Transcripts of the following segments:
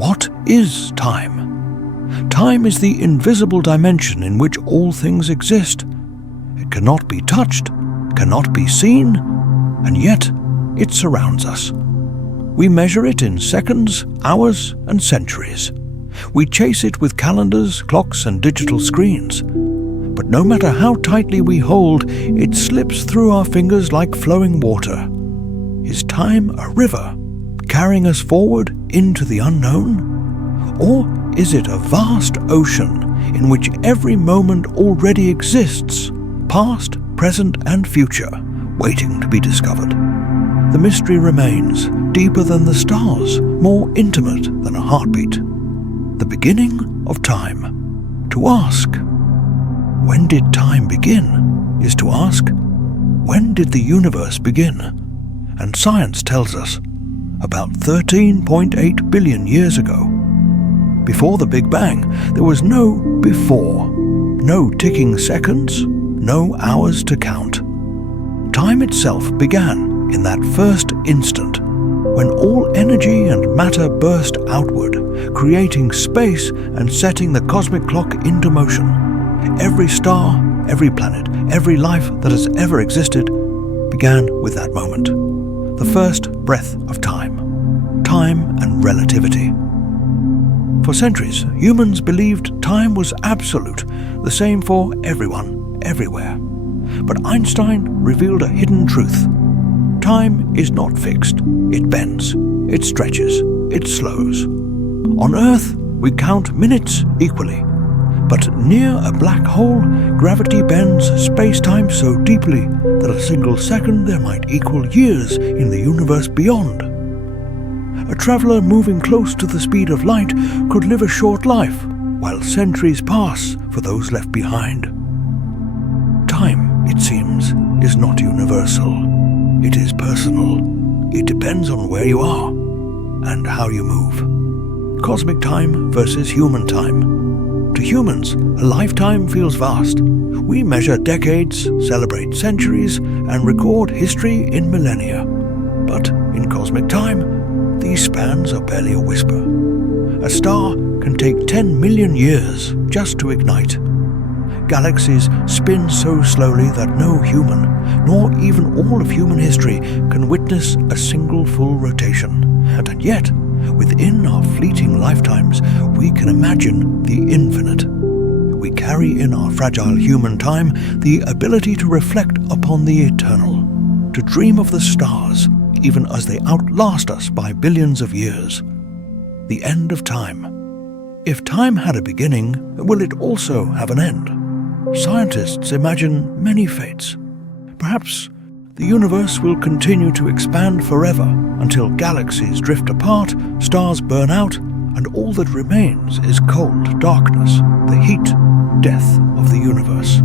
what is time? Time is the invisible dimension in which all things exist. It cannot be touched, cannot be seen, and yet it surrounds us. We measure it in seconds, hours, and centuries. We chase it with calendars, clocks, and digital screens. But no matter how tightly we hold, it slips through our fingers like flowing water. Is time a river, carrying us forward into the unknown? Or is it a vast ocean in which every moment already exists, past, present, and future, waiting to be discovered? The mystery remains, deeper than the stars, more intimate than a heartbeat. The beginning of time. To ask, when did time begin, is to ask, when did the universe begin? And science tells us, about 13.8 billion years ago. Before the Big Bang, there was no before, no ticking seconds, no hours to count. Time itself began in that first instant, when all energy and matter burst outward, creating space and setting the cosmic clock into motion. Every star, every planet, every life that has ever existed began with that moment. The first breath of time. Time and relativity. For centuries, humans believed time was absolute, the same for everyone, everywhere. But Einstein revealed a hidden truth. Time is not fixed. It bends, it stretches, it slows. On Earth, we count minutes equally. But near a black hole, gravity bends space-time so deeply that a single second there might equal years in the universe beyond. A traveler moving close to the speed of light could live a short life, while centuries pass for those left behind. Time, it seems, is not universal. It is personal. It depends on where you are and how you move. Cosmic time versus human time. To humans, a lifetime feels vast. We measure decades, celebrate centuries, and record history in millennia. But in cosmic time, these spans are barely a whisper. A star can take 10 million years just to ignite. Galaxies spin so slowly that no human, nor even all of human history, can witness a single full rotation. And yet, within our fleeting lifetimes, we can imagine the infinite. We carry in our fragile human time the ability to reflect upon the eternal, to dream of the stars, even as they outlast us by billions of years. The end of time. If time had a beginning, will it also have an end? Scientists imagine many fates. Perhaps the universe will continue to expand forever until galaxies drift apart, stars burn out, and all that remains is cold darkness, the heat, death of the universe.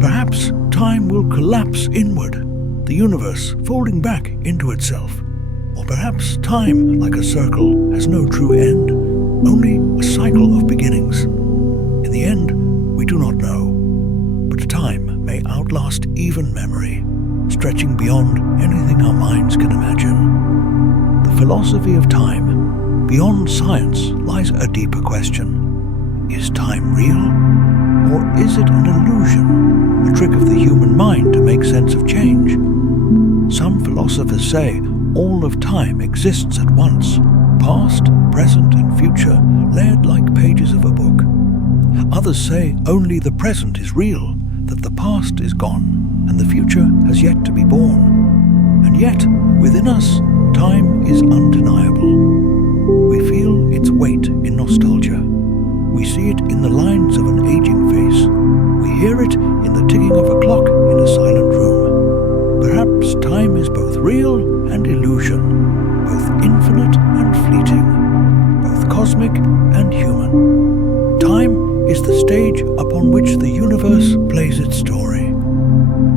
Perhaps time will collapse inward, the universe folding back into itself. Or perhaps time, like a circle, has no true end, only a cycle of beginnings. In the end, we do not know, but time may outlast even memory, stretching beyond anything our minds can imagine. The philosophy of time, beyond science, lies a deeper question. Is time real? Or is it an illusion, a trick of the human mind to make sense of change? Some philosophers say all of time exists at once, past, present, and future, layered like pages of a book. Others say only the present is real, that the past is gone, and the future has yet to be born. And yet, within us, time is undeniable. We feel its weight in nostalgia. We see it in the lines of an aging face. We hear it in the ticking of a clock in a silent room. Perhaps time is both real and illusion, both infinite and fleeting, both cosmic and human. Time is the stage upon which the universe plays its story.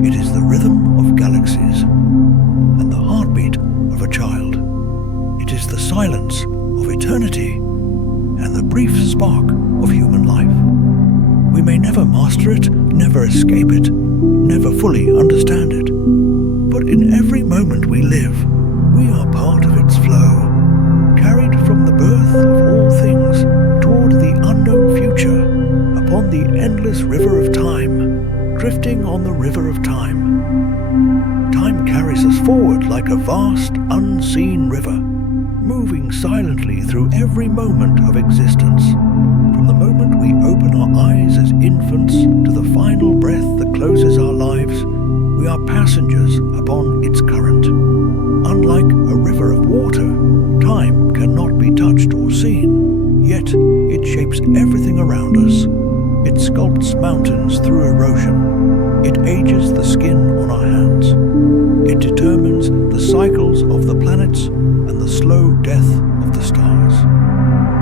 It is the rhythm of galaxies and the heartbeat of a child. It is the silence of eternity and the brief spark of human life. We may never master it, never escape it, never fully understand it. But in every moment we live, we are part of its flow, carried from the birth of all like a vast, unseen river, moving silently through every moment of existence. From the moment we open our eyes as infants to the final breath that closes our lives, we are passengers upon its current. Unlike a river of water, time cannot be touched or seen, yet it shapes everything around us. It sculpts mountains through erosion. It ages the skin on our hands. It determines the cycles of the planets and the slow death of the stars.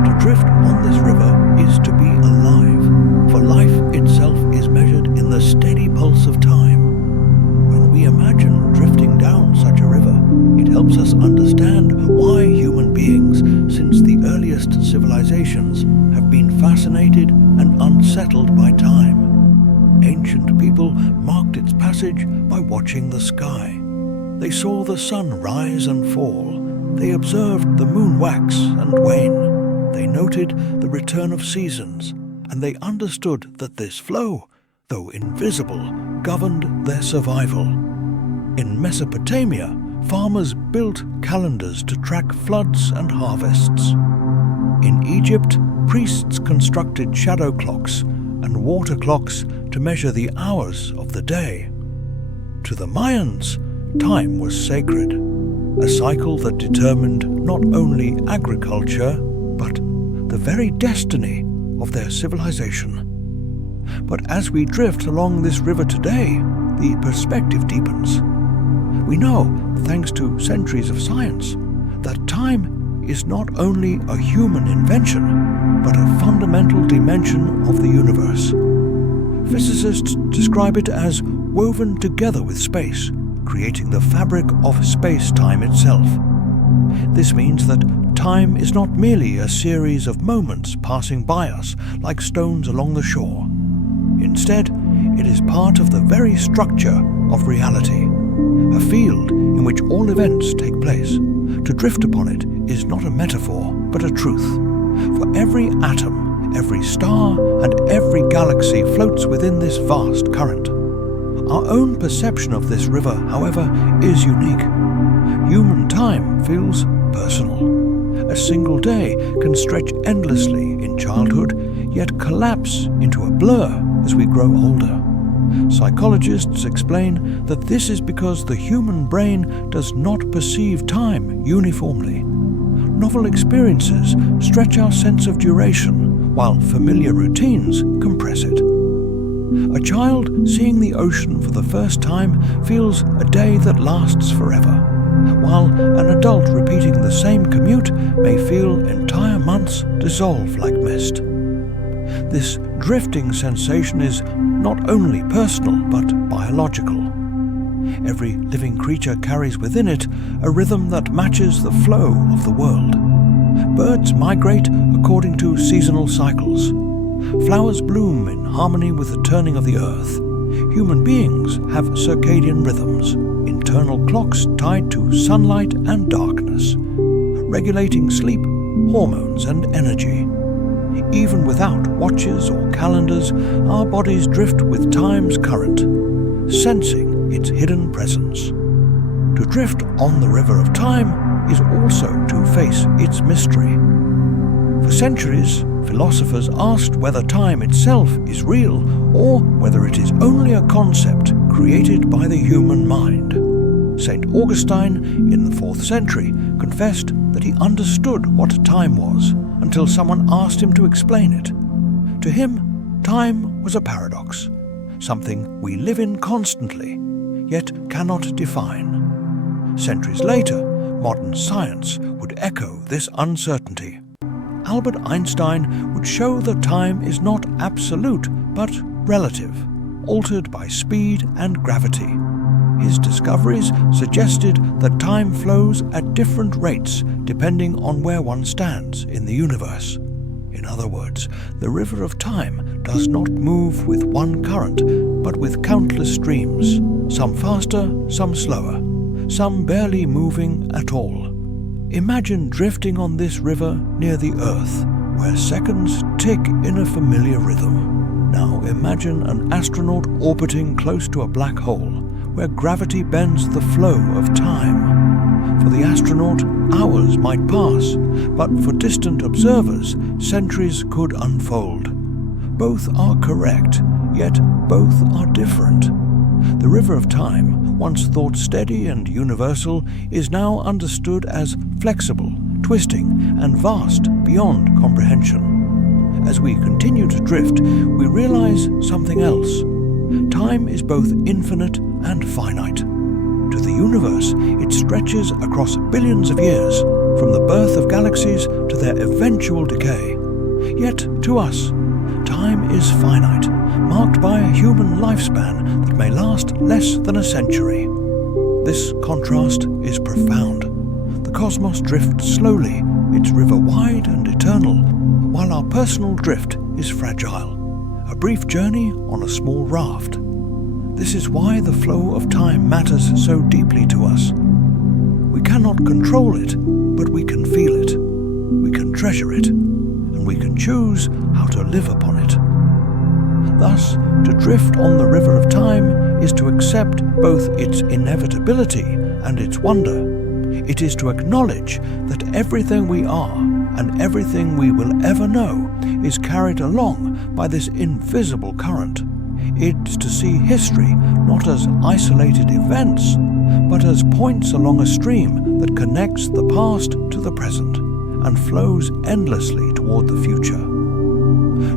To drift on this river is to be alive, for life itself is measured in the steady pulse of time. When we imagine drifting down such a river, it helps us understand why human beings, since the earliest civilizations, have been fascinated and unsettled by time. Ancient people marked its passage by watching the sky. They saw the sun rise and fall. They observed the moon wax and wane. They noted the return of seasons, and they understood that this flow, though invisible, governed their survival. In Mesopotamia, farmers built calendars to track floods and harvests. In Egypt, priests constructed shadow clocks and water clocks to measure the hours of the day. To the Mayans, time was sacred, a cycle that determined not only agriculture, but the very destiny of their civilization. But as we drift along this river today, the perspective deepens. We know, thanks to centuries of science, that time is not only a human invention, but a fundamental dimension of the universe. Physicists describe it as woven together with space, creating the fabric of spacetime itself. This means that time is not merely a series of moments passing by us like stones along the shore. Instead, it is part of the very structure of reality, a field in which all events take place. To drift upon it is not a metaphor, but a truth. For every atom, every star, and every galaxy floats within this vast current. Our own perception of this river, however, is unique. Human time feels personal. A single day can stretch endlessly in childhood, yet collapse into a blur as we grow older. Psychologists explain that this is because the human brain does not perceive time uniformly. Novel experiences stretch our sense of duration, while familiar routines compress it. A child seeing the ocean for the first time feels a day that lasts forever, while an adult repeating the same commute may feel entire months dissolve like mist. This drifting sensation is not only personal but biological. Every living creature carries within it a rhythm that matches the flow of the world. Birds migrate according to seasonal cycles. Flowers bloom in harmony with the turning of the earth. Human beings have circadian rhythms, internal clocks tied to sunlight and darkness, regulating sleep, hormones, and energy. Even without watches or calendars, our bodies drift with time's current, sensing its hidden presence. To drift on the river of time is also to face its mystery. For centuries, philosophers asked whether time itself is real or whether it is only a concept created by the human mind. St. Augustine, in the 4th century, confessed that he understood what time was until someone asked him to explain it. To him, time was a paradox, something we live in constantly, yet cannot define. Centuries later, modern science would echo this uncertainty. Albert Einstein would show that time is not absolute, but relative, altered by speed and gravity. His discoveries suggested that time flows at different rates depending on where one stands in the universe. In other words, the river of time does not move with one current, but with countless streams, some faster, some slower, some barely moving at all. Imagine drifting on this river near the Earth, where seconds tick in a familiar rhythm. Now imagine an astronaut orbiting close to a black hole, where gravity bends the flow of time. For the astronaut, hours might pass, but for distant observers, centuries could unfold. Both are correct, yet both are different. The river of time, once thought steady and universal, is now understood as flexible, twisting, and vast beyond comprehension. As we continue to drift, we realize something else. Time is both infinite and finite. To the universe, it stretches across billions of years, from the birth of galaxies to their eventual decay. Yet, to us, time is finite, marked by a human lifespan that may last less than a century. This contrast is profound. The cosmos drifts slowly, its river wide and eternal, while our personal drift is fragile, a brief journey on a small raft. This is why the flow of time matters so deeply to us. We cannot control it, but we can feel it. We can treasure it, and we can choose how to live upon it. Thus, to drift on the river of time is to accept both its inevitability and its wonder. It is to acknowledge that everything we are and everything we will ever know is carried along by this invisible current. It's to see history not as isolated events, but as points along a stream that connects the past to the present and flows endlessly toward the future.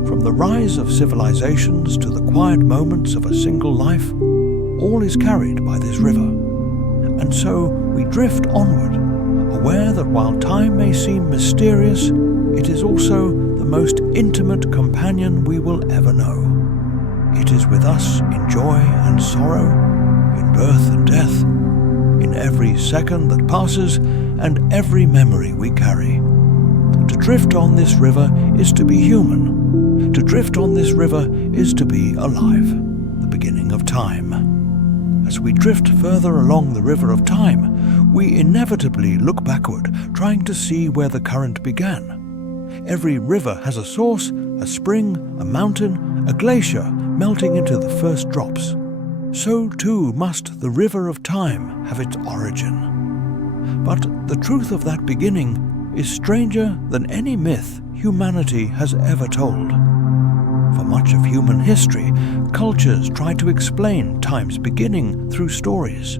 From the rise of civilizations to the quiet moments of a single life, all is carried by this river. And so we drift onward, aware that while time may seem mysterious, it is also the most intimate companion we will ever know. It is with us in joy and sorrow, in birth and death, in every second that passes and every memory we carry. To drift on this river is to be human. To drift on this river is to be alive, the beginning of time. As we drift further along the river of time, we inevitably look backward, trying to see where the current began. Every river has a source, a spring, a mountain, a glacier melting into the first drops. So too must the river of time have its origin. But the truth of that beginning is stranger than any myth humanity has ever told. For much of human history, cultures tried to explain time's beginning through stories.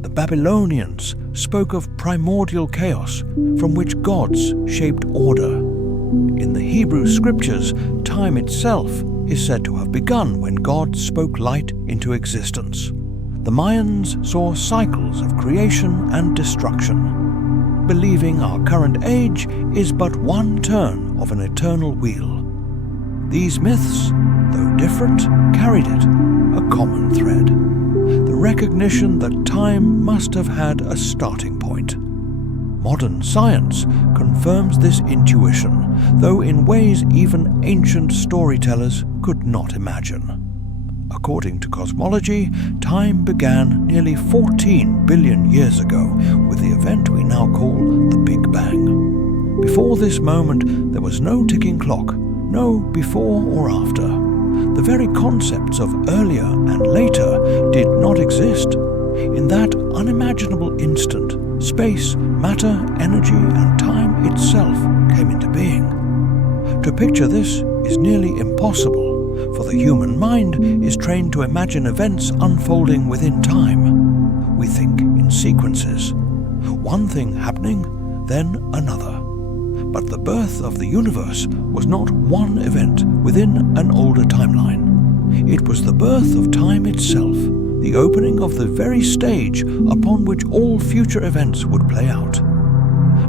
The Babylonians spoke of primordial chaos from which gods shaped order. In the Hebrew scriptures, time itself is said to have begun when God spoke light into existence. The Mayans saw cycles of creation and destruction, believing our current age is but one turn of an eternal wheel. These myths, though different, carried it, a common thread: the recognition that time must have had a starting point. Modern science confirms this intuition, though in ways even ancient storytellers could not imagine. According to Cosmology, time began nearly 14 billion years ago with the event we now call the Big Bang. Before this moment, there was no ticking clock, no before or after. The very concepts of earlier and later did not exist. In that unimaginable instant, space, matter, energy, and time itself came into being. To picture this is nearly impossible, for the human mind is trained to imagine events unfolding within time. We think in sequences, one thing happening, then another. But the birth of the universe was not one event within an older timeline. It was the birth of time itself, the opening of the very stage upon which all future events would play out.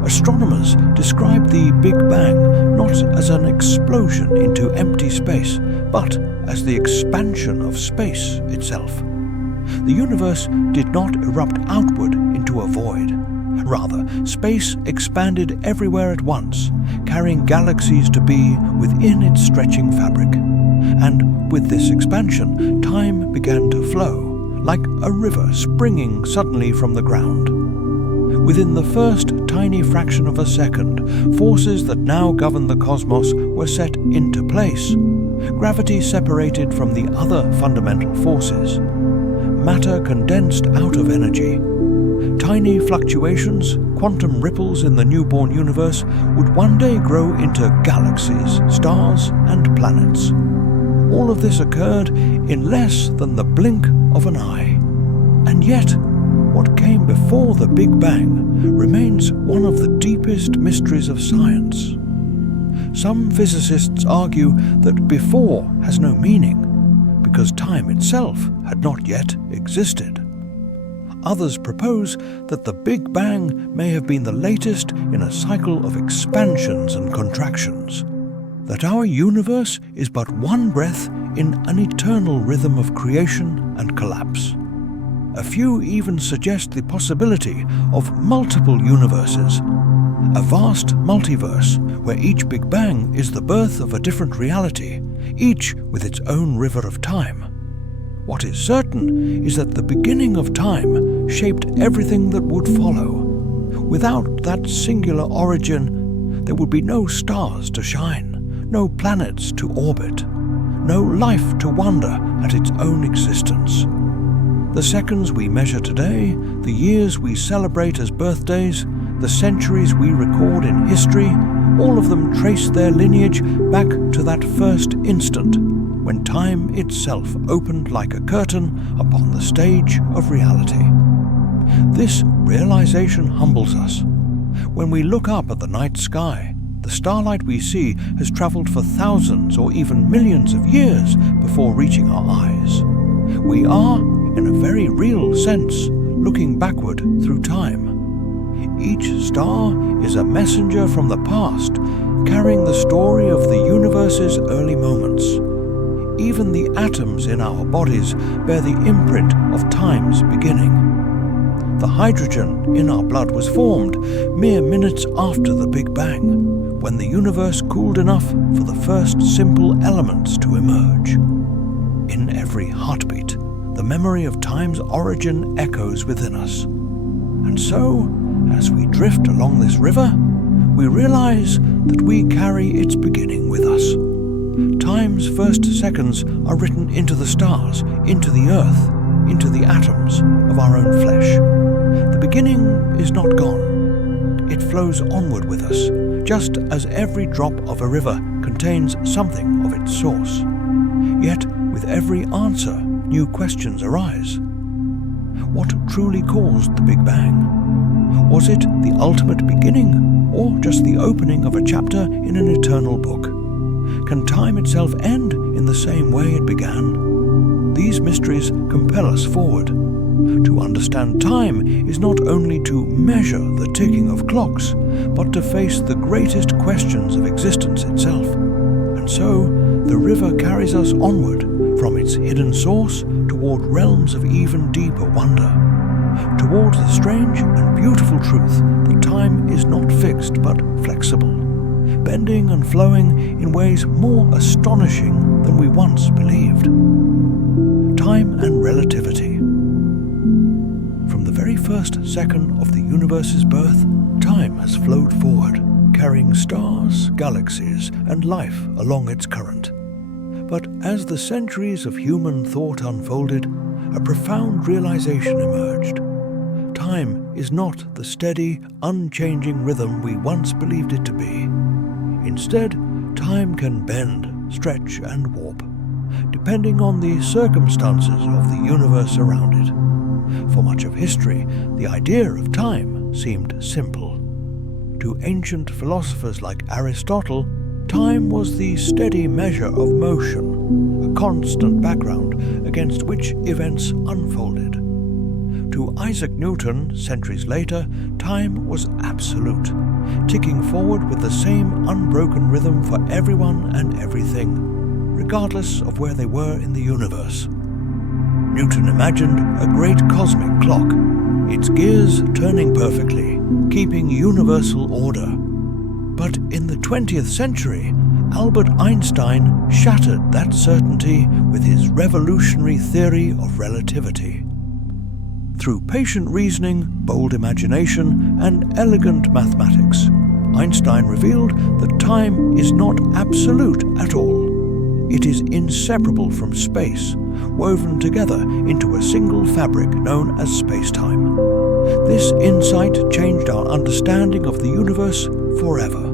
Astronomers describe the Big Bang not as an explosion into empty space, but as the expansion of space itself. The universe did not erupt outward into a void. Rather, space expanded everywhere at once, carrying galaxies to be within its stretching fabric. And with this expansion, time began to flow, like a river springing suddenly from the ground. Within the first tiny fraction of a second, forces that now govern the cosmos were set into place. Gravity separated from the other fundamental forces. matter condensed out of energy. Tiny fluctuations, quantum ripples in the newborn universe, would one day grow into galaxies, stars, and planets. All of this occurred in less than the blink of an eye. And yet, what came before the Big Bang remains one of the deepest mysteries of science. Some physicists argue that before has no meaning, because time itself had not yet existed. Others propose that the Big Bang may have been the latest in a cycle of expansions and contractions, that our universe is but one breath in an eternal rhythm of creation and collapse. A few even suggest the possibility of multiple universes, a vast multiverse where each Big Bang is the birth of a different reality, each with its own river of time. What is certain is that the beginning of time shaped everything that would follow. Without that singular origin, there would be no stars to shine, no planets to orbit, no life to wonder at its own existence. The seconds we measure today, the years we celebrate as birthdays, the centuries we record in history, all of them trace their lineage back to that first instant when time itself opened like a curtain upon the stage of reality. This realization humbles us. When we look up at the night sky, the starlight we see has traveled for thousands or even millions of years before reaching our eyes. We are, in a very real sense, looking backward through time. Each star is a messenger from the past, carrying the story of the universe's early moments. Even the atoms in our bodies bear the imprint of time's beginning. The hydrogen in our blood was formed mere minutes after the Big Bang, when the universe cooled enough for the first simple elements to emerge. In every heartbeat, the memory of time's origin echoes within us. And so, as we drift along this river, we realize that we carry its beginning with us. Time's first seconds are written into the stars, into the earth, into the atoms of our own flesh. The beginning is not gone. It flows onward with us, just as every drop of a river contains something of its source. Yet, with every answer, new questions arise. What truly caused the Big Bang? Was it the ultimate beginning, or just the opening of a chapter in an eternal book? Can time itself end in the same way it began? These mysteries compel us forward. To understand time is not only to measure the ticking of clocks, but to face the greatest questions of existence itself. And so, the river carries us onward from its hidden source toward realms of even deeper wonder, towards the strange and beautiful truth that time is not fixed but flexible, bending and flowing in ways more astonishing than we once believed. Time and relativity. From the very first second of the universe's birth, time has flowed forward, carrying stars, galaxies, and life along its current. But as the centuries of human thought unfolded, a profound realization emerged. Time is not the steady, unchanging rhythm we once believed it to be. Instead, time can bend, stretch, and warp, depending on the circumstances of the universe around it. For much of history, the idea of time seemed simple. To ancient philosophers like Aristotle, time was the steady measure of motion, a constant background against which events unfolded. To Isaac Newton, centuries later, time was absolute, ticking forward with the same unbroken rhythm for everyone and everything, regardless of where they were in the universe. Newton imagined a great cosmic clock, its gears turning perfectly, keeping universal order. But in the 20th century, Albert Einstein shattered that certainty with his revolutionary theory of relativity. Through patient reasoning, bold imagination, and elegant mathematics, Einstein revealed that time is not absolute at all. It is inseparable from space, woven together into a single fabric known as spacetime. This insight changed our understanding of the universe forever.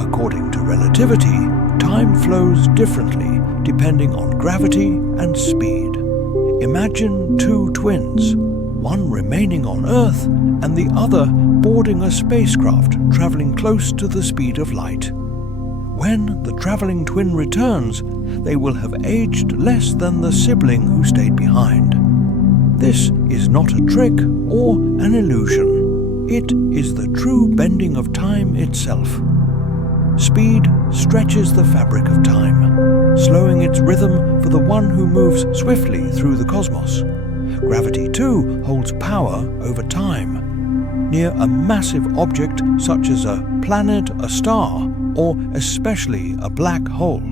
According to relativity, time flows differently depending on gravity and speed. Imagine two twins, one remaining on Earth and the other boarding a spacecraft traveling close to the speed of light. When the traveling twin returns, they will have aged less than the sibling who stayed behind. This is not a trick or an illusion. It is the true bending of time itself. Speed stretches the fabric of time, slowing its rhythm for the one who moves swiftly through the cosmos. Gravity, too, holds power over time. Near a massive object such as a planet, a star, or especially a black hole,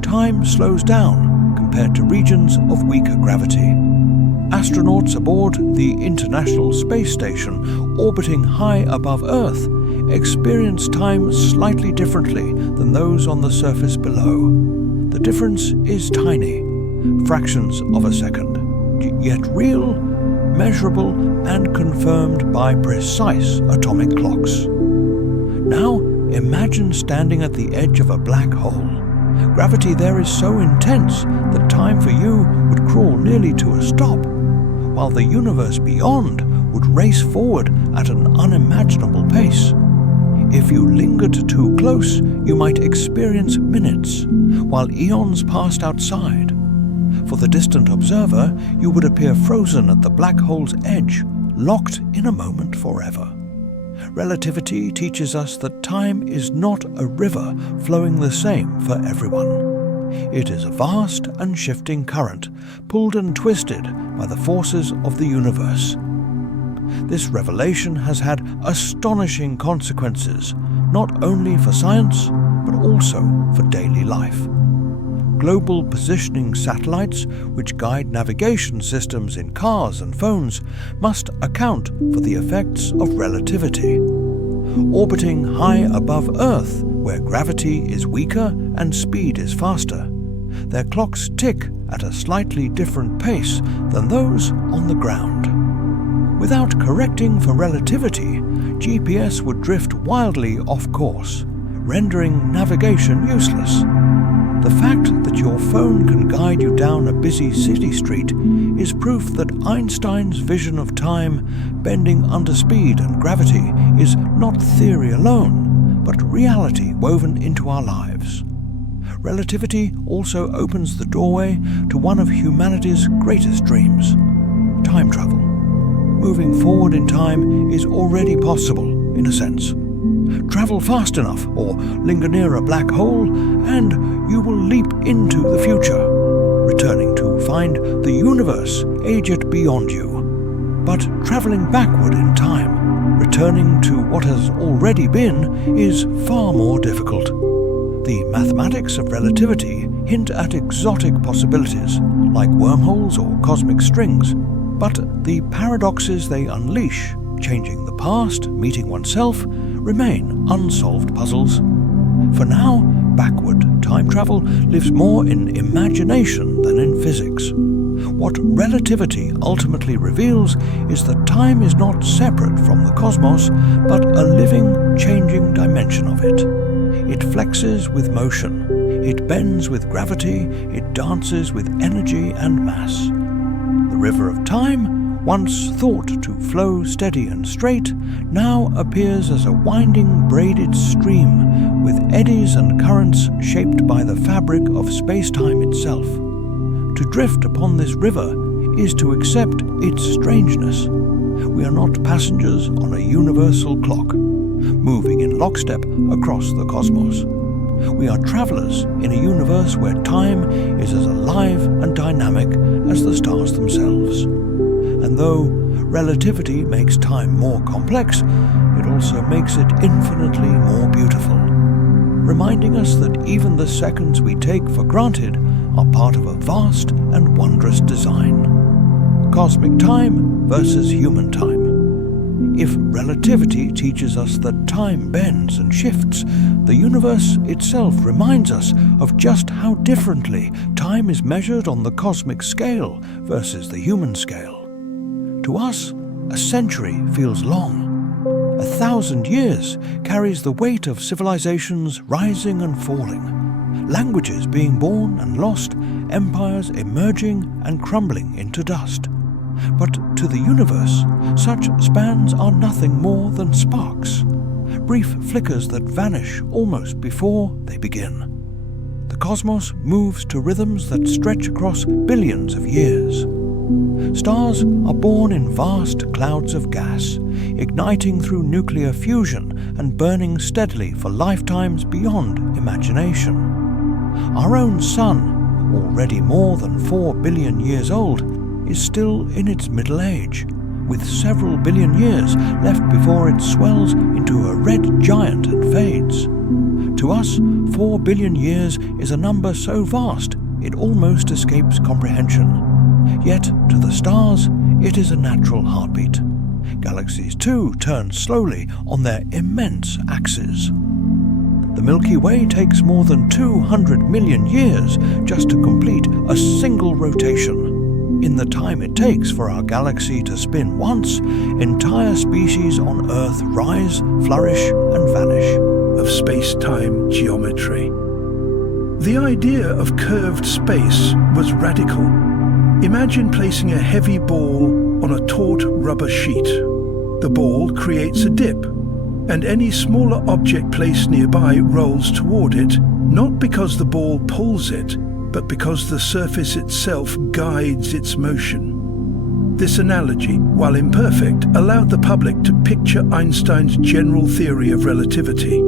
time slows down compared to regions of weaker gravity. Astronauts aboard the International Space Station orbiting high above Earth experience time slightly differently than those on the surface below. The difference is tiny, fractions of a second, yet real, measurable, and confirmed by precise atomic clocks. Now, imagine standing at the edge of a black hole. Gravity there is so intense that time for you would crawl nearly to a stop, while the universe beyond would race forward at an unimaginable pace. If you lingered too close, you might experience minutes, while eons passed outside. For the distant observer, you would appear frozen at the black hole's edge, locked in a moment forever. Relativity teaches us that time is not a river flowing the same for everyone. It is a vast and shifting current, pulled and twisted by the forces of the universe. This revelation has had astonishing consequences, not only for science, but also for daily life. Global positioning satellites, which guide navigation systems in cars and phones, must account for the effects of relativity. Orbiting high above Earth, where gravity is weaker and speed is faster, their clocks tick at a slightly different pace than those on the ground. Without correcting for relativity, GPS would drift wildly off course, rendering navigation useless. The fact that your phone can guide you down a busy city street is proof that Einstein's vision of time bending under speed and gravity is not theory alone, but reality woven into our lives. Relativity also opens the doorway to one of humanity's greatest dreams: time travel. Moving forward in time is already possible, in a sense. Travel fast enough or linger near a black hole and you will leap into the future, returning to find the universe age it beyond you. But traveling backward in time, returning to what has already been, is far more difficult. The mathematics of relativity hint at exotic possibilities, like wormholes or cosmic strings, but the paradoxes they unleash, changing the past, meeting oneself, remain unsolved puzzles. For now, backward time travel lives more in imagination than in physics. What relativity ultimately reveals is that time is not separate from the cosmos, but a living, changing dimension of it. It flexes with motion, it bends with gravity, it dances with energy and mass. The river of time, once thought to flow steady and straight, now appears as a winding braided stream with eddies and currents shaped by the fabric of space-time itself. To drift upon this river is to accept its strangeness. We are not passengers on a universal clock, moving in lockstep across the cosmos. We are travelers in a universe where time is as alive and dynamic as the stars themselves. And though relativity makes time more complex, it also makes it infinitely more beautiful, reminding us that even the seconds we take for granted are part of a vast and wondrous design. Cosmic time versus human time. If relativity teaches us that time bends and shifts, the universe itself reminds us of just how differently time is measured on the cosmic scale versus the human scale. To us, a century feels long. 1,000 years carries the weight of civilizations rising and falling, languages being born and lost, empires emerging and crumbling into dust. But to the universe, such spans are nothing more than sparks, brief flickers that vanish almost before they begin. The cosmos moves to rhythms that stretch across billions of years. Stars are born in vast clouds of gas, igniting through nuclear fusion and burning steadily for lifetimes beyond imagination. Our own sun, already more than 4 billion years old, is still in its middle age, with several billion years left before it swells into a red giant and fades. To us, 4 billion years is a number so vast it almost escapes comprehension. Yet, to the stars, it is a natural heartbeat. Galaxies too turn slowly on their immense axes. The Milky Way takes more than 200 million years just to complete a single rotation. In the time it takes for our galaxy to spin once, entire species on Earth rise, flourish, and vanish. Of space-time geometry. The idea of curved space was radical. Imagine placing a heavy ball on a taut rubber sheet. The ball creates a dip, and any smaller object placed nearby rolls toward it, not because the ball pulls it, but because the surface itself guides its motion. This analogy, while imperfect, allowed the public to picture Einstein's general theory of relativity.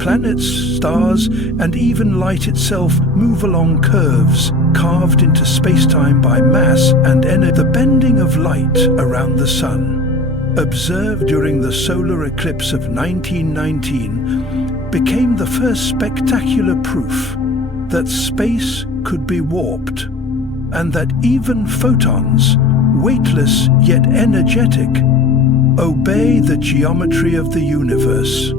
Planets, stars, and even light itself move along curves carved into space-time by mass and energy. The bending of light around the Sun, observed during the solar eclipse of 1919, became the first spectacular proof that space could be warped, and that even photons, weightless yet energetic, obey the geometry of the universe.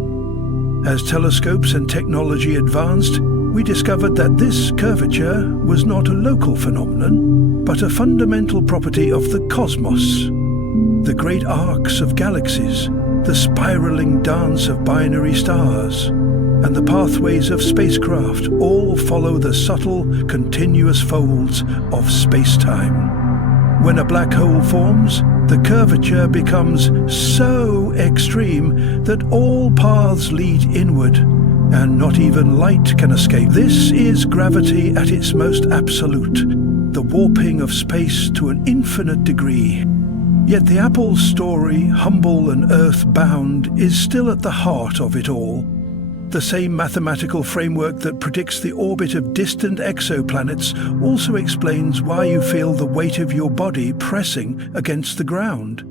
As telescopes and technology advanced, we discovered that this curvature was not a local phenomenon, but a fundamental property of the cosmos. The great arcs of galaxies, the spiraling dance of binary stars, and the pathways of spacecraft all follow the subtle, continuous folds of space-time. When a black hole forms, the curvature becomes so extreme that all paths lead inward, and not even light can escape. This is gravity at its most absolute, the warping of space to an infinite degree. Yet the Apple's story, humble and earth-bound, is still at the heart of it all. The same mathematical framework that predicts the orbit of distant exoplanets also explains why you feel the weight of your body pressing against the ground.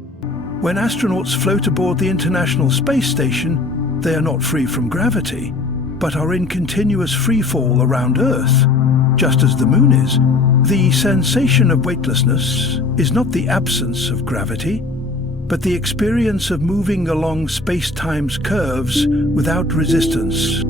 When astronauts float aboard the International Space Station, they are not free from gravity, but are in continuous freefall around Earth, just as the Moon is. The sensation of weightlessness is not the absence of gravity, but the experience of moving along space-time's curves without resistance.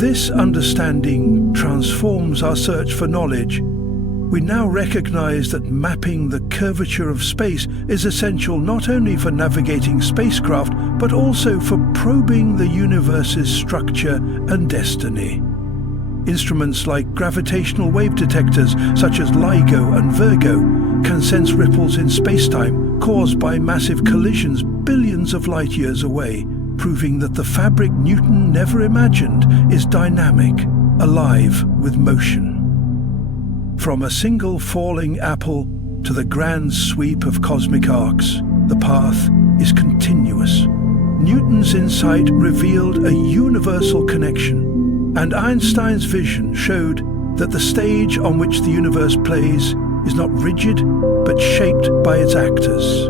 This understanding transforms our search for knowledge. We now recognize that mapping the curvature of space is essential not only for navigating spacecraft, but also for probing the universe's structure and destiny. Instruments like gravitational wave detectors, such as LIGO and Virgo, can sense ripples in spacetime caused by massive collisions billions of light years away, proving that the fabric Newton never imagined is dynamic, alive with motion. From a single falling apple to the grand sweep of cosmic arcs, the path is continuous. Newton's insight revealed a universal connection, and Einstein's vision showed that the stage on which the universe plays is not rigid, but shaped by its actors.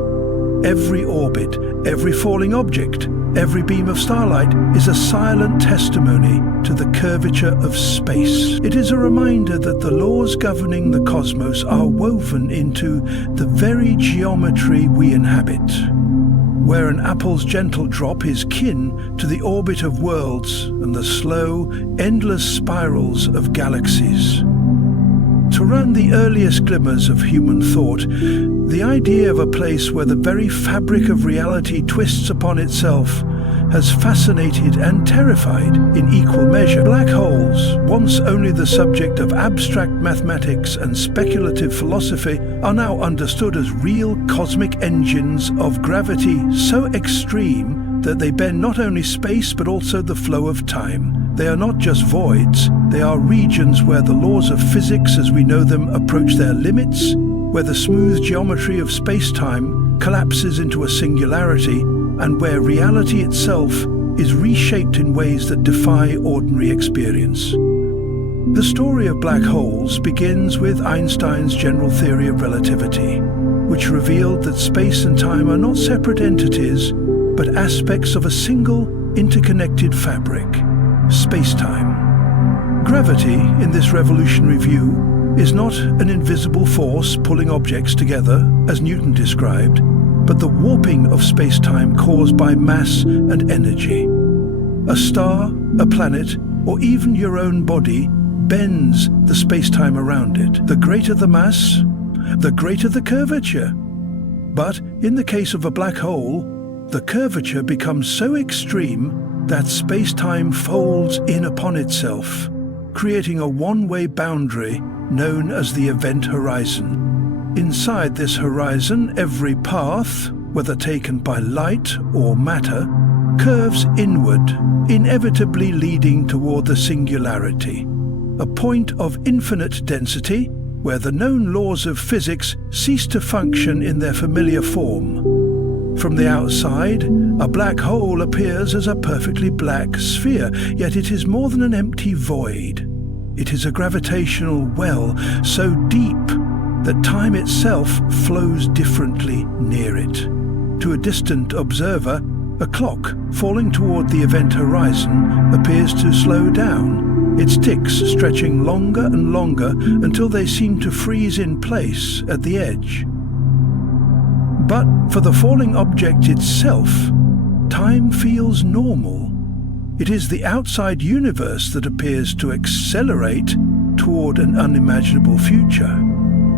Every orbit, every falling object, every beam of starlight is a silent testimony to the curvature of space. It is a reminder that the laws governing the cosmos are woven into the very geometry we inhabit. where an apple's gentle drop is kin to the orbit of worlds and the slow, endless spirals of galaxies. To run the earliest glimmers of human thought, the idea of a place where the very fabric of reality twists upon itself has fascinated and terrified in equal measure. Black holes, once only the subject of abstract mathematics and speculative philosophy, are now understood as real cosmic engines of gravity so extreme that they bend not only space but also the flow of time. They are not just voids, they are regions where the laws of physics as we know them approach their limits, where the smooth geometry of space-time collapses into a singularity, and where reality itself is reshaped in ways that defy ordinary experience. The story of black holes begins with Einstein's general theory of relativity, which revealed that space and time are not separate entities, but aspects of a single, interconnected fabric, space-time. Gravity, in this revolutionary view, is not an invisible force pulling objects together, as Newton described, but the warping of space-time caused by mass and energy. A star, a planet, or even your own body bends the space-time around it. The greater the mass, the greater the curvature. But in the case of a black hole, the curvature becomes so extreme that space-time folds in upon itself, creating a one-way boundary known as the event horizon. Inside this horizon, every path, whether taken by light or matter, curves inward, inevitably leading toward the singularity, a point of infinite density where the known laws of physics cease to function in their familiar form. From the outside, a black hole appears as a perfectly black sphere, yet it is more than an empty void. It is a gravitational well so deep that time itself flows differently near it. To a distant observer, a clock falling toward the event horizon appears to slow down, its ticks stretching longer and longer until they seem to freeze in place at the edge. But for the falling object itself, time feels normal. It is the outside universe that appears to accelerate toward an unimaginable future.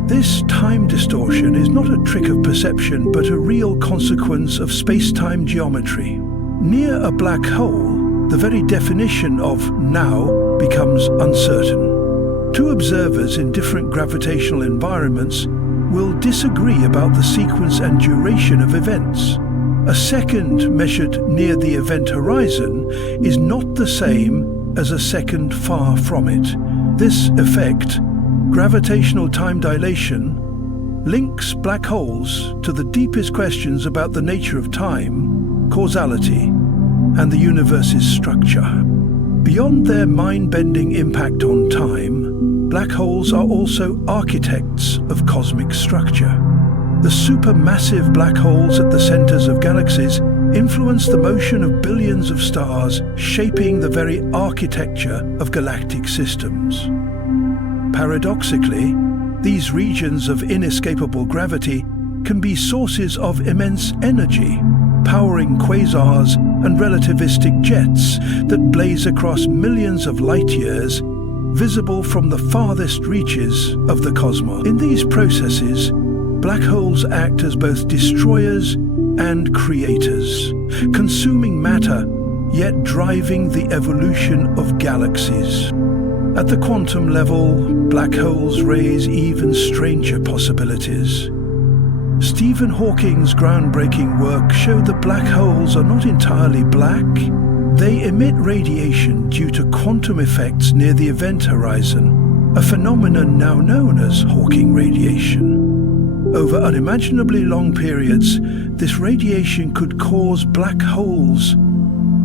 This time distortion is not a trick of perception, but a real consequence of space-time geometry. Near a black hole, the very definition of now becomes uncertain. Two observers in different gravitational environments will disagree about the sequence and duration of events. A second measured near the event horizon is not the same as a second far from it. This effect, gravitational time dilation, links black holes to the deepest questions about the nature of time, causality, and the universe's structure. Beyond their mind-bending impact on time, black holes are also architects of cosmic structure. The supermassive black holes at the centers of galaxies influence the motion of billions of stars, shaping the very architecture of galactic systems. Paradoxically, these regions of inescapable gravity can be sources of immense energy, powering quasars and relativistic jets that blaze across millions of light-years, visible from the farthest reaches of the cosmos. In these processes, black holes act as both destroyers and creators, consuming matter, yet driving the evolution of galaxies. At the quantum level, black holes raise even stranger possibilities. Stephen Hawking's groundbreaking work showed that black holes are not entirely black. They emit radiation due to quantum effects near the event horizon, a phenomenon now known as Hawking radiation. Over unimaginably long periods, this radiation could cause black holes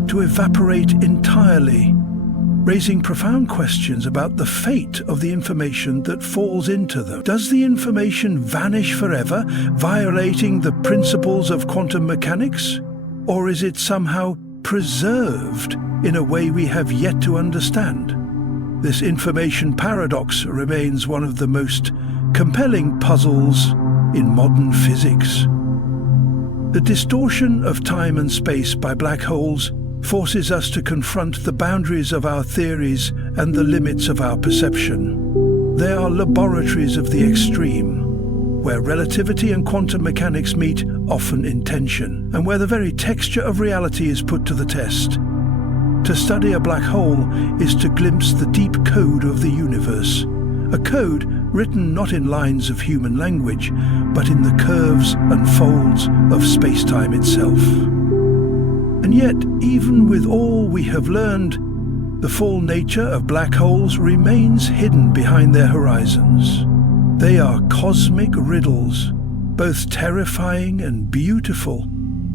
to evaporate entirely, raising profound questions about the fate of the information that falls into them. Does the information vanish forever, violating the principles of quantum mechanics? Or is it somehow preserved in a way we have yet to understand? This information paradox remains one of the most compelling puzzles in modern physics. The distortion of time and space by black holes forces us to confront the boundaries of our theories and the limits of our perception. They are laboratories of the extreme, where relativity and quantum mechanics meet, often in tension, and where the very texture of reality is put to the test. To study a black hole is to glimpse the deep code of the universe, a code written not in lines of human language, but in the curves and folds of space-time itself. And yet, even with all we have learned, the full nature of black holes remains hidden behind their horizons. They are cosmic riddles, both terrifying and beautiful,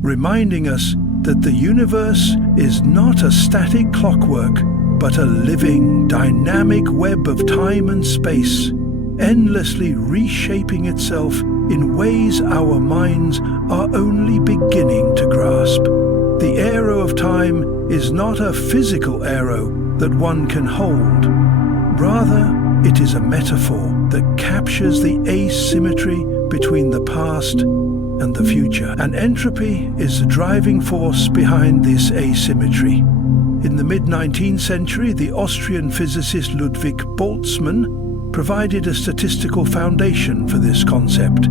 reminding us that the universe is not a static clockwork, but a living, dynamic web of time and space, endlessly reshaping itself in ways our minds are only beginning to grasp. The arrow of time is not a physical arrow that one can hold. Rather, it is a metaphor that captures the asymmetry between the past and the future. And entropy is the driving force behind this asymmetry. In the mid-19th century, the Austrian physicist Ludwig Boltzmann provided a statistical foundation for this concept.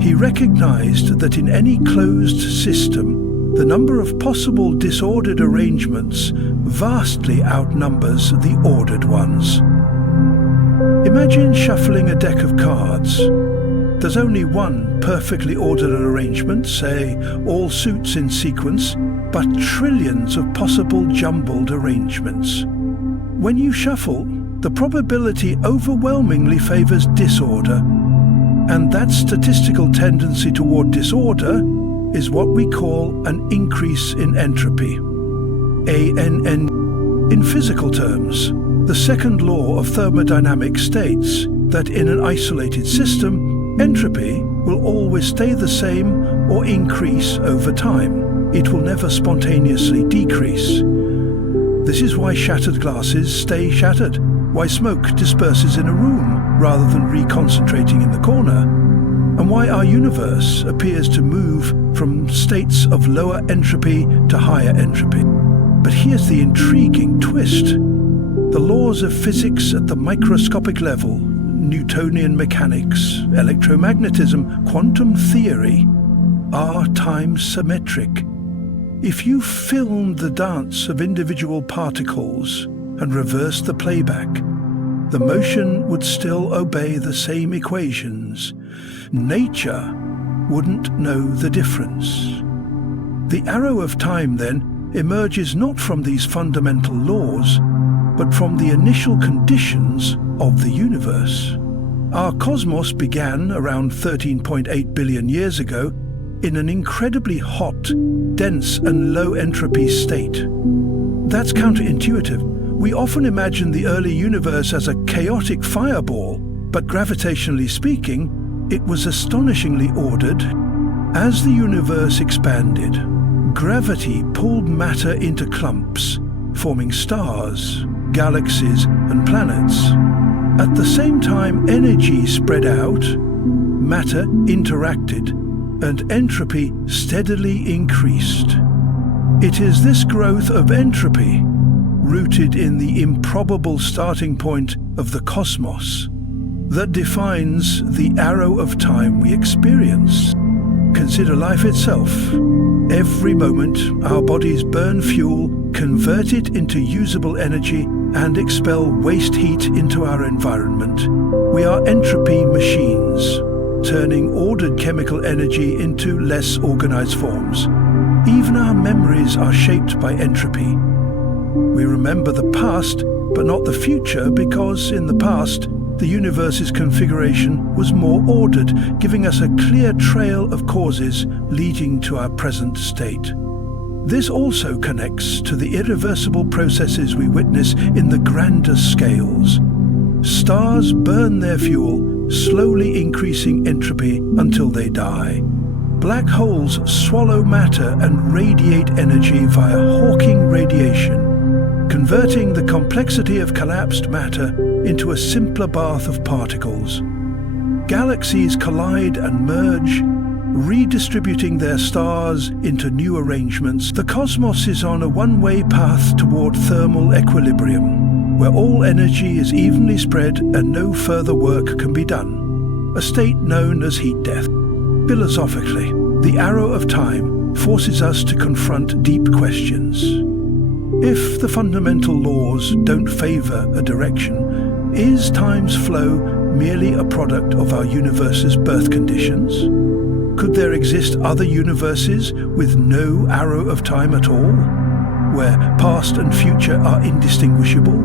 He recognized that in any closed system, the number of possible disordered arrangements vastly outnumbers the ordered ones. Imagine shuffling a deck of cards. There's only one perfectly ordered arrangement, say all suits in sequence, but trillions of possible jumbled arrangements. When you shuffle, the probability overwhelmingly favors disorder, and that statistical tendency toward disorder is what we call an increase in entropy. ANN. In physical terms, the second law of thermodynamics states that in an isolated system, entropy will always stay the same or increase over time. It will never spontaneously decrease. This is why shattered glasses stay shattered, why smoke disperses in a room rather than reconcentrating in the corner, and why our universe appears to move from states of lower entropy to higher entropy. But here's the intriguing twist. The laws of physics at the microscopic level, Newtonian mechanics, electromagnetism, quantum theory, are time-symmetric. If you filmed the dance of individual particles and reversed the playback, the motion would still obey the same equations. Nature wouldn't know the difference. The arrow of time, then, emerges not from these fundamental laws, but from the initial conditions of the universe. Our cosmos began around 13.8 billion years ago in an incredibly hot, dense and low entropy state. That's counterintuitive. We often imagine the early universe as a chaotic fireball, but gravitationally speaking, it was astonishingly ordered. As the universe expanded, gravity pulled matter into clumps, forming stars, galaxies and planets. At the same time, energy spread out, matter interacted, and entropy steadily increased. It is this growth of entropy, rooted in the improbable starting point of the cosmos, that defines the arrow of time we experience. Consider life itself. Every moment, our bodies burn fuel, convert it into usable energy, and expel waste heat into our environment. We are entropy machines, turning ordered chemical energy into less organized forms. Even our memories are shaped by entropy. We remember the past, but not the future, because in the past, the universe's configuration was more ordered, giving us a clear trail of causes leading to our present state. This also connects to the irreversible processes we witness in the grander scales. Stars burn their fuel, slowly increasing entropy until they die. Black holes swallow matter and radiate energy via Hawking radiation, converting the complexity of collapsed matter into a simpler bath of particles. Galaxies collide and merge, redistributing their stars into new arrangements. The cosmos is on a one-way path toward thermal equilibrium, where all energy is evenly spread and no further work can be done, a state known as heat death. Philosophically, the arrow of time forces us to confront deep questions. If the fundamental laws don't favor a direction, is time's flow merely a product of our universe's birth conditions? Could there exist other universes with no arrow of time at all, where past and future are indistinguishable?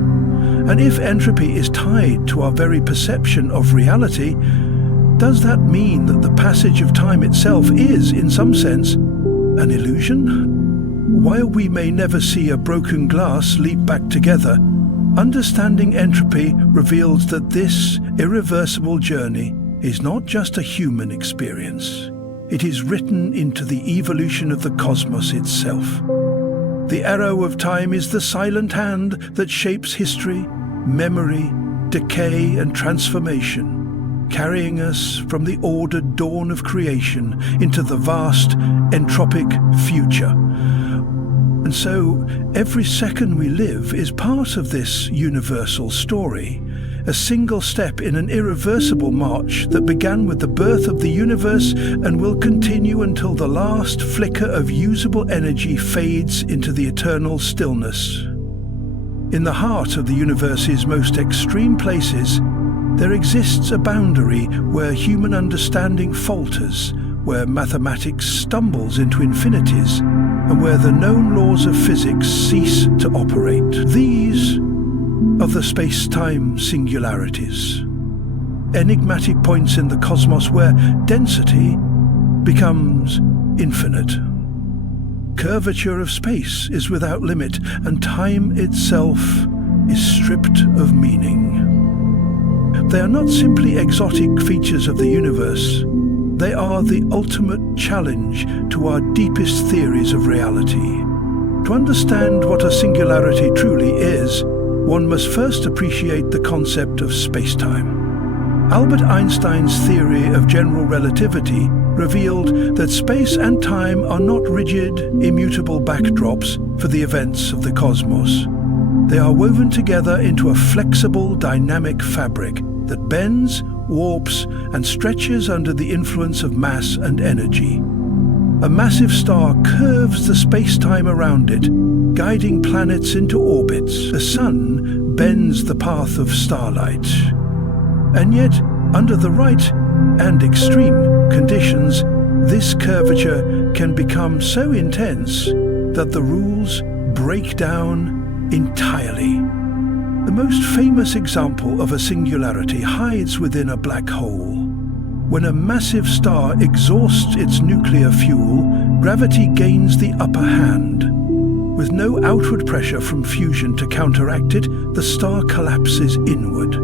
And if entropy is tied to our very perception of reality, does that mean that the passage of time itself is, in some sense, an illusion? While we may never see a broken glass leap back together, understanding entropy reveals that this irreversible journey is not just a human experience. It is written into the evolution of the cosmos itself. The arrow of time is the silent hand that shapes history, memory, decay and transformation, carrying us from the ordered dawn of creation into the vast, entropic future. And so, every second we live is part of this universal story, a single step in an irreversible march that began with the birth of the universe and will continue until the last flicker of usable energy fades into the eternal stillness. In the heart of the universe's most extreme places, there exists a boundary where human understanding falters, where mathematics stumbles into infinities, and where the known laws of physics cease to operate. These are the space-time singularities, enigmatic points in the cosmos where density becomes infinite. Curvature of space is without limit, and time itself is stripped of meaning. They are not simply exotic features of the universe. They are the ultimate challenge to our deepest theories of reality. To understand what a singularity truly is, one must first appreciate the concept of spacetime. Albert Einstein's theory of general relativity revealed that space and time are not rigid, immutable backdrops for the events of the cosmos. They are woven together into a flexible, dynamic fabric that bends, warps, and stretches under the influence of mass and energy. A massive star curves the space-time around it, guiding planets into orbits. The sun bends the path of starlight. And yet, under the right and extreme conditions, this curvature can become so intense that the rules break down entirely. The most famous example of a singularity hides within a black hole. When a massive star exhausts its nuclear fuel, gravity gains the upper hand. With no outward pressure from fusion to counteract it, the star collapses inward.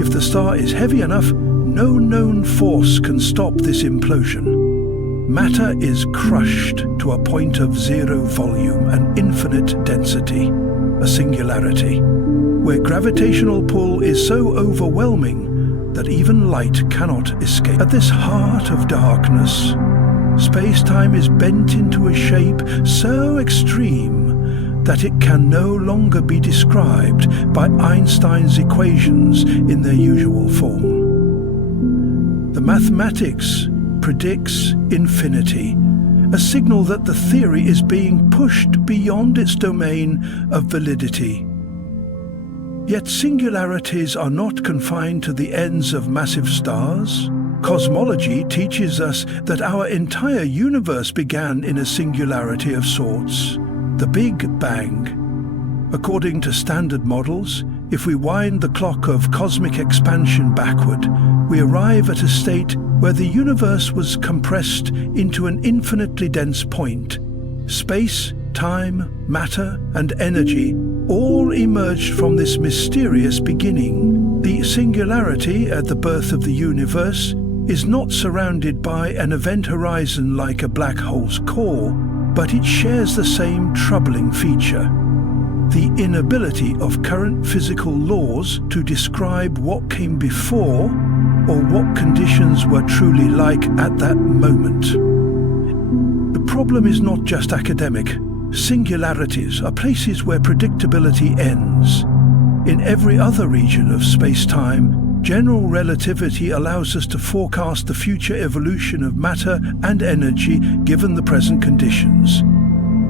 If the star is heavy enough, no known force can stop this implosion. Matter is crushed to a point of zero volume and infinite density, a singularity, where gravitational pull is so overwhelming that even light cannot escape. At this heart of darkness, space-time is bent into a shape so extreme that it can no longer be described by Einstein's equations in their usual form. The mathematics predicts infinity, a signal that the theory is being pushed beyond its domain of validity. Yet singularities are not confined to the ends of massive stars. Cosmology teaches us that our entire universe began in a singularity of sorts, the Big Bang. According to standard models, if we wind the clock of cosmic expansion backward, we arrive at a state where the universe was compressed into an infinitely dense point. Space, time, matter, and energy all emerged from this mysterious beginning. The singularity at the birth of the universe is not surrounded by an event horizon like a black hole's core, but it shares the same troubling feature: the inability of current physical laws to describe what came before or what conditions were truly like at that moment. problem is not just academic. Singularities are places where predictability ends. In every other region of space-time, general relativity allows us to forecast the future evolution of matter and energy given the present conditions.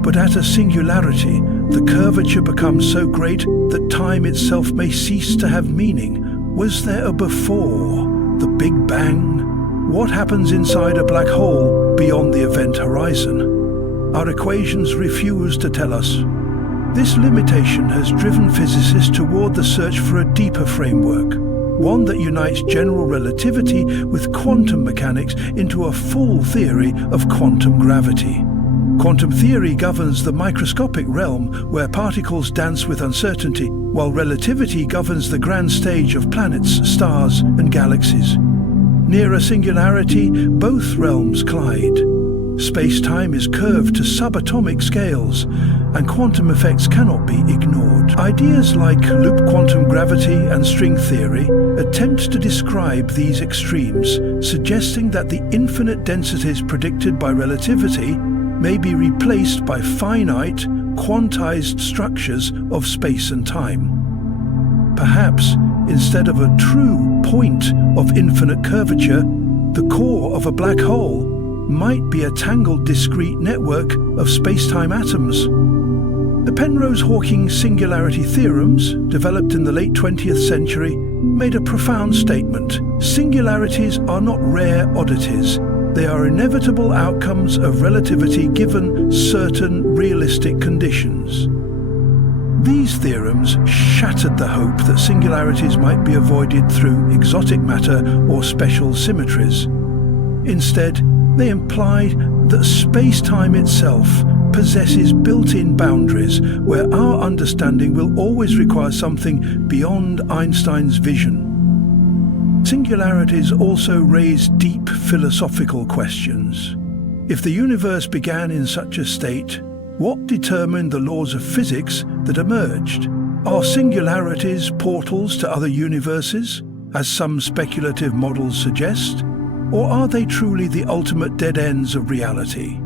But at a singularity, the curvature becomes so great that time itself may cease to have meaning. Was there a before the Big Bang? What happens inside a black hole beyond the event horizon? Our equations refuse to tell us. This limitation has driven physicists toward the search for a deeper framework, one that unites general relativity with quantum mechanics into a full theory of quantum gravity. Quantum theory governs the microscopic realm where particles dance with uncertainty, while relativity governs the grand stage of planets, stars, and galaxies. Near a singularity, both realms collide. Space-time is curved to subatomic scales, and quantum effects cannot be ignored. Ideas like loop quantum gravity and string theory attempt to describe these extremes, suggesting that the infinite densities predicted by relativity may be replaced by finite, quantized structures of space and time. Perhaps, instead of a true point of infinite curvature, the core of a black hole might be a tangled discrete network of space-time atoms. The Penrose-Hawking singularity theorems, developed in the late 20th century, made a profound statement. Singularities are not rare oddities. They are inevitable outcomes of relativity given certain realistic conditions. These theorems shattered the hope that singularities might be avoided through exotic matter or special symmetries. Instead, they implied that space-time itself possesses built-in boundaries where our understanding will always require something beyond Einstein's vision. Singularities also raise deep philosophical questions. If the universe began in such a state, what determined the laws of physics that emerged? Are singularities portals to other universes, as some speculative models suggest? Or are they truly the ultimate dead ends of reality?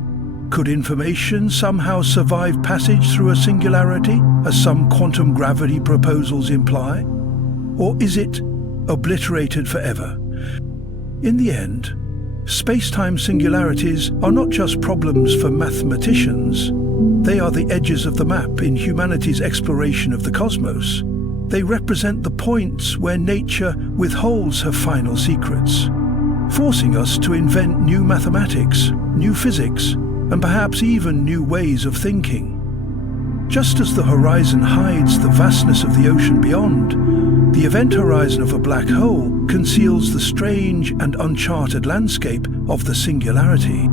Could information somehow survive passage through a singularity, as some quantum gravity proposals imply? Or is it obliterated forever? In the end, space-time singularities are not just problems for mathematicians. They are the edges of the map in humanity's exploration of the cosmos. They represent the points where nature withholds her final secrets, forcing us to invent new mathematics, new physics, and perhaps even new ways of thinking. Just as the horizon hides the vastness of the ocean beyond, the event horizon of a black hole conceals the strange and uncharted landscape of the singularity.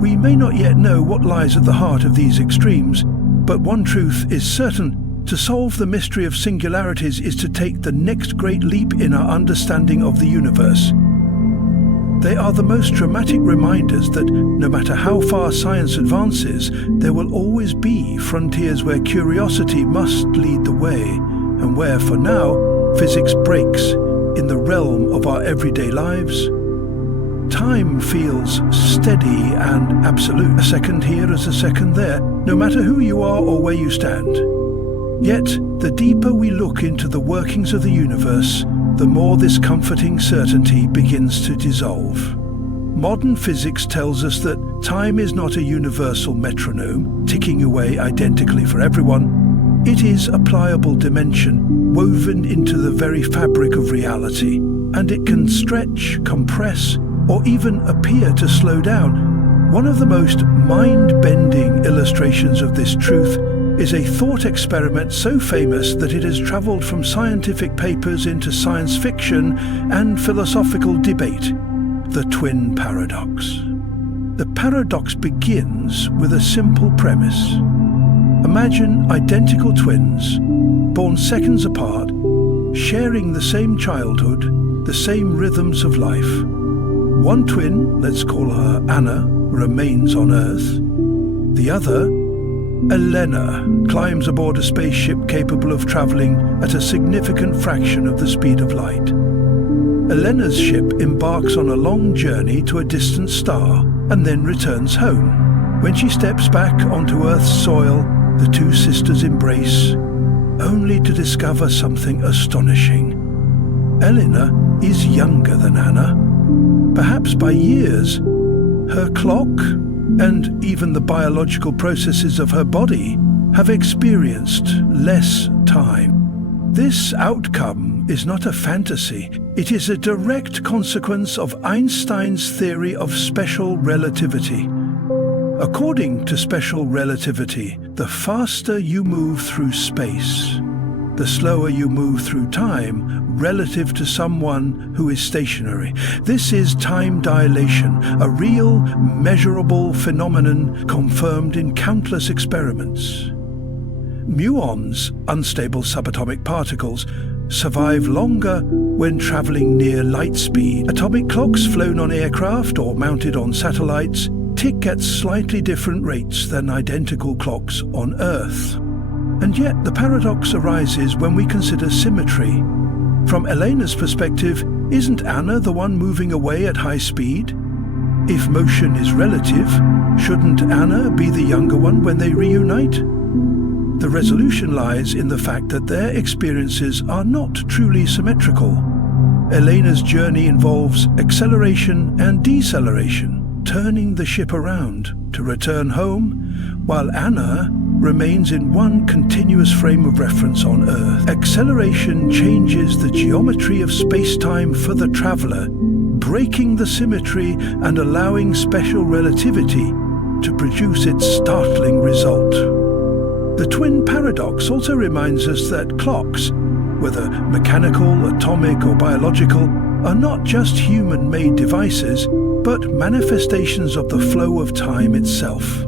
We may not yet know what lies at the heart of these extremes, but one truth is certain: to solve the mystery of singularities is to take the next great leap in our understanding of the universe. They are the most dramatic reminders that, no matter how far science advances, there will always be frontiers where curiosity must lead the way, and where, for now, physics breaks in the realm of our everyday lives. Time feels steady and absolute. A second here is a second there, no matter who you are or where you stand. Yet, the deeper we look into the workings of the universe, the more this comforting certainty begins to dissolve. Modern physics tells us that time is not a universal metronome, ticking away identically for everyone. It is a pliable dimension woven into the very fabric of reality, and it can stretch, compress, or even appear to slow down. One of the most mind-bending illustrations of this truth is a thought experiment so famous that it has traveled from scientific papers into science fiction and philosophical debate: the twin paradox. The paradox begins with a simple premise. Imagine identical twins, born seconds apart, sharing the same childhood, the same rhythms of life. One twin, let's call her Anna, remains on Earth. The other, Elena, climbs aboard a spaceship capable of traveling at a significant fraction of the speed of light. Elena's ship embarks on a long journey to a distant star and then returns home, When she steps back onto Earth's soil, the two sisters embrace, only to discover something astonishing. Elena is younger than Anna, perhaps by years. Her clock, and even the biological processes of her body, have experienced less time. This outcome is not a fantasy. It is a direct consequence of Einstein's theory of special relativity. According to special relativity, the faster you move through space, the slower you move through time relative to someone who is stationary. This is time dilation, a real, measurable phenomenon confirmed in countless experiments. Muons, unstable subatomic particles, survive longer when traveling near light speed. Atomic clocks flown on aircraft or mounted on satellites tick at slightly different rates than identical clocks on Earth. And yet the paradox arises when we consider symmetry. From Elena's perspective, isn't Anna the one moving away at high speed? If motion is relative, shouldn't Anna be the younger one when they reunite? The resolution lies in the fact that their experiences are not truly symmetrical. Elena's journey involves acceleration and deceleration, turning the ship around to return home, while Anna remains in one continuous frame of reference on Earth. Acceleration changes the geometry of space-time for the traveler, breaking the symmetry and allowing special relativity to produce its startling result. The twin paradox also reminds us that clocks, whether mechanical, atomic or biological, are not just human-made devices, but manifestations of the flow of time itself.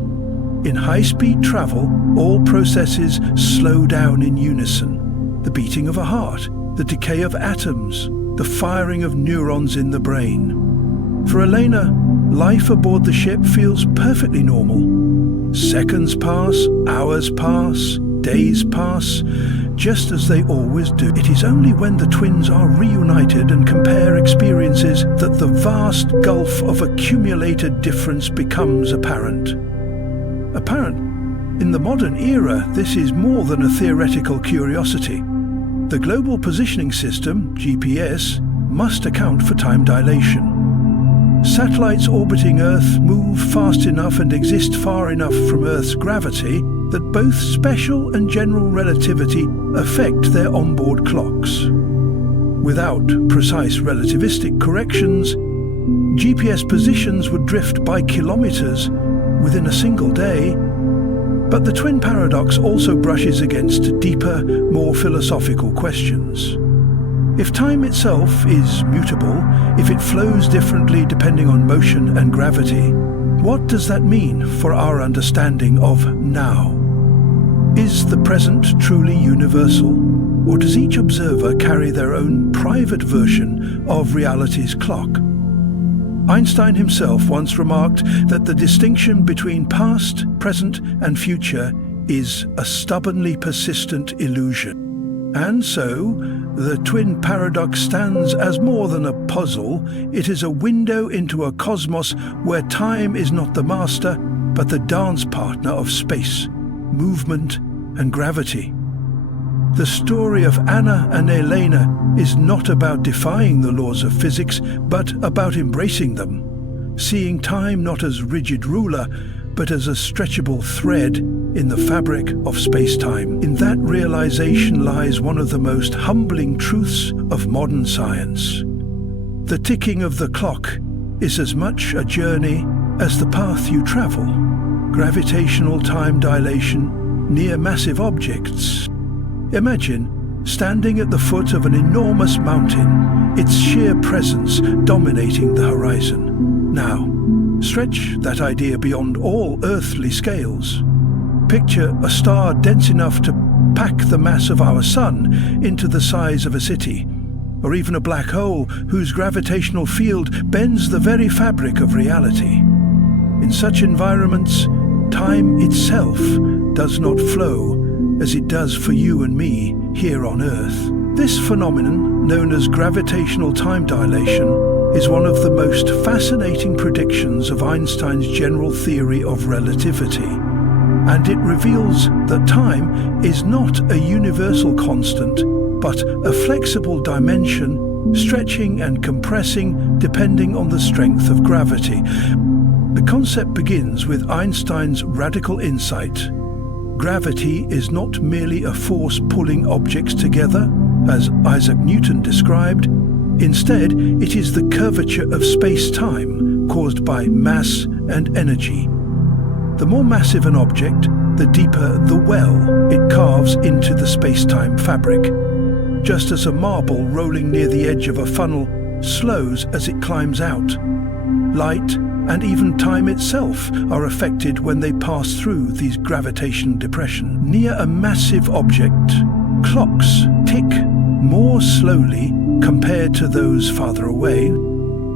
In high-speed travel, all processes slow down in unison. The beating of a heart, the decay of atoms, the firing of neurons in the brain. For Elena, life aboard the ship feels perfectly normal. Seconds pass, hours pass, days pass, just as they always do. It is only when the twins are reunited and compare experiences that the vast gulf of accumulated difference becomes apparent. In the modern era, this is more than a theoretical curiosity. The Global Positioning System, GPS, must account for time dilation. Satellites orbiting Earth move fast enough and exist far enough from Earth's gravity that both special and general relativity affect their onboard clocks. Without precise relativistic corrections, GPS positions would drift by kilometers within a single day. But the twin paradox also brushes against deeper, more philosophical questions. If time itself is mutable, if it flows differently depending on motion and gravity, what does that mean for our understanding of now? Is the present truly universal, or does each observer carry their own private version of reality's clock? Einstein himself once remarked that the distinction between past, present, and future is a stubbornly persistent illusion. And so, the twin paradox stands as more than a puzzle. It is a window into a cosmos where time is not the master, but the dance partner of space, movement, and gravity. The story of Anna and Elena is not about defying the laws of physics, but about embracing them, seeing time not as rigid ruler, but as a stretchable thread in the fabric of space-time. In that realization lies one of the most humbling truths of modern science. The ticking of the clock is as much a journey as the path you travel. Gravitational time dilation near massive objects. Imagine standing at the foot of an enormous mountain, its sheer presence dominating the horizon. Now, stretch that idea beyond all earthly scales. Picture a star dense enough to pack the mass of our sun into the size of a city, or even a black hole whose gravitational field bends the very fabric of reality. In such environments, time itself does not flow as it does for you and me here on Earth. This phenomenon, known as gravitational time dilation, is one of the most fascinating predictions of Einstein's general theory of relativity, and it reveals that time is not a universal constant, but a flexible dimension, stretching and compressing depending on the strength of gravity. The concept begins with Einstein's radical insight. Gravity is not merely a force pulling objects together, as Isaac Newton described. Instead, it is the curvature of space-time caused by mass and energy. The more massive an object, the deeper the well it carves into the space-time fabric. Just as a marble rolling near the edge of a funnel slows as it climbs out. Light and even time itself are affected when they pass through these gravitational depressions. Near a massive object, clocks tick more slowly compared to those farther away.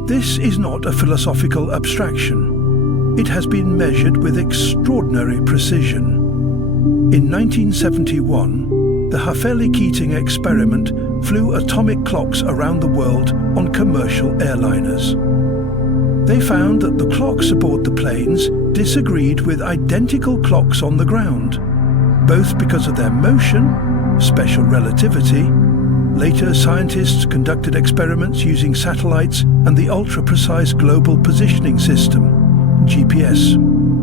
This is not a philosophical abstraction. It has been measured with extraordinary precision. In 1971, the Hafele-Keating experiment flew atomic clocks around the world on commercial airliners. They found that the clocks aboard the planes disagreed with identical clocks on the ground, both because of their motion, special relativity. Later, scientists conducted experiments using satellites and the ultra-precise Global Positioning System, GPS.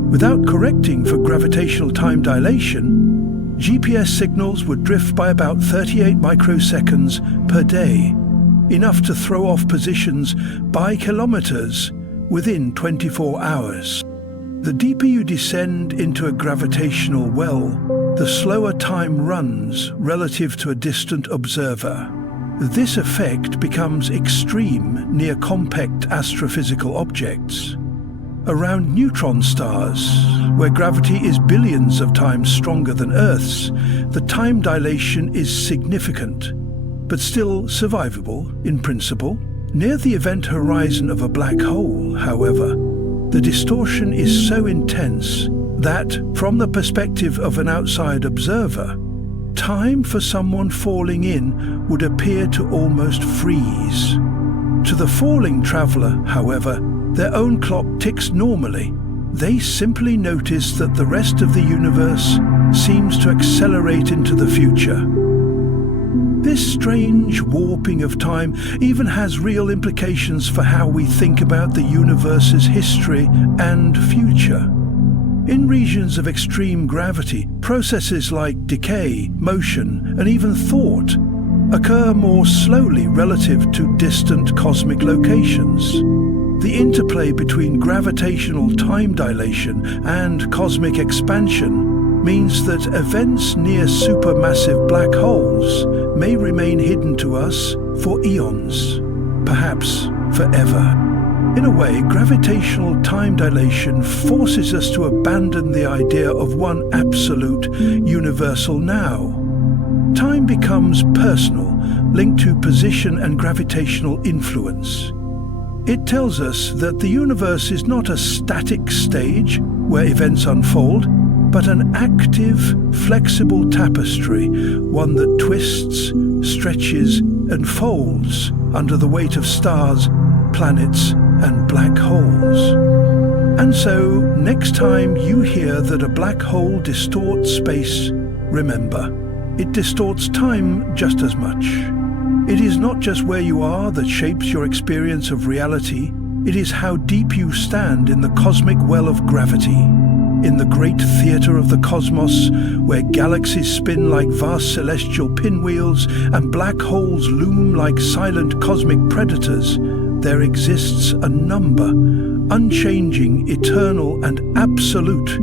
Without correcting for gravitational time dilation, GPS signals would drift by about 38 microseconds per day, enough to throw off positions by kilometers within 24 hours. The deeper you descend into a gravitational well, the slower time runs relative to a distant observer. This effect becomes extreme near compact astrophysical objects. Around neutron stars, where gravity is billions of times stronger than Earth's, the time dilation is significant, but still survivable in principle. Near the event horizon of a black hole, however, the distortion is so intense that, from the perspective of an outside observer, time for someone falling in would appear to almost freeze. To the falling traveler, however, their own clock ticks normally. They simply notice that the rest of the universe seems to accelerate into the future. This strange warping of time even has real implications for how we think about the universe's history and future. In regions of extreme gravity, processes like decay, motion, and even thought occur more slowly relative to distant cosmic locations. The interplay between gravitational time dilation and cosmic expansion means that events near supermassive black holes may remain hidden to us for eons, perhaps forever. In a way, gravitational time dilation forces us to abandon the idea of one absolute, universal now. Time becomes personal, linked to position and gravitational influence. It tells us that the universe is not a static stage where events unfold, but an active, flexible tapestry, one that twists, stretches, and folds under the weight of stars, planets, and black holes. And so, next time you hear that a black hole distorts space, remember, it distorts time just as much. It is not just where you are that shapes your experience of reality, it is how deep you stand in the cosmic well of gravity. In the great theatre of the cosmos, where galaxies spin like vast celestial pinwheels and black holes loom like silent cosmic predators, there exists a number, unchanging, eternal, and absolute,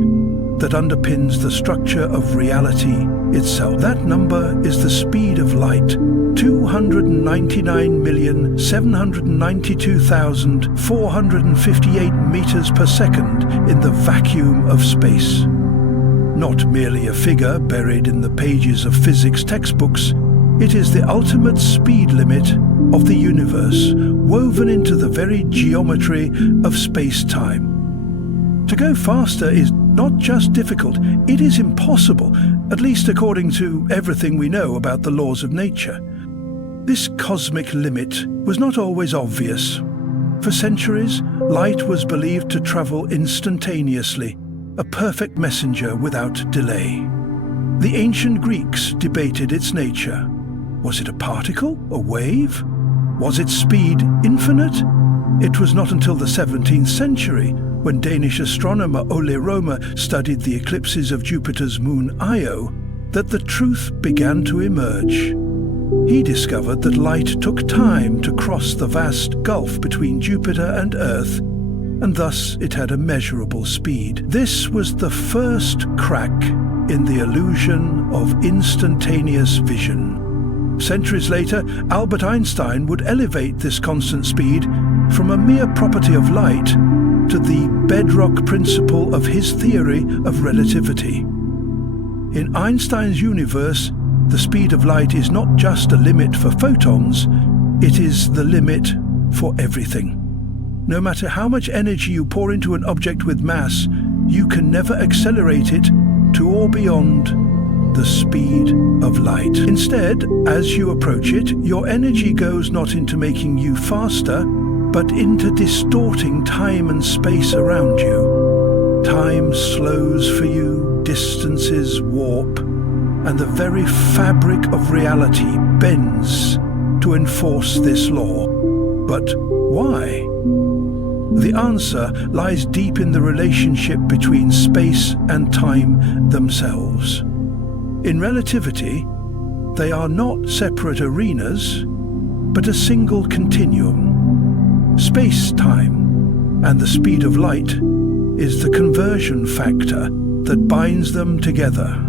that underpins the structure of reality itself. That number is the speed of light, 299,792,458 meters per second in the vacuum of space. Not merely a figure buried in the pages of physics textbooks, it is the ultimate speed limit of the universe, woven into the very geometry of space-time. To go faster is not just difficult, it is impossible, at least according to everything we know about the laws of nature. This cosmic limit was not always obvious. For centuries, light was believed to travel instantaneously, a perfect messenger without delay. The ancient Greeks debated its nature. Was it a particle, a wave? Was its speed infinite? It was not until the 17th century, when Danish astronomer Ole Romer studied the eclipses of Jupiter's moon Io, that the truth began to emerge. He discovered that light took time to cross the vast gulf between Jupiter and Earth, and thus it had a measurable speed. This was the first crack in the illusion of instantaneous vision. Centuries later, Albert Einstein would elevate this constant speed from a mere property of light to the bedrock principle of his theory of relativity. In Einstein's universe, the speed of light is not just a limit for photons, it is the limit for everything. No matter how much energy you pour into an object with mass, you can never accelerate it to or beyond the speed of light. Instead, as you approach it, your energy goes not into making you faster, but into distorting time and space around you. Time slows for you, distances warp, and the very fabric of reality bends to enforce this law. But why? The answer lies deep in the relationship between space and time themselves. In relativity, they are not separate arenas, but a single continuum. Space-time and the speed of light is the conversion factor that binds them together.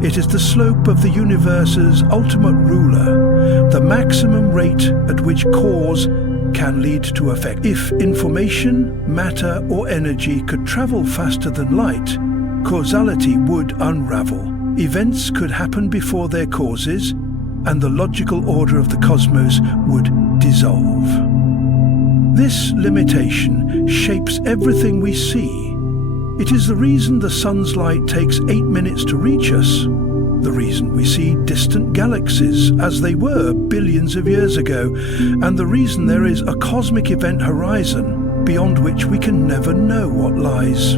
It is the slope of the universe's ultimate ruler, the maximum rate at which cause can lead to effect. If information, matter, or energy could travel faster than light, causality would unravel. Events could happen before their causes, and the logical order of the cosmos would dissolve. This limitation shapes everything we see. It is the reason the sun's light takes 8 minutes to reach us, the reason we see distant galaxies as they were billions of years ago, and the reason there is a cosmic event horizon beyond which we can never know what lies.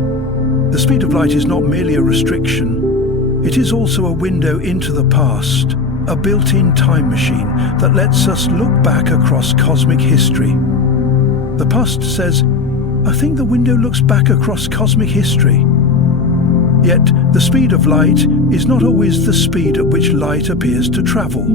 The speed of light is not merely a restriction, it is also a window into the past, a built-in time machine that lets us look back across cosmic history. The past says, I think the window looks back across cosmic history. Yet, the speed of light is not always the speed at which light appears to travel.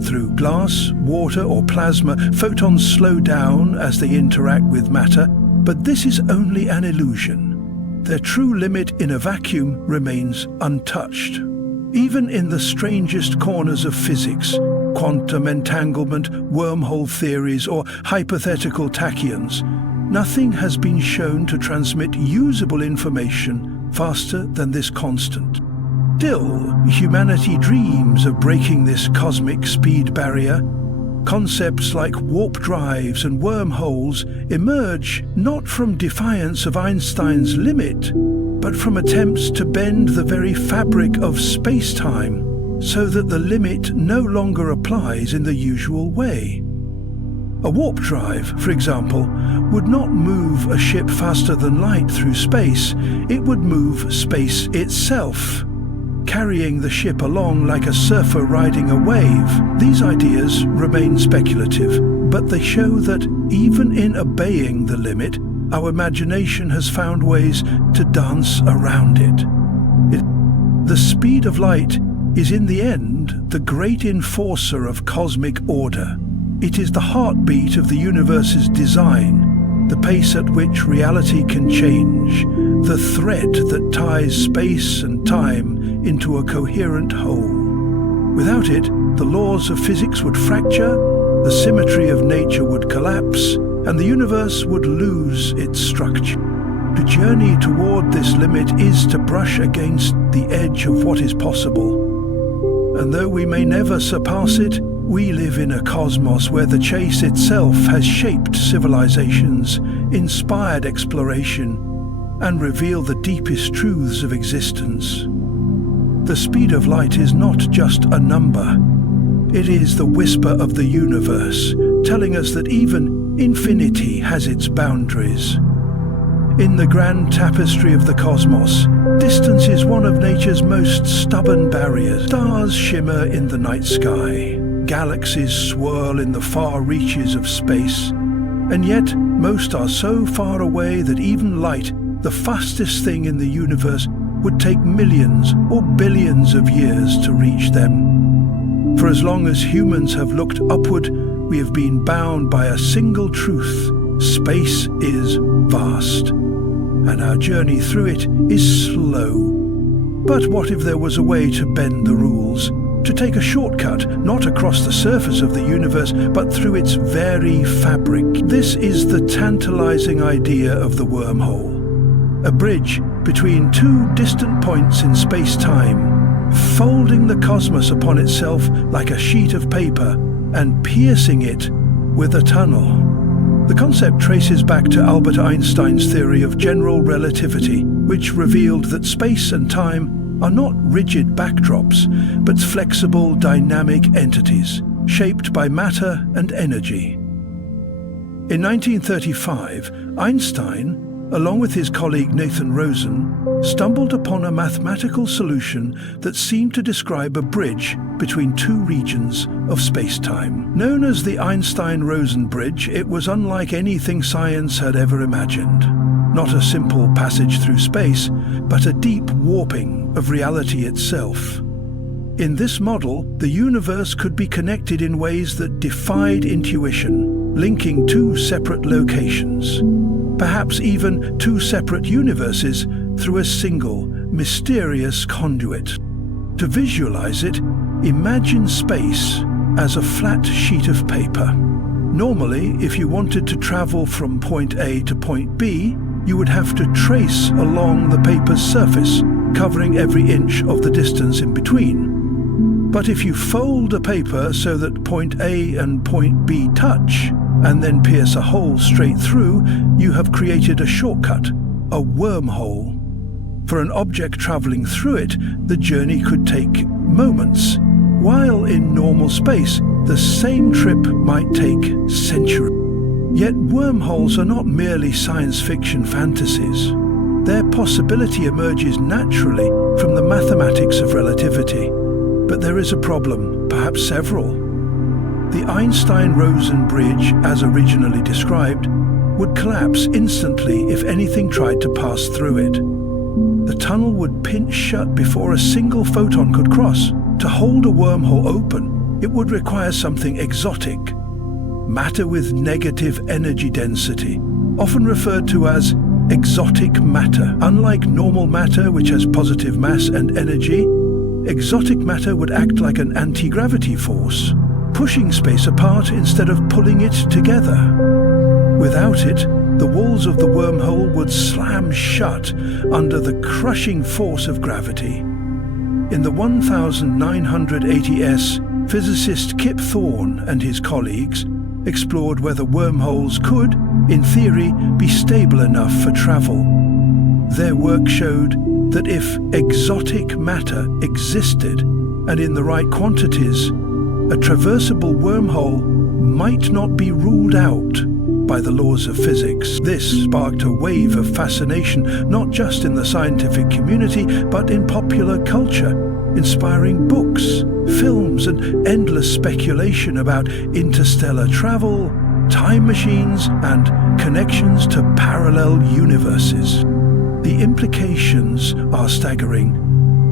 Through glass, water, or plasma, photons slow down as they interact with matter, but this is only an illusion. Their true limit in a vacuum remains untouched. Even in the strangest corners of physics, quantum entanglement, wormhole theories, or hypothetical tachyons, nothing has been shown to transmit usable information faster than this constant. Still, humanity dreams of breaking this cosmic speed barrier. Concepts like warp drives and wormholes emerge not from defiance of Einstein's limit, but from attempts to bend the very fabric of space-time so that the limit no longer applies in the usual way. A warp drive, for example, would not move a ship faster than light through space, it would move space itself, carrying the ship along like a surfer riding a wave. These ideas remain speculative, but they show that even in obeying the limit, our imagination has found ways to dance around it. The speed of light is in the end the great enforcer of cosmic order. It is the heartbeat of the universe's design, the pace at which reality can change, the thread that ties space and time into a coherent whole. Without it, the laws of physics would fracture, the symmetry of nature would collapse, and the universe would lose its structure. To journey toward this limit is to brush against the edge of what is possible. And though we may never surpass it, we live in a cosmos where the chase itself has shaped civilizations, inspired exploration, and revealed the deepest truths of existence. The speed of light is not just a number. It is the whisper of the universe, telling us that even Infinity has its boundaries. In the grand tapestry of the cosmos, distance is one of nature's most stubborn barriers. Stars shimmer in the night sky, galaxies swirl in the far reaches of space, and yet most are so far away that even light, the fastest thing in the universe, would take millions or billions of years to reach them. For as long as humans have looked upward, we have been bound by a single truth: space is vast, and our journey through it is slow. But what if there was a way to bend the rules, to take a shortcut, not across the surface of the universe, but through its very fabric? This is the tantalizing idea of the wormhole, a bridge between two distant points in space-time, folding the cosmos upon itself like a sheet of paper and piercing it with a tunnel. The concept traces back to Albert Einstein's theory of general relativity, which revealed that space and time are not rigid backdrops, but flexible, dynamic entities, shaped by matter and energy. In 1935, Einstein, along with his colleague Nathan Rosen, stumbled upon a mathematical solution that seemed to describe a bridge between two regions of space-time. Known as the Einstein-Rosen bridge, it was unlike anything science had ever imagined. Not a simple passage through space, but a deep warping of reality itself. In this model, the universe could be connected in ways that defied intuition, linking two separate locations, perhaps even two separate universes, through a single, mysterious conduit. To visualize it, imagine space as a flat sheet of paper. Normally, if you wanted to travel from point A to point B, you would have to trace along the paper's surface, covering every inch of the distance in between. But if you fold a paper so that point A and point B touch, and then pierce a hole straight through, you have created a shortcut, a wormhole. For an object traveling through it, the journey could take moments, while in normal space, the same trip might take centuries. Yet wormholes are not merely science fiction fantasies. Their possibility emerges naturally from the mathematics of relativity. But there is a problem, perhaps several. The Einstein-Rosen bridge, as originally described, would collapse instantly if anything tried to pass through it. The tunnel would pinch shut before a single photon could cross. To hold a wormhole open, it would require something exotic. Matter with negative energy density, often referred to as exotic matter. Unlike normal matter, which has positive mass and energy, exotic matter would act like an anti-gravity force, pushing space apart instead of pulling it together. Without it, the walls of the wormhole would slam shut under the crushing force of gravity. In the 1980s, physicist Kip Thorne and his colleagues explored whether wormholes could, in theory, be stable enough for travel. Their work showed that if exotic matter existed, and in the right quantities, a traversable wormhole might not be ruled out by the laws of physics. This sparked a wave of fascination, not just in the scientific community, but in popular culture, inspiring books, films, and endless speculation about interstellar travel, time machines, and connections to parallel universes. The implications are staggering.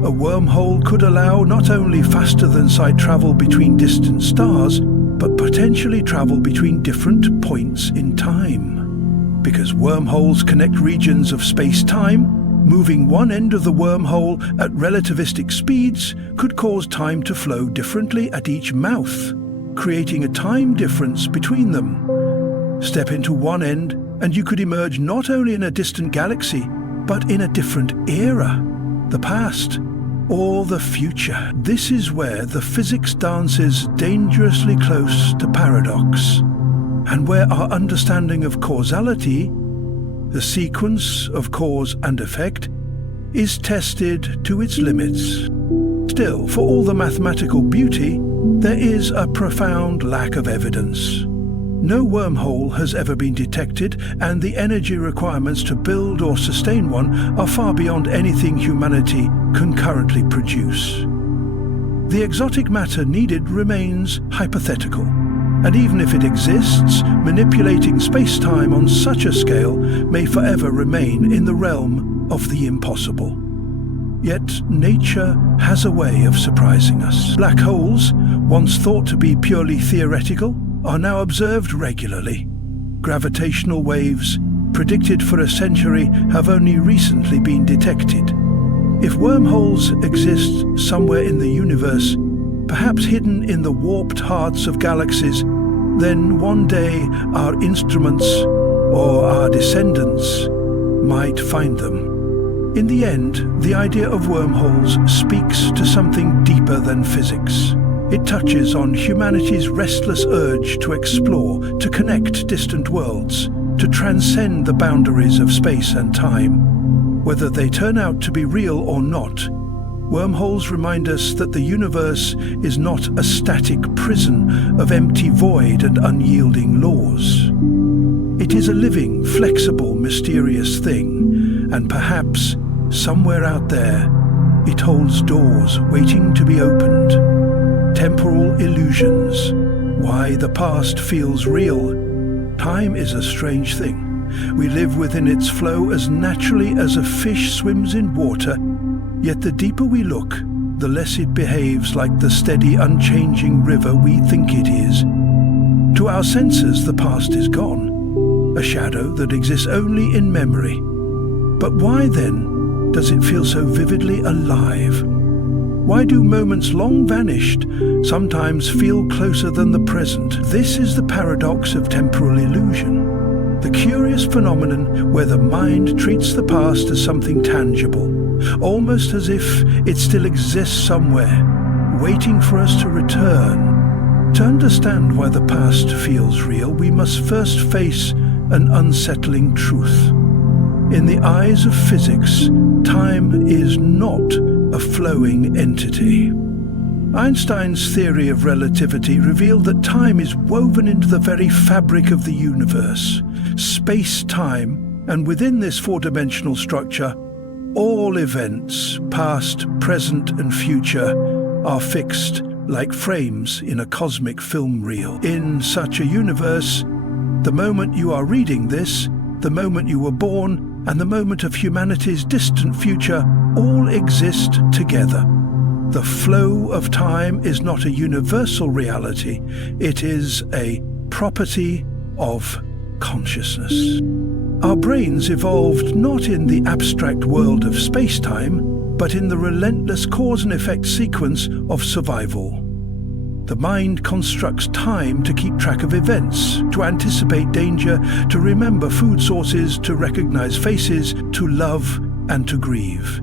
A wormhole could allow not only faster-than-light travel between distant stars, but potentially travel between different points in time. Because wormholes connect regions of space-time, moving one end of the wormhole at relativistic speeds could cause time to flow differently at each mouth, creating a time difference between them. Step into one end, and you could emerge not only in a distant galaxy, but in a different era, the past or the future. This is where the physics dances dangerously close to paradox, and where our understanding of causality, the sequence of cause and effect, is tested to its limits. Still, for all the mathematical beauty, there is a profound lack of evidence. No wormhole has ever been detected, and the energy requirements to build or sustain one are far beyond anything humanity can currently produce. The exotic matter needed remains hypothetical, and even if it exists, manipulating space-time on such a scale may forever remain in the realm of the impossible. Yet nature has a way of surprising us. Black holes, once thought to be purely theoretical, are now observed regularly. Gravitational waves, predicted for a century, have only recently been detected. If wormholes exist somewhere in the universe, perhaps hidden in the warped hearts of galaxies, then one day our instruments or our descendants might find them. In the end, the idea of wormholes speaks to something deeper than physics. It touches on humanity's restless urge to explore, to connect distant worlds, to transcend the boundaries of space and time. Whether they turn out to be real or not, wormholes remind us that the universe is not a static prison of empty void and unyielding laws. It is a living, flexible, mysterious thing, and perhaps, somewhere out there, it holds doors waiting to be opened. Temporal illusions. Why the past feels real. Time is a strange thing. We live within its flow as naturally as a fish swims in water, yet the deeper we look, the less it behaves like the steady, unchanging river we think it is. To our senses, the past is gone, a shadow that exists only in memory. But why then does it feel so vividly alive? Why do moments long vanished sometimes feel closer than the present? This is the paradox of temporal illusion, the curious phenomenon where the mind treats the past as something tangible, almost as if it still exists somewhere, waiting for us to return. To understand why the past feels real, we must first face an unsettling truth. In the eyes of physics, time is not a flowing entity. Einstein's theory of relativity revealed that time is woven into the very fabric of the universe, space-time, and within this four-dimensional structure, all events, past, present, and future, are fixed like frames in a cosmic film reel. In such a universe, the moment you are reading this, the moment you were born, and the moment of humanity's distant future all exist together. The flow of time is not a universal reality, it is a property of consciousness. Our brains evolved not in the abstract world of space-time, but in the relentless cause and effect sequence of survival. The mind constructs time to keep track of events, to anticipate danger, to remember food sources, to recognize faces, to love and to grieve.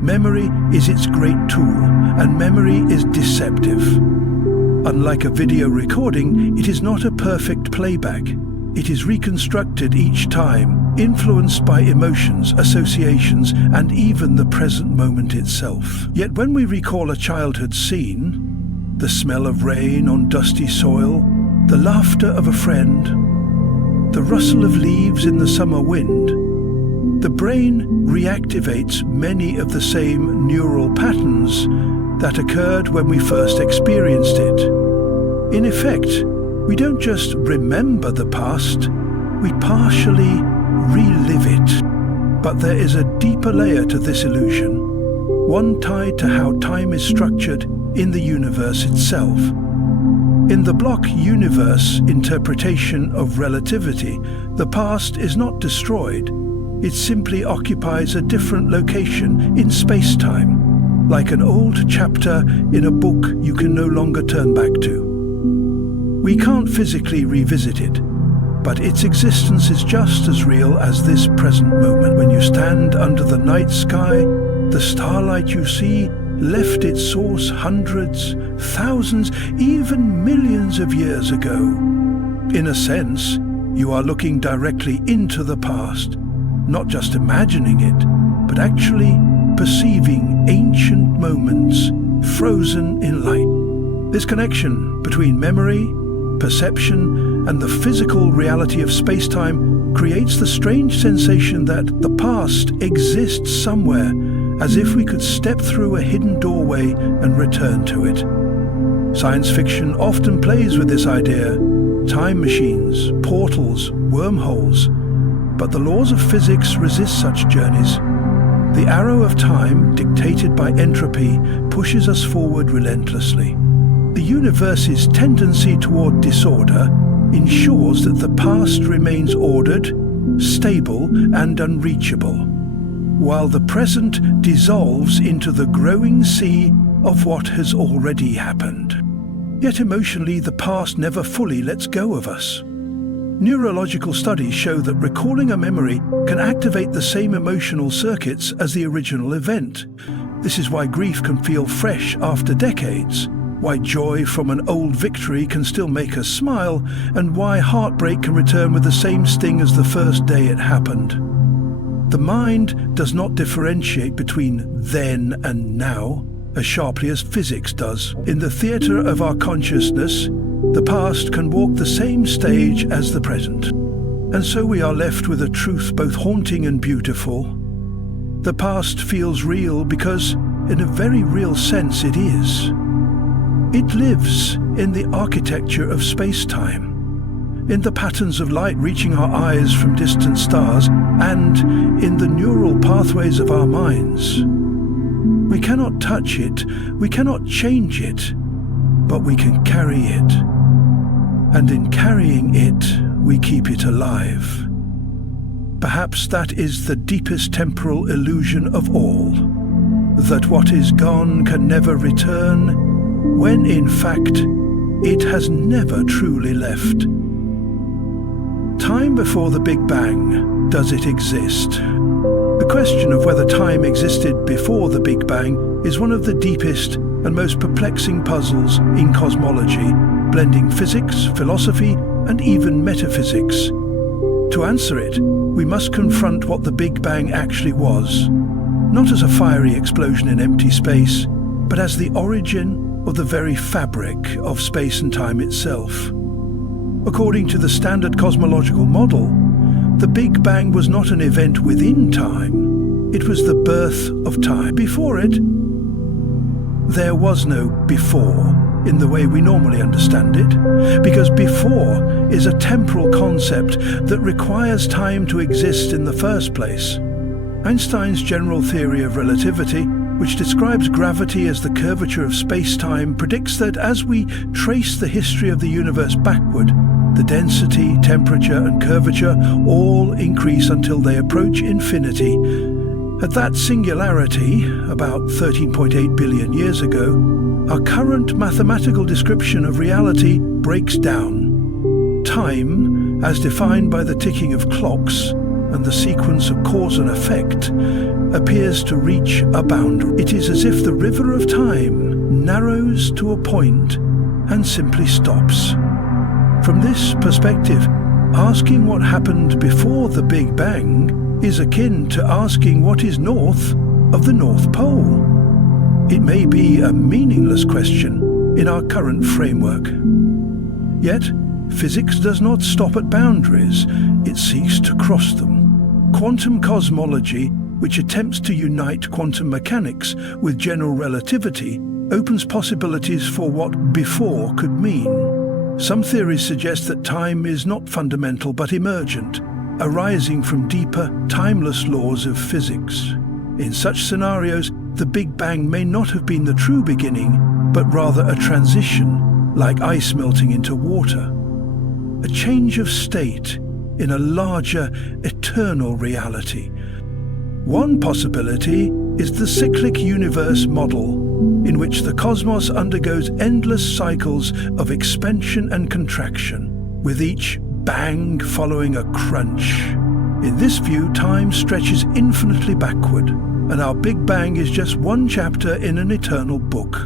Memory is its great tool, and memory is deceptive. Unlike a video recording, it is not a perfect playback. It is reconstructed each time, influenced by emotions, associations, and even the present moment itself. Yet when we recall a childhood scene, the smell of rain on dusty soil, the laughter of a friend, the rustle of leaves in the summer wind, the brain reactivates many of the same neural patterns that occurred when we first experienced it. In effect, we don't just remember the past, we partially relive it. But there is a deeper layer to this illusion, one tied to how time is structured in the universe itself. In the block universe interpretation of relativity, the past is not destroyed. It simply occupies a different location in space-time, like an old chapter in a book you can no longer turn back to. We can't physically revisit it, but its existence is just as real as this present moment. When you stand under the night sky, the starlight you see left its source hundreds, thousands, even millions of years ago. In a sense, you are looking directly into the past, not just imagining it, but actually perceiving ancient moments frozen in light. This connection between memory, perception, and the physical reality of spacetime creates the strange sensation that the past exists somewhere, as if we could step through a hidden doorway and return to it. Science fiction often plays with this idea: time machines, portals, wormholes. But the laws of physics resist such journeys. The arrow of time, dictated by entropy, pushes us forward relentlessly. The universe's tendency toward disorder ensures that the past remains ordered, stable, and unreachable, while the present dissolves into the growing sea of what has already happened. Yet emotionally, the past never fully lets go of us. Neurological studies show that recalling a memory can activate the same emotional circuits as the original event. This is why grief can feel fresh after decades, why joy from an old victory can still make us smile, and why heartbreak can return with the same sting as the first day it happened. The mind does not differentiate between then and now as sharply as physics does. In the theatre of our consciousness, the past can walk the same stage as the present. And so we are left with a truth both haunting and beautiful. The past feels real because, in a very real sense, it is. It lives in the architecture of space-time, in the patterns of light reaching our eyes from distant stars, and in the neural pathways of our minds. We cannot touch it, we cannot change it, but we can carry it. And in carrying it, we keep it alive. Perhaps that is the deepest temporal illusion of all, that what is gone can never return, when in fact it has never truly left. Time before the Big Bang, does it exist? The question of whether time existed before the Big Bang is one of the deepest and most perplexing puzzles in cosmology, blending physics, philosophy, and even metaphysics. To answer it, we must confront what the Big Bang actually was, not as a fiery explosion in empty space, but as the origin of the very fabric of space and time itself. According to the standard cosmological model, the Big Bang was not an event within time, it was the birth of time. Before it, there was no before in the way we normally understand it, because before is a temporal concept that requires time to exist in the first place. Einstein's general theory of relativity, which describes gravity as the curvature of space-time, predicts that as we trace the history of the universe backward, the density, temperature, and curvature all increase until they approach infinity. At that singularity, about 13.8 billion years ago, our current mathematical description of reality breaks down. Time, as defined by the ticking of clocks and the sequence of cause and effect, appears to reach a boundary. It is as if the river of time narrows to a point and simply stops. From this perspective, asking what happened before the Big Bang is akin to asking what is north of the North Pole. It may be a meaningless question in our current framework. Yet, physics does not stop at boundaries, it seeks to cross them. Quantum cosmology, which attempts to unite quantum mechanics with general relativity, opens possibilities for what before could mean. Some theories suggest that time is not fundamental but emergent, arising from deeper, timeless laws of physics. In such scenarios, the Big Bang may not have been the true beginning, but rather a transition, like ice melting into water. A change of state in a larger, eternal reality. One possibility is the cyclic universe model, in which the cosmos undergoes endless cycles of expansion and contraction, with each bang following a crunch. In this view, time stretches infinitely backward, and our Big Bang is just one chapter in an eternal book.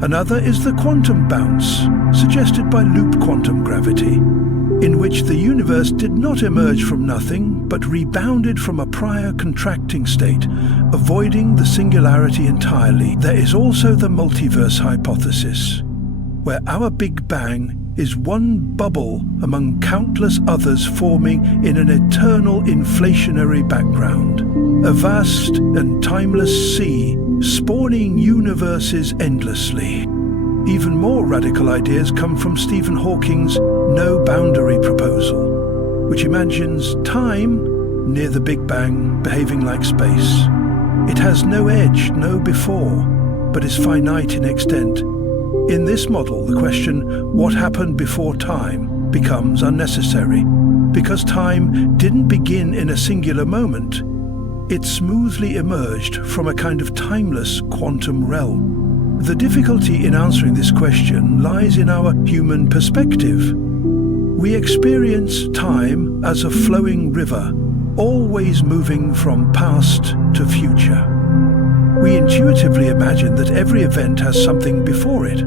Another is the quantum bounce, suggested by loop quantum gravity, in which the universe did not emerge from nothing, but rebounded from a prior contracting state, avoiding the singularity entirely. There is also the multiverse hypothesis, where our Big Bang is one bubble among countless others forming in an eternal inflationary background, a vast and timeless sea spawning universes endlessly. Even more radical ideas come from Stephen Hawking's no boundary proposal, which imagines time near the Big Bang behaving like space. It has no edge, no before, but is finite in extent. In this model, the question, what happened before time, becomes unnecessary. Because time didn't begin in a singular moment, it smoothly emerged from a kind of timeless quantum realm. The difficulty in answering this question lies in our human perspective. We experience time as a flowing river, always moving from past to future. We intuitively imagine that every event has something before it,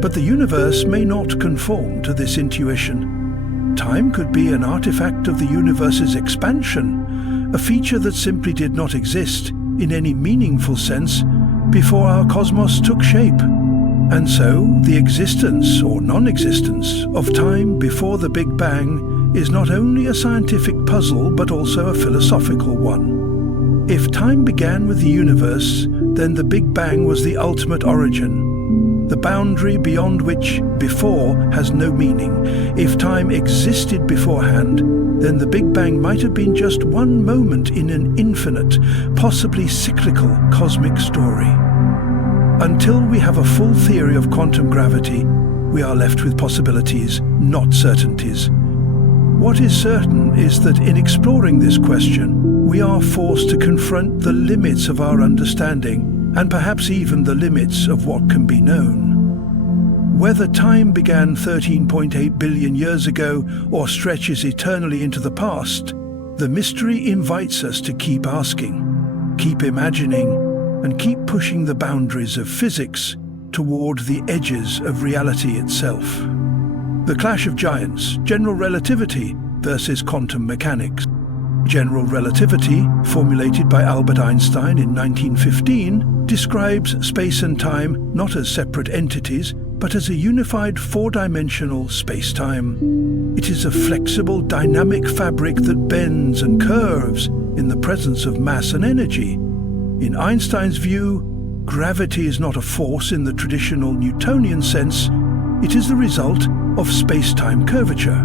but the universe may not conform to this intuition. Time could be an artifact of the universe's expansion, a feature that simply did not exist in any meaningful sense before our cosmos took shape. And so, the existence or non-existence of time before the Big Bang is not only a scientific puzzle but also a philosophical one. If time began with the universe, then the Big Bang was the ultimate origin, the boundary beyond which before has no meaning. If time existed beforehand, then the Big Bang might have been just one moment in an infinite, possibly cyclical cosmic story. Until we have a full theory of quantum gravity, we are left with possibilities, not certainties. What is certain is that in exploring this question, we are forced to confront the limits of our understanding, and perhaps even the limits of what can be known. Whether time began 13.8 billion years ago or stretches eternally into the past, the mystery invites us to keep asking, keep imagining, and keep pushing the boundaries of physics toward the edges of reality itself. The clash of giants, general relativity versus quantum mechanics. General relativity, formulated by Albert Einstein in 1915, describes space and time not as separate entities, but as a unified four-dimensional space-time. It is a flexible, dynamic fabric that bends and curves in the presence of mass and energy. In Einstein's view, gravity is not a force in the traditional Newtonian sense. It is the result of space-time curvature.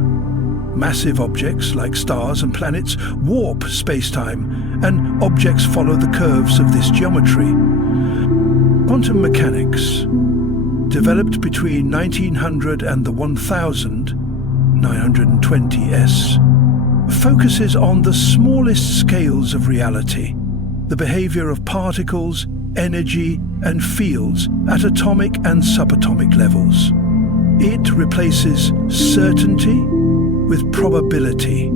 Massive objects like stars and planets warp space-time, and objects follow the curves of this geometry. Quantum mechanics, developed between 1900 and the 1920s, focuses on the smallest scales of reality, the behavior of particles, energy, and fields at atomic and subatomic levels. It replaces certainty with probability,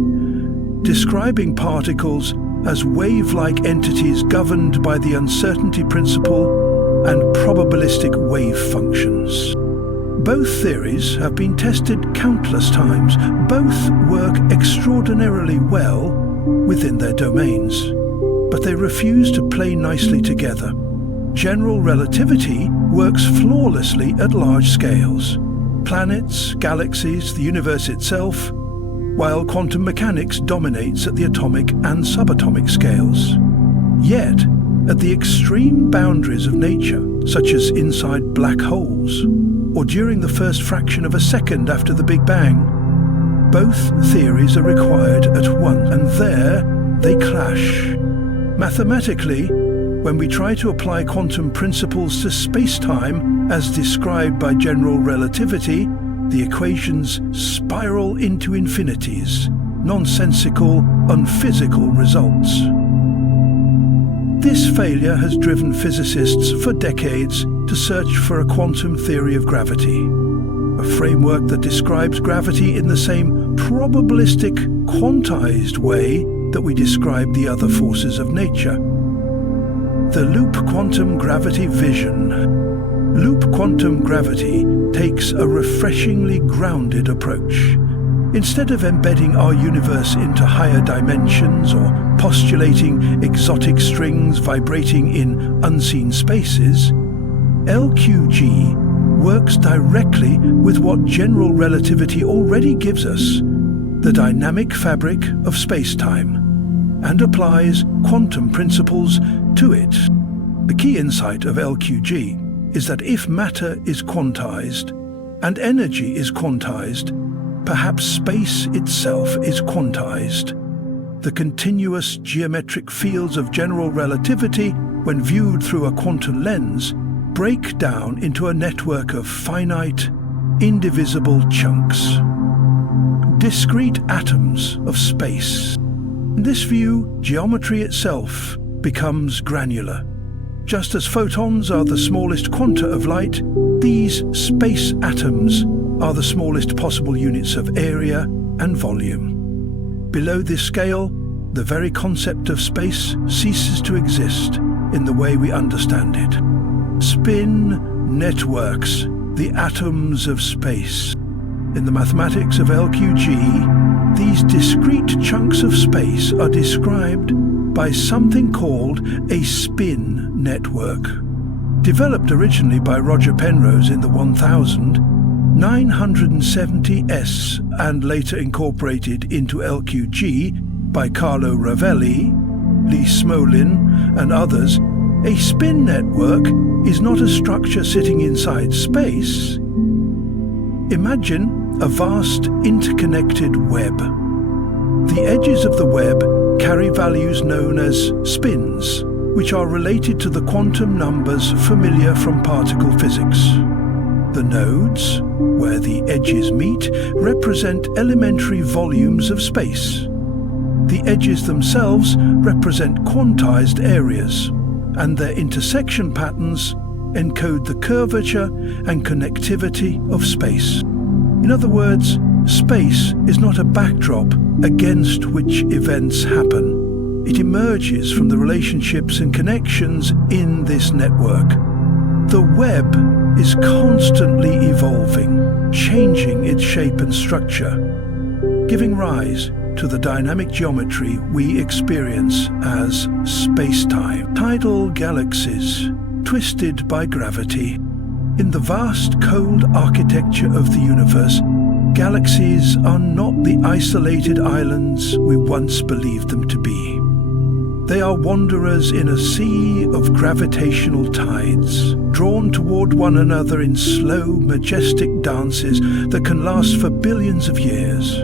describing particles as wave-like entities governed by the uncertainty principle and probabilistic wave functions. Both theories have been tested countless times. Both work extraordinarily well within their domains, but they refuse to play nicely together. General relativity works flawlessly at large scales. Planets, galaxies, the universe itself, while quantum mechanics dominates at the atomic and subatomic scales. Yet, at the extreme boundaries of nature, such as inside black holes, or during the first fraction of a second after the Big Bang, both theories are required at once, and there they clash. Mathematically, when we try to apply quantum principles to space-time as described by general relativity, the equations spiral into infinities, nonsensical, unphysical results. This failure has driven physicists for decades to search for a quantum theory of gravity, a framework that describes gravity in the same probabilistic, quantized way that we describe the other forces of nature. The loop quantum gravity vision. Loop quantum gravity takes a refreshingly grounded approach. Instead of embedding our universe into higher dimensions or postulating exotic strings vibrating in unseen spaces, LQG works directly with what general relativity already gives us, the dynamic fabric of space-time, and applies quantum principles to it. The key insight of LQG is that if matter is quantized and energy is quantized, perhaps space itself is quantized. The continuous geometric fields of general relativity, when viewed through a quantum lens, break down into a network of finite, indivisible chunks, discrete atoms of space. In this view, geometry itself becomes granular. Just as photons are the smallest quanta of light, these space atoms are the smallest possible units of area and volume. Below this scale, the very concept of space ceases to exist in the way we understand it. Spin networks, the atoms of space. In the mathematics of LQG, these discrete chunks of space are described by something called a spin network. Developed originally by Roger Penrose in the 1970s and later incorporated into LQG by Carlo Rovelli, Lee Smolin and others, a spin network is not a structure sitting inside space. Imagine a vast interconnected web. The edges of the web carry values known as spins, which are related to the quantum numbers familiar from particle physics. The nodes, where the edges meet, represent elementary volumes of space. The edges themselves represent quantized areas, and their intersection patterns encode the curvature and connectivity of space. In other words, space is not a backdrop against which events happen. It emerges from the relationships and connections in this network. The web is constantly evolving, changing its shape and structure, giving rise to the dynamic geometry we experience as space-time. Tidal galaxies, twisted by gravity. In the vast cold architecture of the universe, galaxies are not the isolated islands we once believed them to be. They are wanderers in a sea of gravitational tides, drawn toward one another in slow, majestic dances that can last for billions of years.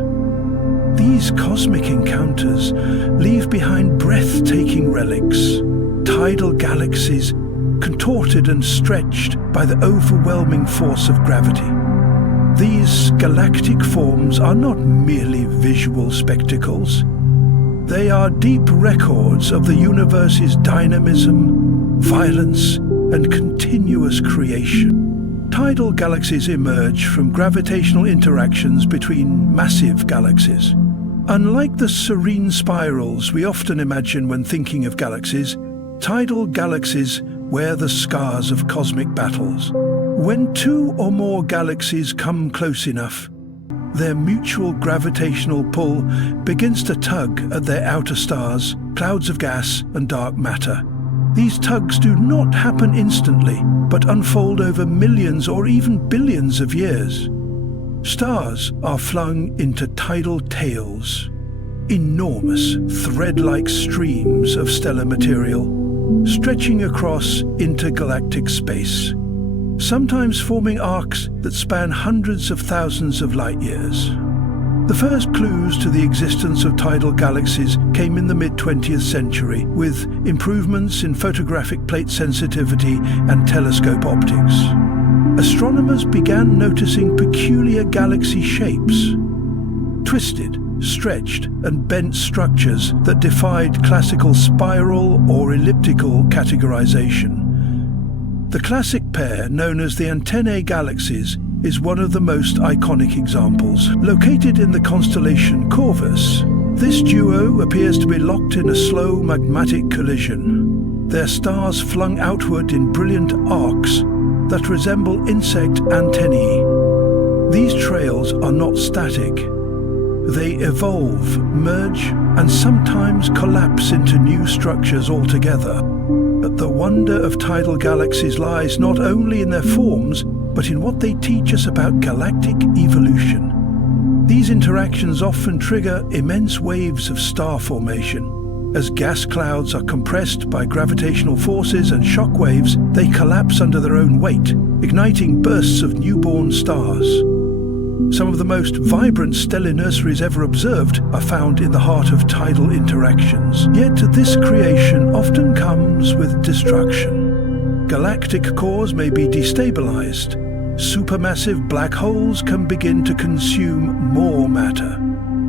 These cosmic encounters leave behind breathtaking relics, tidal galaxies contorted and stretched by the overwhelming force of gravity. These galactic forms are not merely visual spectacles. They are deep records of the universe's dynamism, violence, and continuous creation. Tidal galaxies emerge from gravitational interactions between massive galaxies. Unlike the serene spirals we often imagine when thinking of galaxies, tidal galaxies wear the scars of cosmic battles. When two or more galaxies come close enough, their mutual gravitational pull begins to tug at their outer stars, clouds of gas and dark matter. These tugs do not happen instantly, but unfold over millions or even billions of years. Stars are flung into tidal tails, enormous thread-like streams of stellar material, stretching across intergalactic space, sometimes forming arcs that span hundreds of thousands of light years. The first clues to the existence of tidal galaxies came in the mid-20th century, with improvements in photographic plate sensitivity and telescope optics. Astronomers began noticing peculiar galaxy shapes, twisted, stretched and bent structures that defied classical spiral or elliptical categorization. The classic pair, known as the Antennae galaxies, is one of the most iconic examples. Located in the constellation Corvus, this duo appears to be locked in a slow magmatic collision, their stars flung outward in brilliant arcs that resemble insect antennae. These trails are not static. They evolve, merge, and sometimes collapse into new structures altogether. But the wonder of tidal galaxies lies not only in their forms, but in what they teach us about galactic evolution. These interactions often trigger immense waves of star formation. As gas clouds are compressed by gravitational forces and shock waves, they collapse under their own weight, igniting bursts of newborn stars. Some of the most vibrant stellar nurseries ever observed are found in the heart of tidal interactions. Yet this creation often comes with destruction. Galactic cores may be destabilized. Supermassive black holes can begin to consume more matter,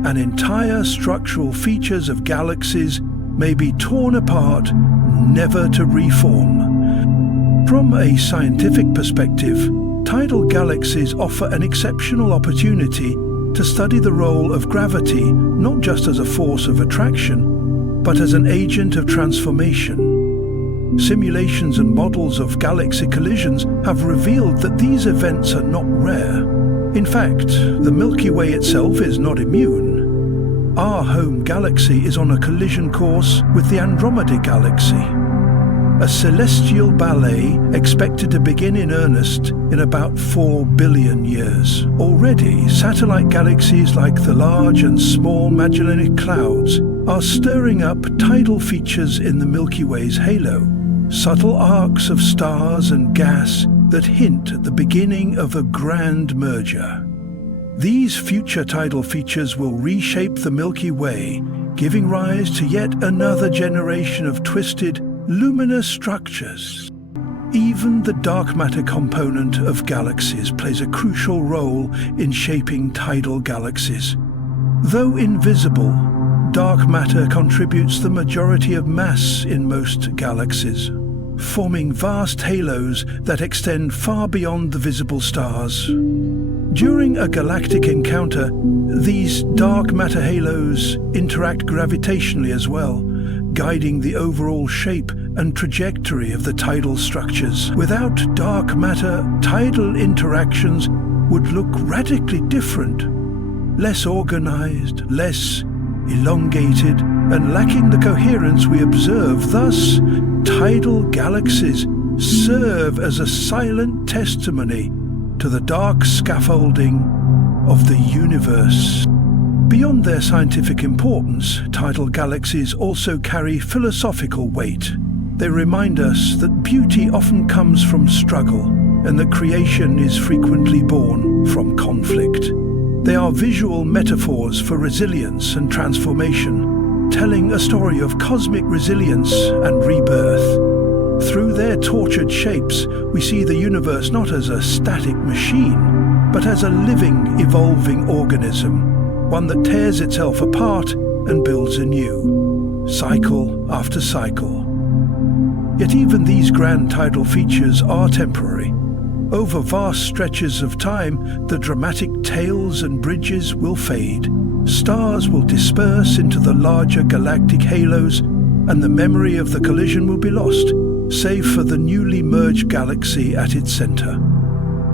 and entire structural features of galaxies may be torn apart, never to reform. From a scientific perspective, tidal galaxies offer an exceptional opportunity to study the role of gravity not just as a force of attraction, but as an agent of transformation. Simulations and models of galaxy collisions have revealed that these events are not rare. In fact, the Milky Way itself is not immune. Our home galaxy is on a collision course with the Andromeda Galaxy, a celestial ballet expected to begin in earnest in about 4 billion years. Already, satellite galaxies like the Large and Small Magellanic Clouds are stirring up tidal features in the Milky Way's halo, subtle arcs of stars and gas that hint at the beginning of a grand merger. These future tidal features will reshape the Milky Way, giving rise to yet another generation of twisted, luminous structures. Even the dark matter component of galaxies plays a crucial role in shaping tidal galaxies. Though invisible, dark matter contributes the majority of mass in most galaxies, forming vast halos that extend far beyond the visible stars. During a galactic encounter, these dark matter halos interact gravitationally as well, guiding the overall shape and trajectory of the tidal structures. Without dark matter, tidal interactions would look radically different, less organized, less elongated, and lacking the coherence we observe. Thus, tidal galaxies serve as a silent testimony to the dark scaffolding of the universe. Beyond their scientific importance, tidal galaxies also carry philosophical weight. They remind us that beauty often comes from struggle, and that creation is frequently born from conflict. They are visual metaphors for resilience and transformation, telling a story of cosmic resilience and rebirth. Through their tortured shapes, we see the universe not as a static machine, but as a living, evolving organism, one that tears itself apart and builds anew, cycle after cycle. Yet even these grand tidal features are temporary. Over vast stretches of time, the dramatic tails and bridges will fade. Stars will disperse into the larger galactic halos, and the memory of the collision will be lost, save for the newly merged galaxy at its center.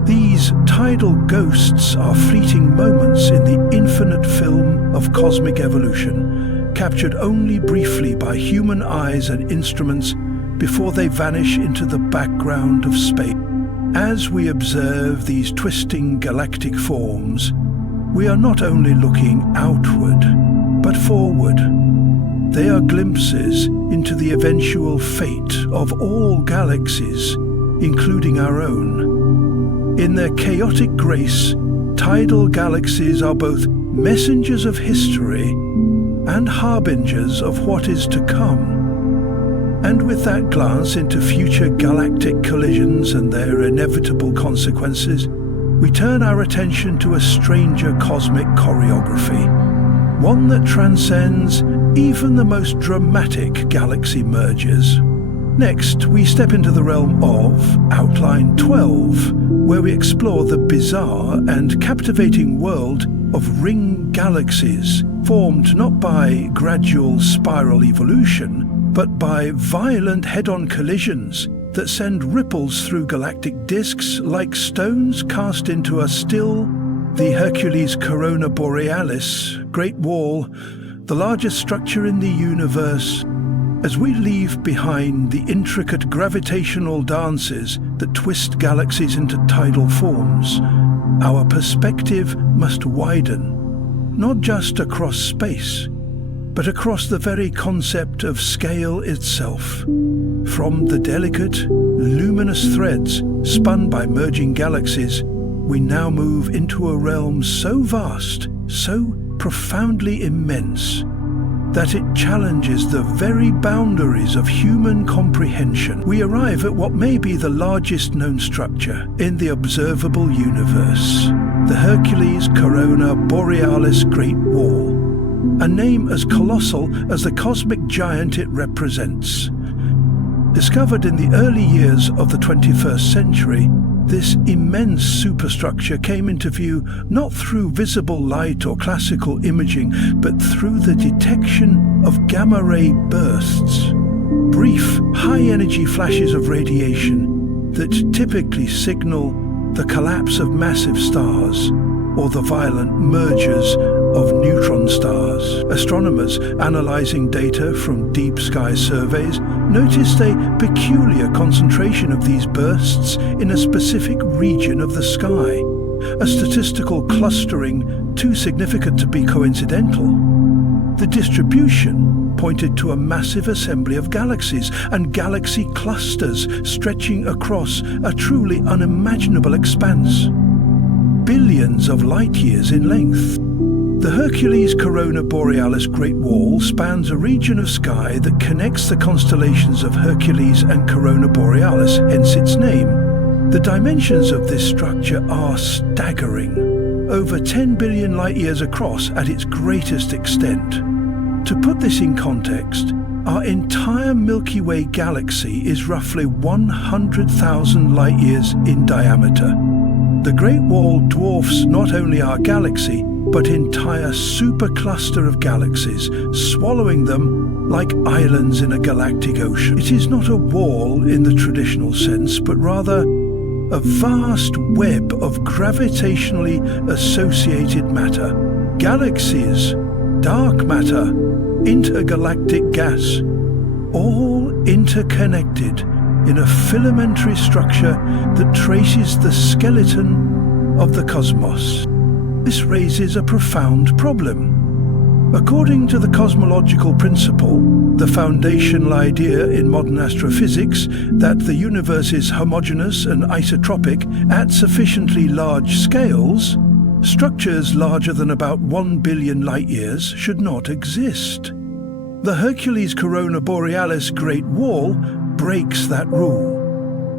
These tidal ghosts are fleeting moments in the infinite film of cosmic evolution, captured only briefly by human eyes and instruments before they vanish into the background of space. As we observe these twisting galactic forms, we are not only looking outward, but forward. They are glimpses into the eventual fate of all galaxies, including our own. In their chaotic grace, tidal galaxies are both messengers of history and harbingers of what is to come. And with that glance into future galactic collisions and their inevitable consequences, we turn our attention to a stranger cosmic choreography, one that transcends even the most dramatic galaxy mergers. Next, we step into the realm of Outline 12, where we explore the bizarre and captivating world of ring galaxies, formed not by gradual spiral evolution, but by violent head-on collisions that send ripples through galactic disks like stones cast into a still. The Hercules Corona Borealis, Great Wall, the largest structure in the universe, As we leave behind the intricate gravitational dances that twist galaxies into tidal forms, our perspective must widen, not just across space, but across the very concept of scale itself. From the delicate, luminous threads spun by merging galaxies, we now move into a realm so vast, so profoundly immense, that it challenges the very boundaries of human comprehension. We arrive at what may be the largest known structure in the observable universe, the Hercules Corona Borealis Great Wall, a name as colossal as the cosmic giant it represents. Discovered in the early years of the 21st century, this immense superstructure came into view not through visible light or classical imaging, but through the detection of gamma-ray bursts, brief, high-energy flashes of radiation that typically signal the collapse of massive stars or the violent mergers of neutron stars. Astronomers analyzing data from deep sky surveys noticed a peculiar concentration of these bursts in a specific region of the sky, a statistical clustering too significant to be coincidental. The distribution pointed to a massive assembly of galaxies and galaxy clusters stretching across a truly unimaginable expanse, billions of light-years in length. The Hercules Corona Borealis Great Wall spans a region of sky that connects the constellations of Hercules and Corona Borealis, hence its name. The dimensions of this structure are staggering, over 10 billion light-years across at its greatest extent. To put this in context, our entire Milky Way galaxy is roughly 100,000 light-years in diameter. The Great Wall dwarfs not only our galaxy, but entire supercluster of galaxies, swallowing them like islands in a galactic ocean. It is not a wall in the traditional sense, but rather a vast web of gravitationally associated matter. Galaxies, dark matter, intergalactic gas, all interconnected in a filamentary structure that traces the skeleton of the cosmos. This raises a profound problem. According to the cosmological principle, the foundational idea in modern astrophysics that the universe is homogeneous and isotropic at sufficiently large scales, structures larger than about 1 billion light-years should not exist. The Hercules Corona Borealis Great Wall breaks that rule.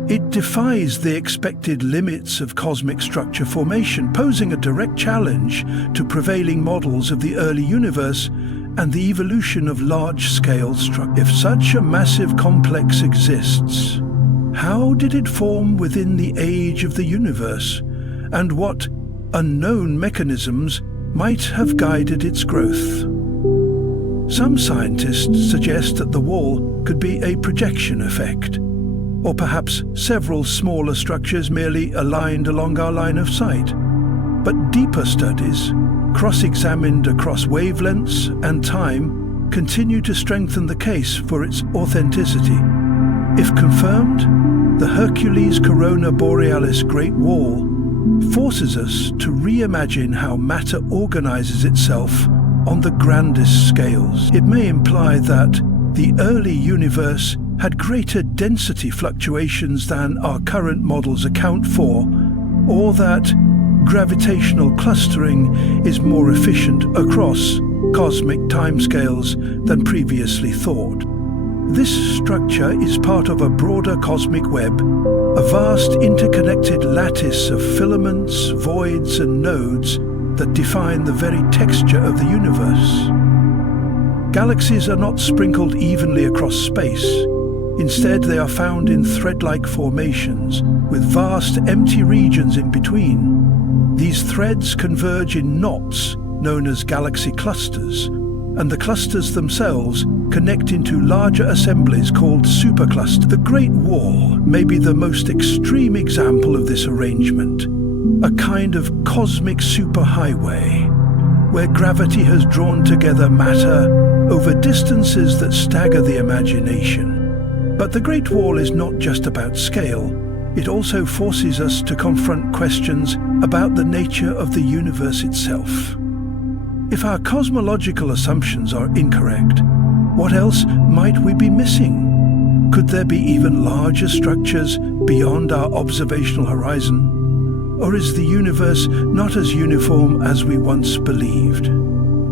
It defies the expected limits of cosmic structure formation, posing a direct challenge to prevailing models of the early universe and the evolution of large-scale structure. If such a massive complex exists, how did it form within the age of the universe, and what unknown mechanisms might have guided its growth? Some scientists suggest that the wall could be a projection effect, or perhaps several smaller structures merely aligned along our line of sight. But deeper studies, cross-examined across wavelengths and time, continue to strengthen the case for its authenticity. If confirmed, the Hercules Corona Borealis Great Wall forces us to reimagine how matter organizes itself on the grandest scales. It may imply that the early universe had greater density fluctuations than our current models account for, or that gravitational clustering is more efficient across cosmic timescales than previously thought. This structure is part of a broader cosmic web, a vast interconnected lattice of filaments, voids, and nodes that define the very texture of the universe. Galaxies are not sprinkled evenly across space. Instead, they are found in thread-like formations, with vast empty regions in between. These threads converge in knots, known as galaxy clusters, and the clusters themselves connect into larger assemblies called superclusters. The Great Wall may be the most extreme example of this arrangement, a kind of cosmic superhighway. where gravity has drawn together matter over distances that stagger the imagination. But the Great Wall is not just about scale. It also forces us to confront questions about the nature of the universe itself. If our cosmological assumptions are incorrect, what else might we be missing? Could there be even larger structures beyond our observational horizon? Or is the universe not as uniform as we once believed?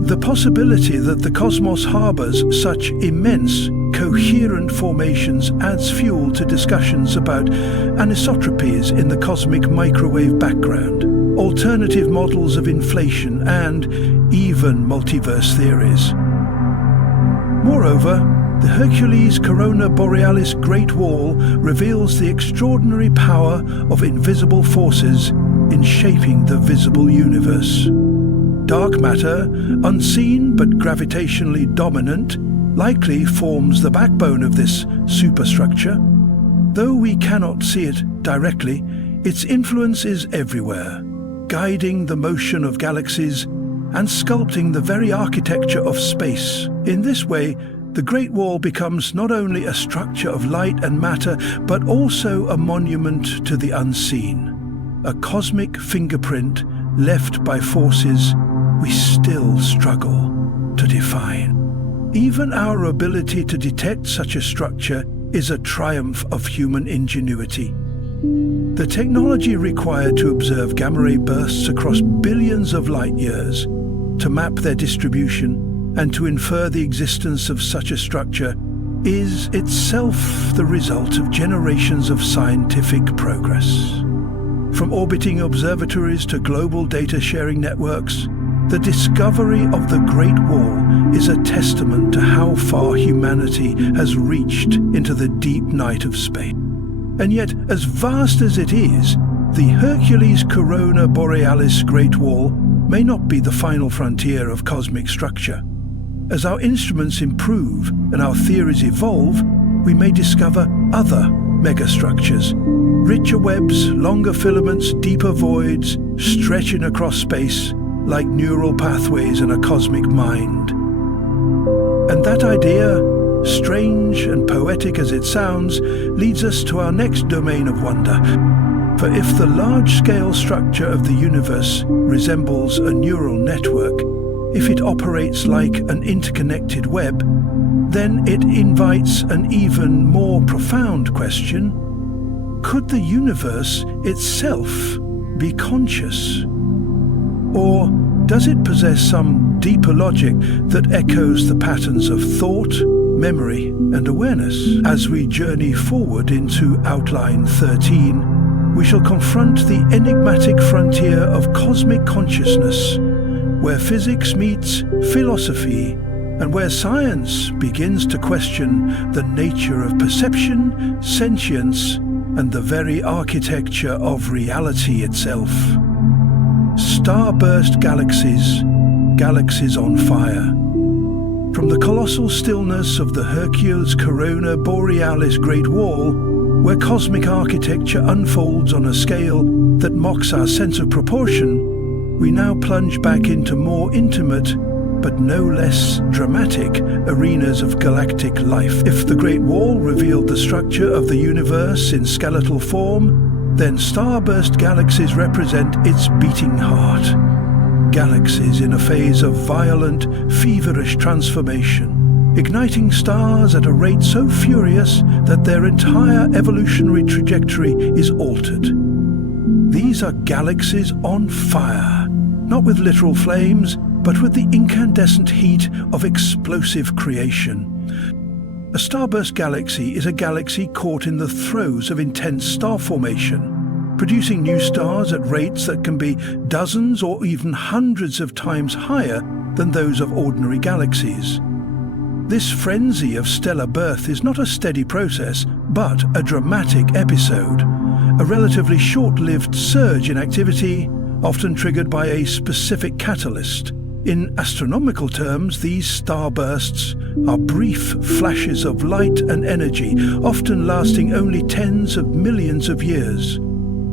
The possibility that the cosmos harbors such immense, coherent formations adds fuel to discussions about anisotropies in the cosmic microwave background, alternative models of inflation, and even multiverse theories. Moreover, the Hercules Corona Borealis Great Wall reveals the extraordinary power of invisible forces in shaping the visible universe. Dark matter, unseen but gravitationally dominant, likely forms the backbone of this superstructure. Though we cannot see it directly, its influence is everywhere, guiding the motion of galaxies and sculpting the very architecture of space. In this way, the Great Wall becomes not only a structure of light and matter, but also a monument to the unseen, a cosmic fingerprint left by forces we still struggle to define. Even our ability to detect such a structure is a triumph of human ingenuity. The technology required to observe gamma-ray bursts across billions of light years, to map their distribution, and to infer the existence of such a structure is itself the result of generations of scientific progress. From orbiting observatories to global data-sharing networks, the discovery of the Great Wall is a testament to how far humanity has reached into the deep night of space. And yet, as vast as it is, the Hercules Corona Borealis Great Wall may not be the final frontier of cosmic structure. As our instruments improve and our theories evolve, we may discover other megastructures, richer webs, longer filaments, deeper voids, stretching across space like neural pathways in a cosmic mind. And that idea, strange and poetic as it sounds, leads us to our next domain of wonder. For if the large-scale structure of the universe resembles a neural network, if it operates like an interconnected web, then it invites an even more profound question. Could the universe itself be conscious? Or does it possess some deeper logic that echoes the patterns of thought, memory, and awareness? As we journey forward into Outline 13, we shall confront the enigmatic frontier of cosmic consciousness, where physics meets philosophy, and where science begins to question the nature of perception, sentience, and the very architecture of reality itself. Starburst galaxies, galaxies on fire. From the colossal stillness of the Hercules Corona Borealis Great Wall, where cosmic architecture unfolds on a scale that mocks our sense of proportion, we now plunge back into more intimate, but no less dramatic, arenas of galactic life. If the Great Wall revealed the structure of the universe in skeletal form, then starburst galaxies represent its beating heart. Galaxies in a phase of violent, feverish transformation, igniting stars at a rate so furious that their entire evolutionary trajectory is altered. These are galaxies on fire, not with literal flames, but with the incandescent heat of explosive creation. A starburst galaxy is a galaxy caught in the throes of intense star formation, producing new stars at rates that can be dozens or even hundreds of times higher than those of ordinary galaxies. This frenzy of stellar birth is not a steady process, but a dramatic episode, a relatively short-lived surge in activity, often triggered by a specific catalyst. In astronomical terms, these starbursts are brief flashes of light and energy, often lasting only tens of millions of years.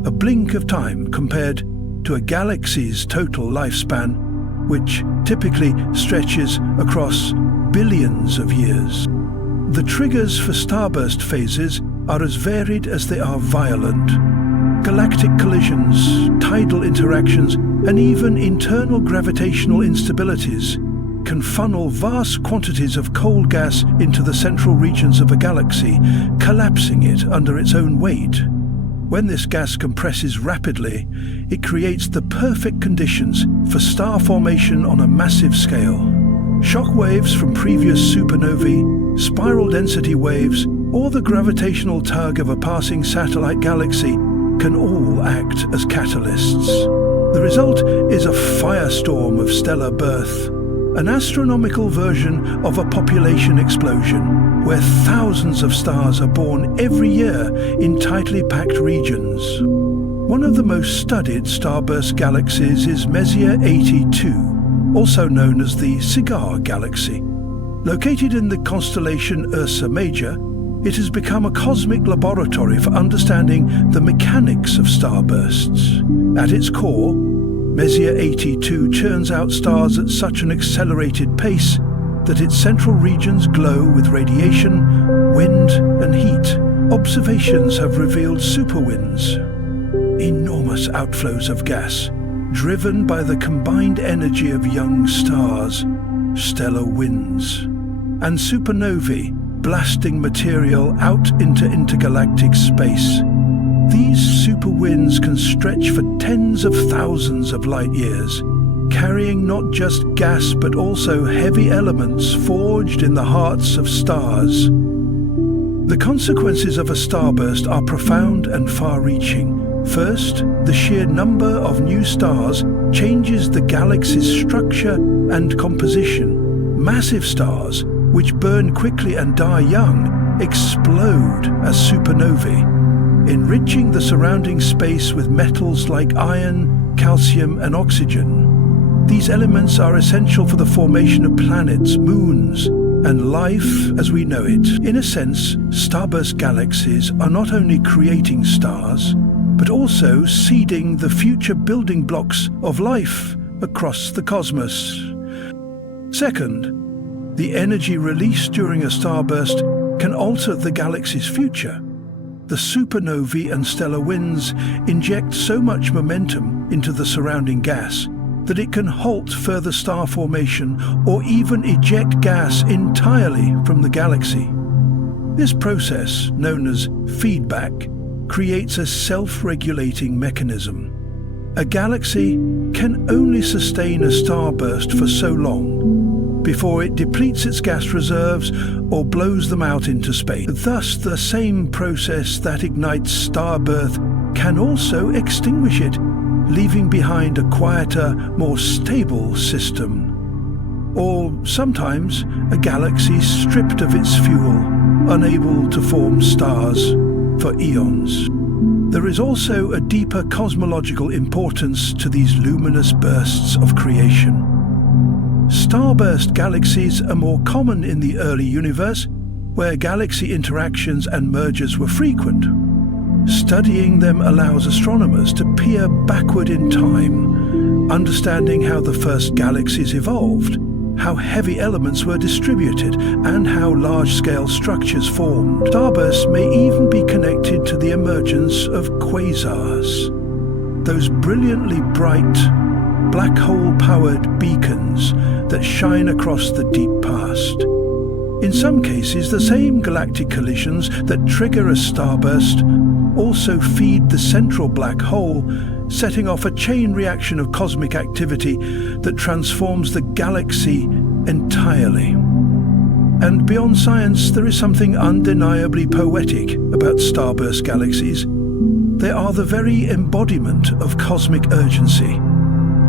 A blink of time compared to a galaxy's total lifespan. which typically stretches across billions of years. The triggers for starburst phases are as varied as they are violent. Galactic collisions, tidal interactions, and even internal gravitational instabilities can funnel vast quantities of cold gas into the central regions of a galaxy, collapsing it under its own weight. When this gas compresses rapidly, it creates the perfect conditions for star formation on a massive scale. Shock waves from previous supernovae, spiral density waves, or the gravitational tug of a passing satellite galaxy can all act as catalysts. The result is a firestorm of stellar birth, an astronomical version of a population explosion, where thousands of stars are born every year in tightly packed regions. One of the most studied starburst galaxies is Messier 82, also known as the Cigar Galaxy. Located in the constellation Ursa Major, it has become a cosmic laboratory for understanding the mechanics of starbursts. At its core, Messier 82 churns out stars at such an accelerated pace that its central regions glow with radiation, wind, and heat. Observations have revealed superwinds, enormous outflows of gas, driven by the combined energy of young stars, stellar winds, and supernovae blasting material out into intergalactic space. These superwinds can stretch for tens of thousands of light years, carrying not just gas but also heavy elements forged in the hearts of stars. The consequences of a starburst are profound and far-reaching. First, the sheer number of new stars changes the galaxy's structure and composition. Massive stars, which burn quickly and die young, explode as supernovae, enriching the surrounding space with metals like iron, calcium, and oxygen. These elements are essential for the formation of planets, moons, and life as we know it. In a sense, starburst galaxies are not only creating stars, but also seeding the future building blocks of life across the cosmos. Second, the energy released during a starburst can alter the galaxy's future. The supernovae and stellar winds inject so much momentum into the surrounding gas that it can halt further star formation or even eject gas entirely from the galaxy. This process, known as feedback, creates a self-regulating mechanism. A galaxy can only sustain a starburst for so long before it depletes its gas reserves or blows them out into space. Thus, the same process that ignites star birth can also extinguish it, leaving behind a quieter, more stable system. Or sometimes a galaxy stripped of its fuel, unable to form stars for eons. There is also a deeper cosmological importance to these luminous bursts of creation. Starburst galaxies are more common in the early universe, where galaxy interactions and mergers were frequent. Studying them allows astronomers to peer backward in time, understanding how the first galaxies evolved, how heavy elements were distributed, and how large-scale structures formed. Starbursts may even be connected to the emergence of quasars, those brilliantly bright, black hole-powered beacons that shine across the deep past. In some cases, the same galactic collisions that trigger a starburst also feed the central black hole, setting off a chain reaction of cosmic activity that transforms the galaxy entirely. And beyond science, there is something undeniably poetic about starburst galaxies. They are the very embodiment of cosmic urgency,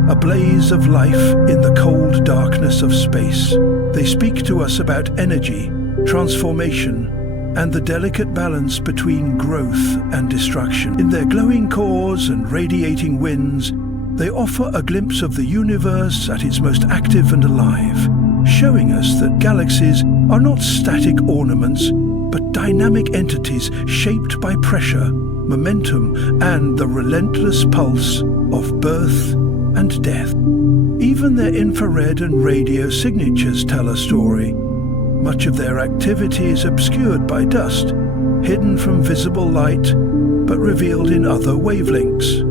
a blaze of life in the cold darkness of space. They speak to us about energy, transformation, and the delicate balance between growth and destruction. In their glowing cores and radiating winds, they offer a glimpse of the universe at its most active and alive, showing us that galaxies are not static ornaments, but dynamic entities shaped by pressure, momentum, and the relentless pulse of birth and death. Even their infrared and radio signatures tell a story. Much of their activity is obscured by dust, hidden from visible light, but revealed in other wavelengths.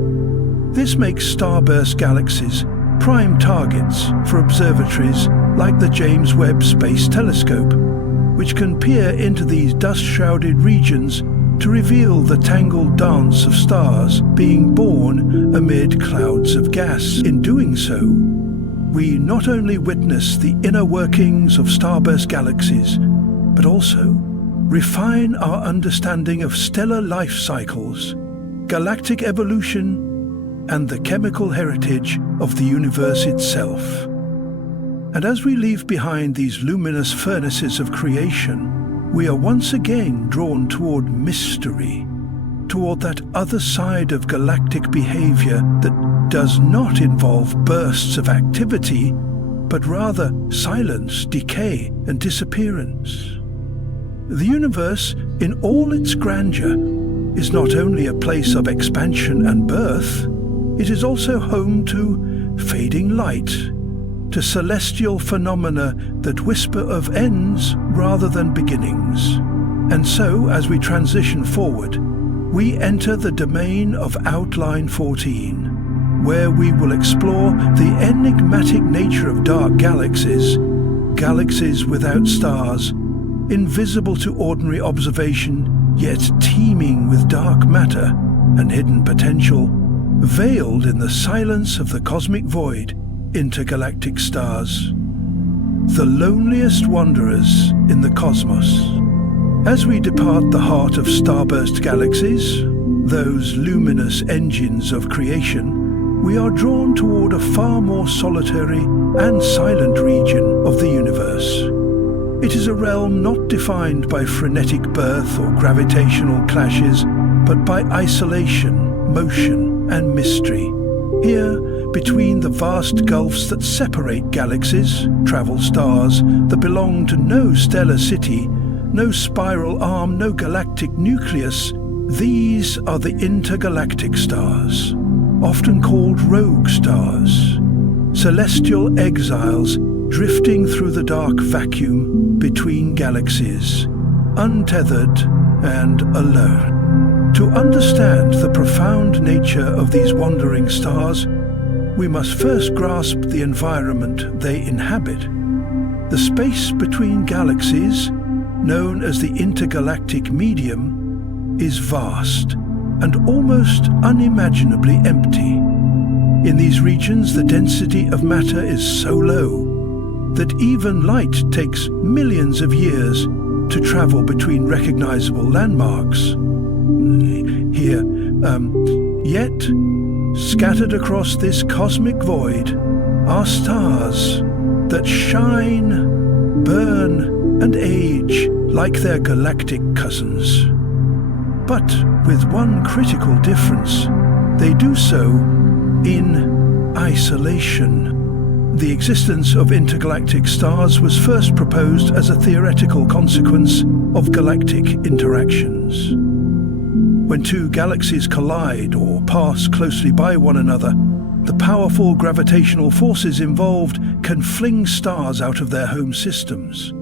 This makes starburst galaxies prime targets for observatories like the James Webb Space Telescope, which can peer into these dust-shrouded regions to reveal the tangled dance of stars being born amid clouds of gas. In doing so, we not only witness the inner workings of starburst galaxies, but also refine our understanding of stellar life cycles, galactic evolution, and the chemical heritage of the universe itself. And as we leave behind these luminous furnaces of creation, we are once again drawn toward mystery, toward that other side of galactic behavior that does not involve bursts of activity, but rather silence, decay, and disappearance. The universe, in all its grandeur, is not only a place of expansion and birth, it is also home to fading light, to celestial phenomena that whisper of ends rather than beginnings. And so, as we transition forward, we enter the domain of Outline 14, where we will explore the enigmatic nature of dark galaxies, galaxies without stars, invisible to ordinary observation, yet teeming with dark matter and hidden potential, veiled in the silence of the cosmic void, intergalactic stars, the loneliest wanderers in the cosmos. As we depart the heart of starburst galaxies, those luminous engines of creation, we are drawn toward a far more solitary and silent region of the universe. It is a realm not defined by frenetic birth or gravitational clashes, but by isolation, motion, and mystery. Here, between the vast gulfs that separate galaxies, travel stars that belong to no stellar city, no spiral arm, no galactic nucleus, these are the intergalactic stars, often called rogue stars, celestial exiles drifting through the dark vacuum between galaxies, untethered and alone. To understand the profound nature of these wandering stars, we must first grasp the environment they inhabit. The space between galaxies, known as the intergalactic medium, is vast and almost unimaginably empty. In these regions, the density of matter is so low that even light takes millions of years to travel between recognizable landmarks. Yet, scattered across this cosmic void are stars that shine, burn, and age like their galactic cousins. But with one critical difference, they do so in isolation. The existence of intergalactic stars was first proposed as a theoretical consequence of galactic interactions. When two galaxies collide or pass closely by one another, the powerful gravitational forces involved can fling stars out of their home systems.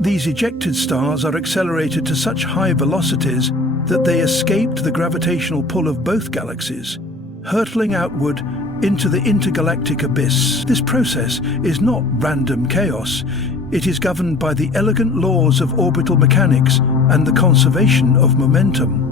These ejected stars are accelerated to such high velocities that they escaped the gravitational pull of both galaxies, hurtling outward into the intergalactic abyss. This process is not random chaos. It is governed by the elegant laws of orbital mechanics and the conservation of momentum.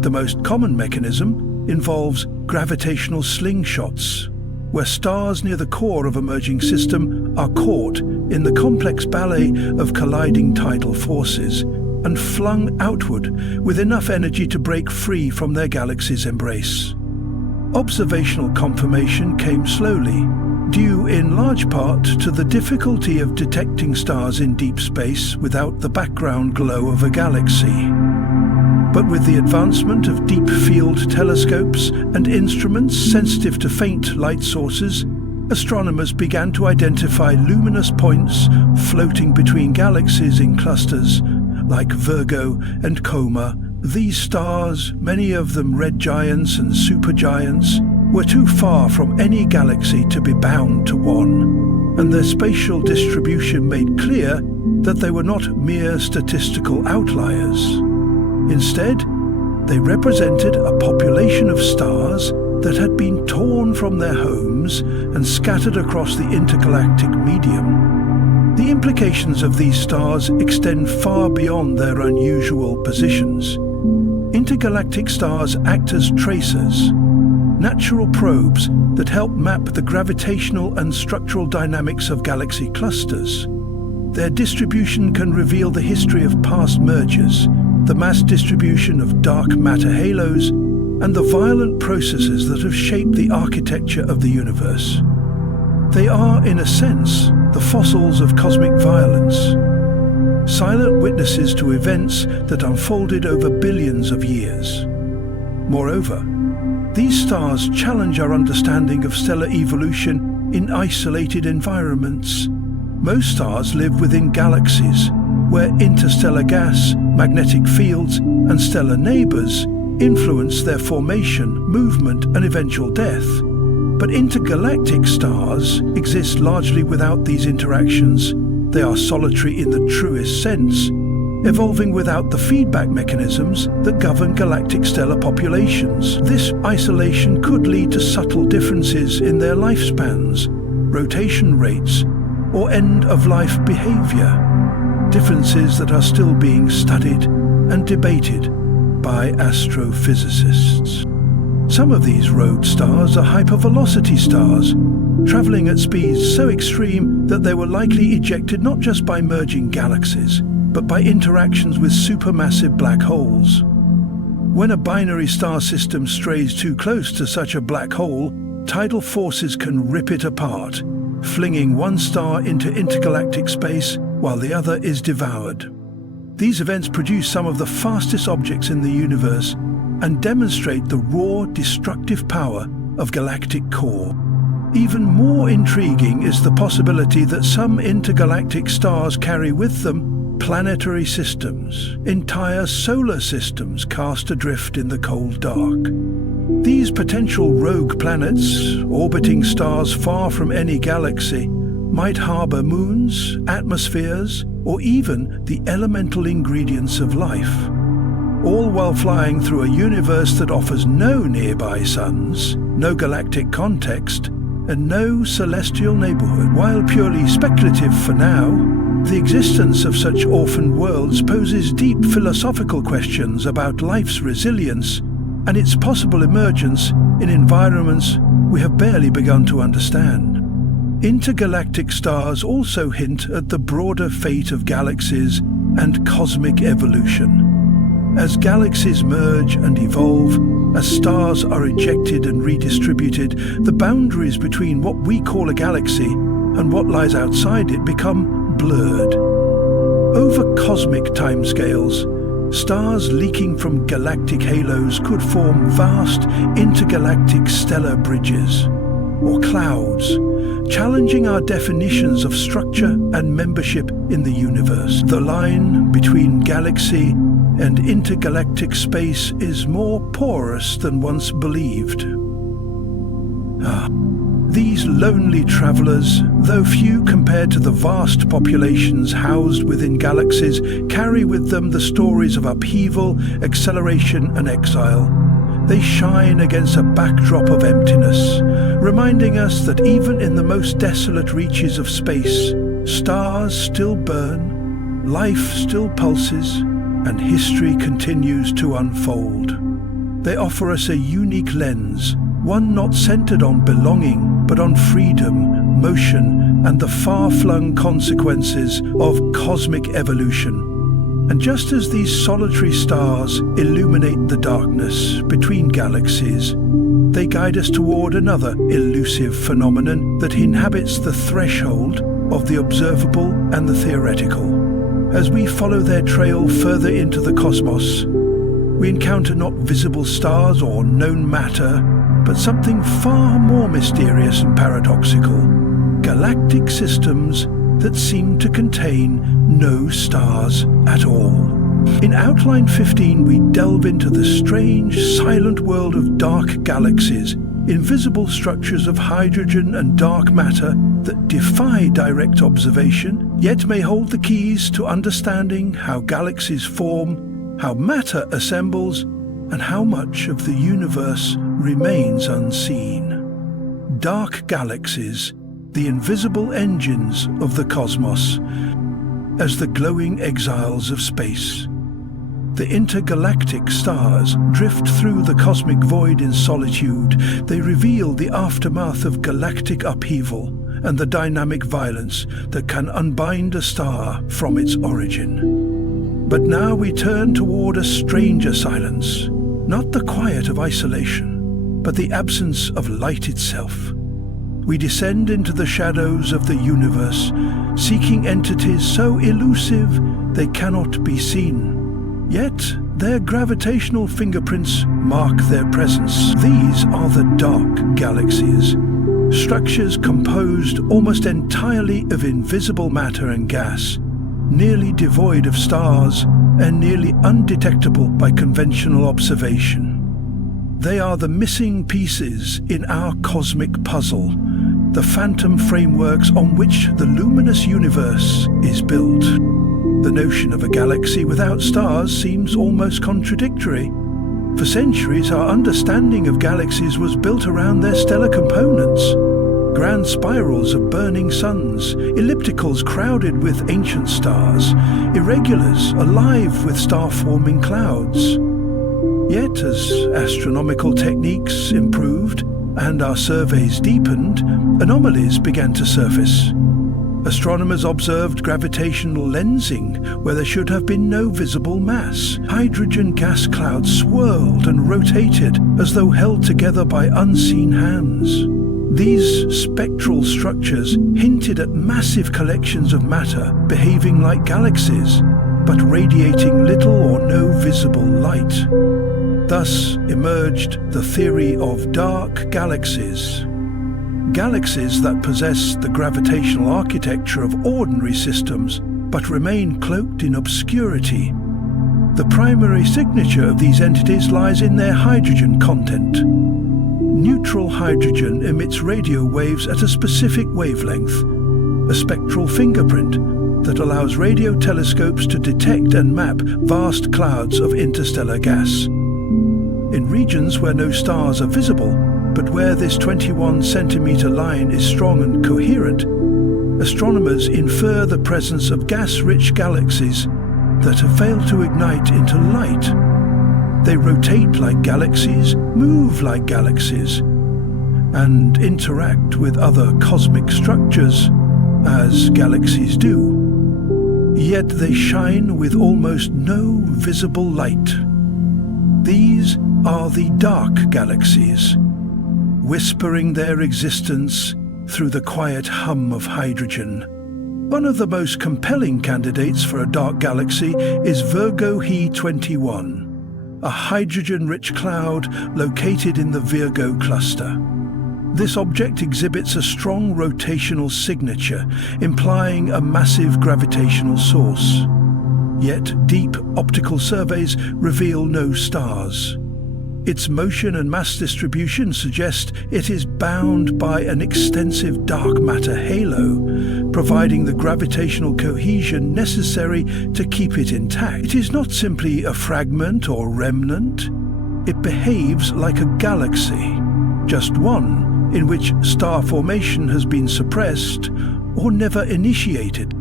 The most common mechanism involves gravitational slingshots, where stars near the core of a merging system are caught in the complex ballet of colliding tidal forces and flung outward with enough energy to break free from their galaxy's embrace. Observational confirmation came slowly, due in large part to the difficulty of detecting stars in deep space without the background glow of a galaxy. But with the advancement of deep field telescopes and instruments sensitive to faint light sources, astronomers began to identify luminous points floating between galaxies in clusters like Virgo and Coma. These stars, many of them red giants and supergiants, were too far from any galaxy to be bound to one, and their spatial distribution made clear that they were not mere statistical outliers. Instead, they represented a population of stars that had been torn from their homes and scattered across the intergalactic medium. The implications of these stars extend far beyond their unusual positions. Intergalactic stars act as tracers, natural probes that help map the gravitational and structural dynamics of galaxy clusters. Their distribution can reveal the history of past mergers, the mass distribution of dark matter halos, and the violent processes that have shaped the architecture of the universe. They are, in a sense, the fossils of cosmic violence, silent witnesses to events that unfolded over billions of years. Moreover, these stars challenge our understanding of stellar evolution in isolated environments. Most stars live within galaxies, where interstellar gas, magnetic fields, and stellar neighbors influence their formation, movement, and eventual death. But intergalactic stars exist largely without these interactions. They are solitary in the truest sense, evolving without the feedback mechanisms that govern galactic stellar populations. This isolation could lead to subtle differences in their lifespans, rotation rates, or end-of-life behavior, differences that are still being studied and debated by astrophysicists. Some of these rogue stars are hypervelocity stars, traveling at speeds so extreme that they were likely ejected not just by merging galaxies, but by interactions with supermassive black holes. When a binary star system strays too close to such a black hole, tidal forces can rip it apart, flinging one star into intergalactic space while the other is devoured. These events produce some of the fastest objects in the universe and demonstrate the raw, destructive power of galactic core. Even more intriguing is the possibility that some intergalactic stars carry with them planetary systems, entire solar systems cast adrift in the cold dark. These potential rogue planets, orbiting stars far from any galaxy, might harbor moons, atmospheres, or even the elemental ingredients of life, all while flying through a universe that offers no nearby suns, no galactic context, and no celestial neighborhood. While purely speculative for now, the existence of such orphaned worlds poses deep philosophical questions about life's resilience and its possible emergence in environments we have barely begun to understand. Intergalactic stars also hint at the broader fate of galaxies and cosmic evolution. As galaxies merge and evolve, as stars are ejected and redistributed, the boundaries between what we call a galaxy and what lies outside it become blurred. Over cosmic timescales, stars leaking from galactic halos could form vast intergalactic stellar bridges, or clouds, challenging our definitions of structure and membership in the universe. The line between galaxy and intergalactic space is more porous than once believed. These lonely travelers, though few compared to the vast populations housed within galaxies, carry with them the stories of upheaval, acceleration, and exile. They shine against a backdrop of emptiness, reminding us that even in the most desolate reaches of space, stars still burn, life still pulses, and history continues to unfold. They offer us a unique lens, one not centered on belonging, but on freedom, motion, and the far-flung consequences of cosmic evolution. And just as these solitary stars illuminate the darkness between galaxies, they guide us toward another elusive phenomenon that inhabits the threshold of the observable and the theoretical. As we follow their trail further into the cosmos, we encounter not visible stars or known matter, but something far more mysterious and paradoxical: galactic systems that seem to contain no stars at all. In Outline 15, we delve into the strange, silent world of dark galaxies invisible structures of hydrogen and dark matter that defy direct observation, yet may hold the keys to understanding how galaxies form, how matter assembles, and how much of the universe remains unseen. Dark galaxies, the invisible engines of the cosmos, as the glowing exiles of space. The intergalactic stars drift through the cosmic void in solitude. They reveal the aftermath of galactic upheaval and the dynamic violence that can unbind a star from its origin. But now we turn toward a stranger silence, not the quiet of isolation, but the absence of light itself. We descend into the shadows of the universe, seeking entities so elusive they cannot be seen. Yet their gravitational fingerprints mark their presence. These are the dark galaxies, structures composed almost entirely of invisible matter and gas, nearly devoid of stars and nearly undetectable by conventional observation. They are the missing pieces in our cosmic puzzle, the phantom frameworks on which the luminous universe is built. The notion of a galaxy without stars seems almost contradictory. For centuries, our understanding of galaxies was built around their stellar components. Grand spirals of burning suns, ellipticals crowded with ancient stars, irregulars alive with star-forming clouds. Yet, as astronomical techniques improved and our surveys deepened, anomalies began to surface. Astronomers observed gravitational lensing where there should have been no visible mass. Hydrogen gas clouds swirled and rotated as though held together by unseen hands. These spectral structures hinted at massive collections of matter behaving like galaxies, but radiating little or no visible light. Thus emerged the theory of dark galaxies. Galaxies that possess the gravitational architecture of ordinary systems, but remain cloaked in obscurity. The primary signature of these entities lies in their hydrogen content. Neutral hydrogen emits radio waves at a specific wavelength, a spectral fingerprint that allows radio telescopes to detect and map vast clouds of interstellar gas. In regions where no stars are visible, but where this 21-centimeter line is strong and coherent, astronomers infer the presence of gas-rich galaxies that have failed to ignite into light. They rotate like galaxies, move like galaxies, and interact with other cosmic structures as galaxies do. Yet they shine with almost no visible light. These are the dark galaxies, whispering their existence through the quiet hum of hydrogen. One of the most compelling candidates for a dark galaxy is Virgo He 21, a hydrogen-rich cloud located in the Virgo cluster. This object exhibits a strong rotational signature, implying a massive gravitational source. Yet deep optical surveys reveal no stars. Its motion and mass distribution suggest it is bound by an extensive dark matter halo, providing the gravitational cohesion necessary to keep it intact. It is not simply a fragment or remnant. It behaves like a galaxy, just one in which star formation has been suppressed or never initiated.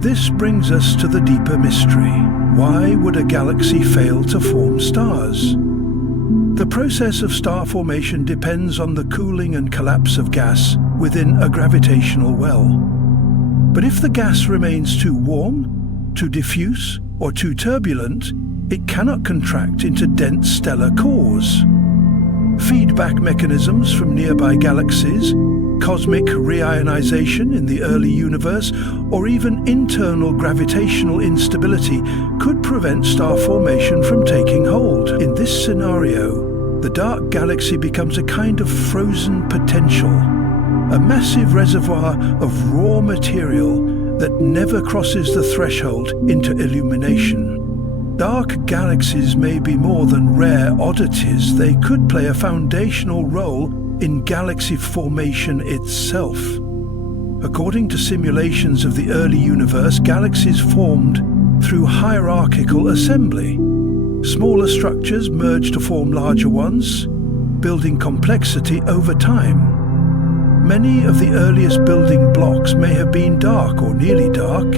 This brings us to the deeper mystery. Why would a galaxy fail to form stars? The process of star formation depends on the cooling and collapse of gas within a gravitational well. But if the gas remains too warm, too diffuse, or too turbulent, it cannot contract into dense stellar cores. Feedback mechanisms from nearby galaxies, cosmic reionization in the early universe, or even internal gravitational instability could prevent star formation from taking hold. In this scenario, the dark galaxy becomes a kind of frozen potential, a massive reservoir of raw material that never crosses the threshold into illumination. Dark galaxies may be more than rare oddities. They could play a foundational role in galaxy formation itself. According to simulations of the early universe, galaxies formed through hierarchical assembly. Smaller structures merged to form larger ones, building complexity over time. Many of the earliest building blocks may have been dark or nearly dark,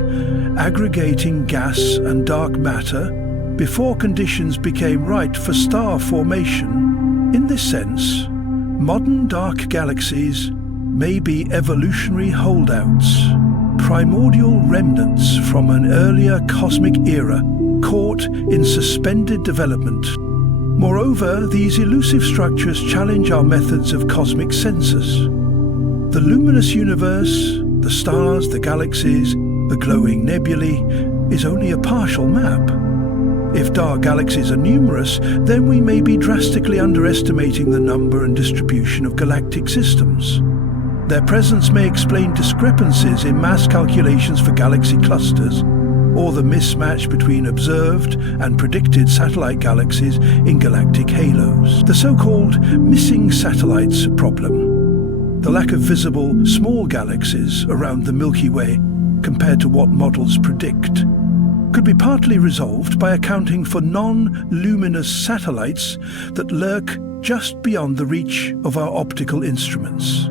aggregating gas and dark matter before conditions became right for star formation. In this sense, modern dark galaxies may be evolutionary holdouts, primordial remnants from an earlier cosmic era caught in suspended development. Moreover, these elusive structures challenge our methods of cosmic census. The luminous universe, the stars, the galaxies, the glowing nebulae, is only a partial map. If dark galaxies are numerous, then we may be drastically underestimating the number and distribution of galactic systems. Their presence may explain discrepancies in mass calculations for galaxy clusters, or the mismatch between observed and predicted satellite galaxies in galactic halos. The so-called missing satellites problem. The lack of visible small galaxies around the Milky Way compared to what models predict could be partly resolved by accounting for non-luminous satellites that lurk just beyond the reach of our optical instruments.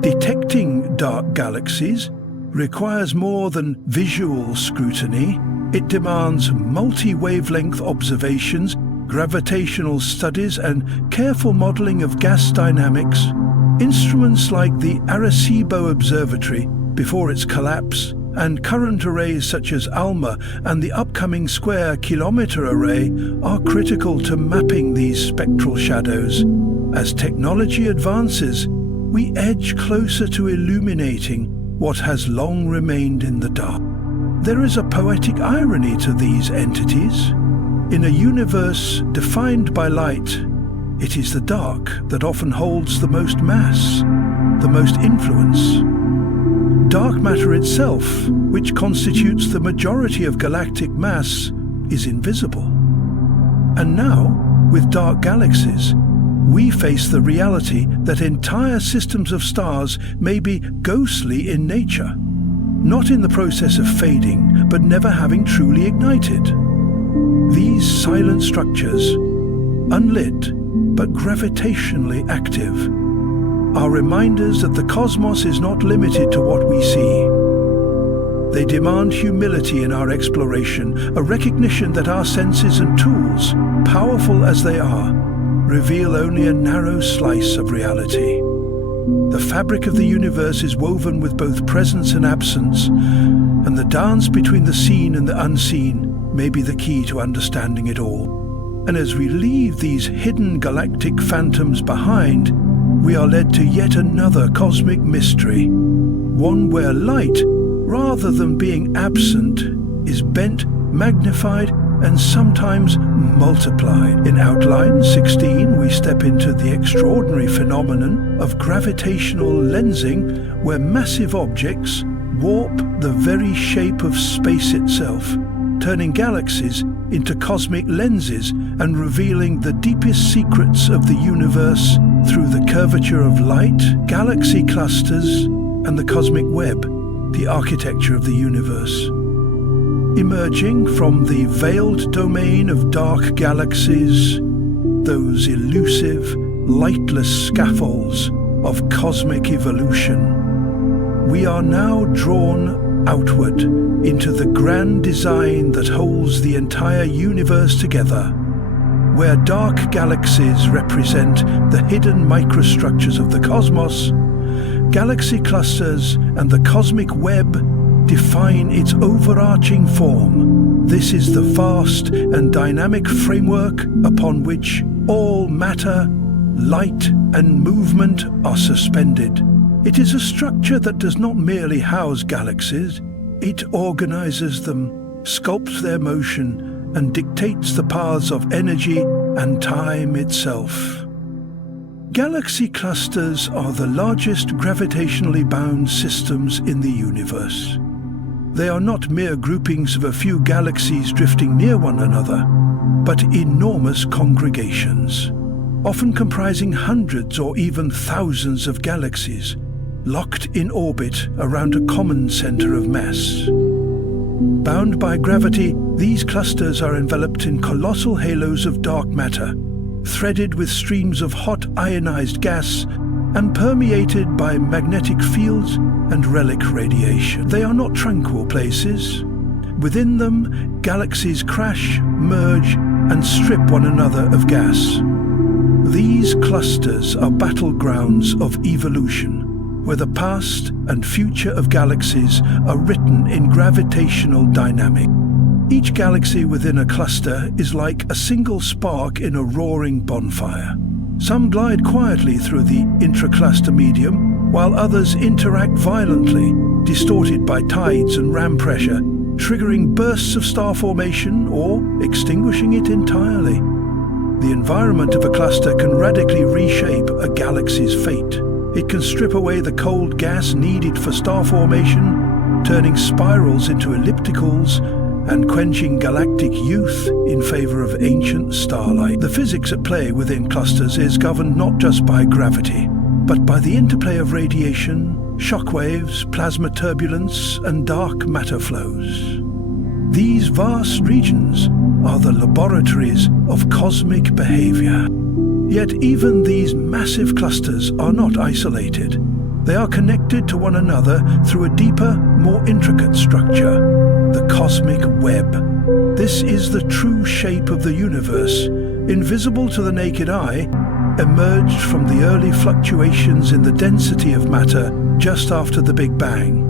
Detecting dark galaxies requires more than visual scrutiny. It demands multi-wavelength observations, gravitational studies, and careful modeling of gas dynamics. Instruments like the Arecibo Observatory, before its collapse, and current arrays such as ALMA and the upcoming Square Kilometre Array are critical to mapping these spectral shadows. As technology advances, we edge closer to illuminating what has long remained in the dark. There is a poetic irony to these entities. In a universe defined by light, it is the dark that often holds the most mass, the most influence. Dark matter itself, which constitutes the majority of galactic mass, is invisible. And now, with dark galaxies, we face the reality that entire systems of stars may be ghostly in nature, not in the process of fading, but never having truly ignited. These silent structures, unlit but gravitationally active, are reminders that the cosmos is not limited to what we see. They demand humility in our exploration, a recognition that our senses and tools, powerful as they are, reveal only a narrow slice of reality. The fabric of the universe is woven with both presence and absence, and the dance between the seen and the unseen may be the key to understanding it all. And as we leave these hidden galactic phantoms behind, we are led to yet another cosmic mystery, one where light, rather than being absent, is bent, magnified, and sometimes multiplied. In Outline 16, we step into the extraordinary phenomenon of gravitational lensing, where massive objects warp the very shape of space itself, turning galaxies into cosmic lenses and revealing the deepest secrets of the universe through the curvature of light, galaxy clusters, and the cosmic web, the architecture of the universe. Emerging from the veiled domain of dark galaxies, those elusive, lightless scaffolds of cosmic evolution, we are now drawn outward into the grand design that holds the entire universe together, where dark galaxies represent the hidden microstructures of the cosmos, galaxy clusters and the cosmic web define its overarching form. This is the vast and dynamic framework upon which all matter, light and movement are suspended. It is a structure that does not merely house galaxies, it organizes them, sculpts their motion, and dictates the paths of energy and time itself. Galaxy clusters are the largest gravitationally bound systems in the universe. They are not mere groupings of a few galaxies drifting near one another, but enormous congregations. often comprising hundreds or even thousands of galaxies, locked in orbit around a common center of mass. Bound by gravity, these clusters are enveloped in colossal halos of dark matter, threaded with streams of hot ionized gas and permeated by magnetic fields and relic radiation. They are not tranquil places. Within them, galaxies crash, merge, and strip one another of gas. These clusters are battlegrounds of evolution, where the past and future of galaxies are written in gravitational dynamics. Each galaxy within a cluster is like a single spark in a roaring bonfire. Some glide quietly through the intracluster medium, while others interact violently, distorted by tides and ram pressure, triggering bursts of star formation or extinguishing it entirely. The environment of a cluster can radically reshape a galaxy's fate. It can strip away the cold gas needed for star formation, turning spirals into ellipticals and quenching galactic youth in favor of ancient starlight. The physics at play within clusters is governed not just by gravity, but by the interplay of radiation, shockwaves, plasma turbulence, and dark matter flows. These vast regions are the laboratories of cosmic behavior. Yet even these massive clusters are not isolated. They are connected to one another through a deeper, more intricate structure, the cosmic web. This is the true shape of the universe, invisible to the naked eye, emerged from the early fluctuations in the density of matter just after the Big Bang.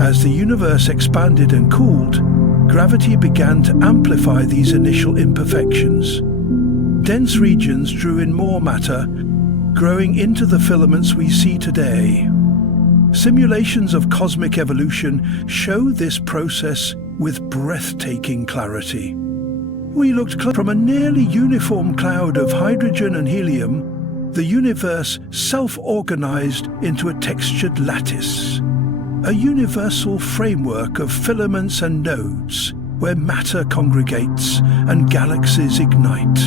As the universe expanded and cooled, gravity began to amplify these initial imperfections. Dense regions drew in more matter, growing into the filaments we see today. Simulations of cosmic evolution show this process with breathtaking clarity. We looked from a nearly uniform cloud of hydrogen and helium, the universe self-organized into a textured lattice, a universal framework of filaments and nodes where matter congregates and galaxies ignite.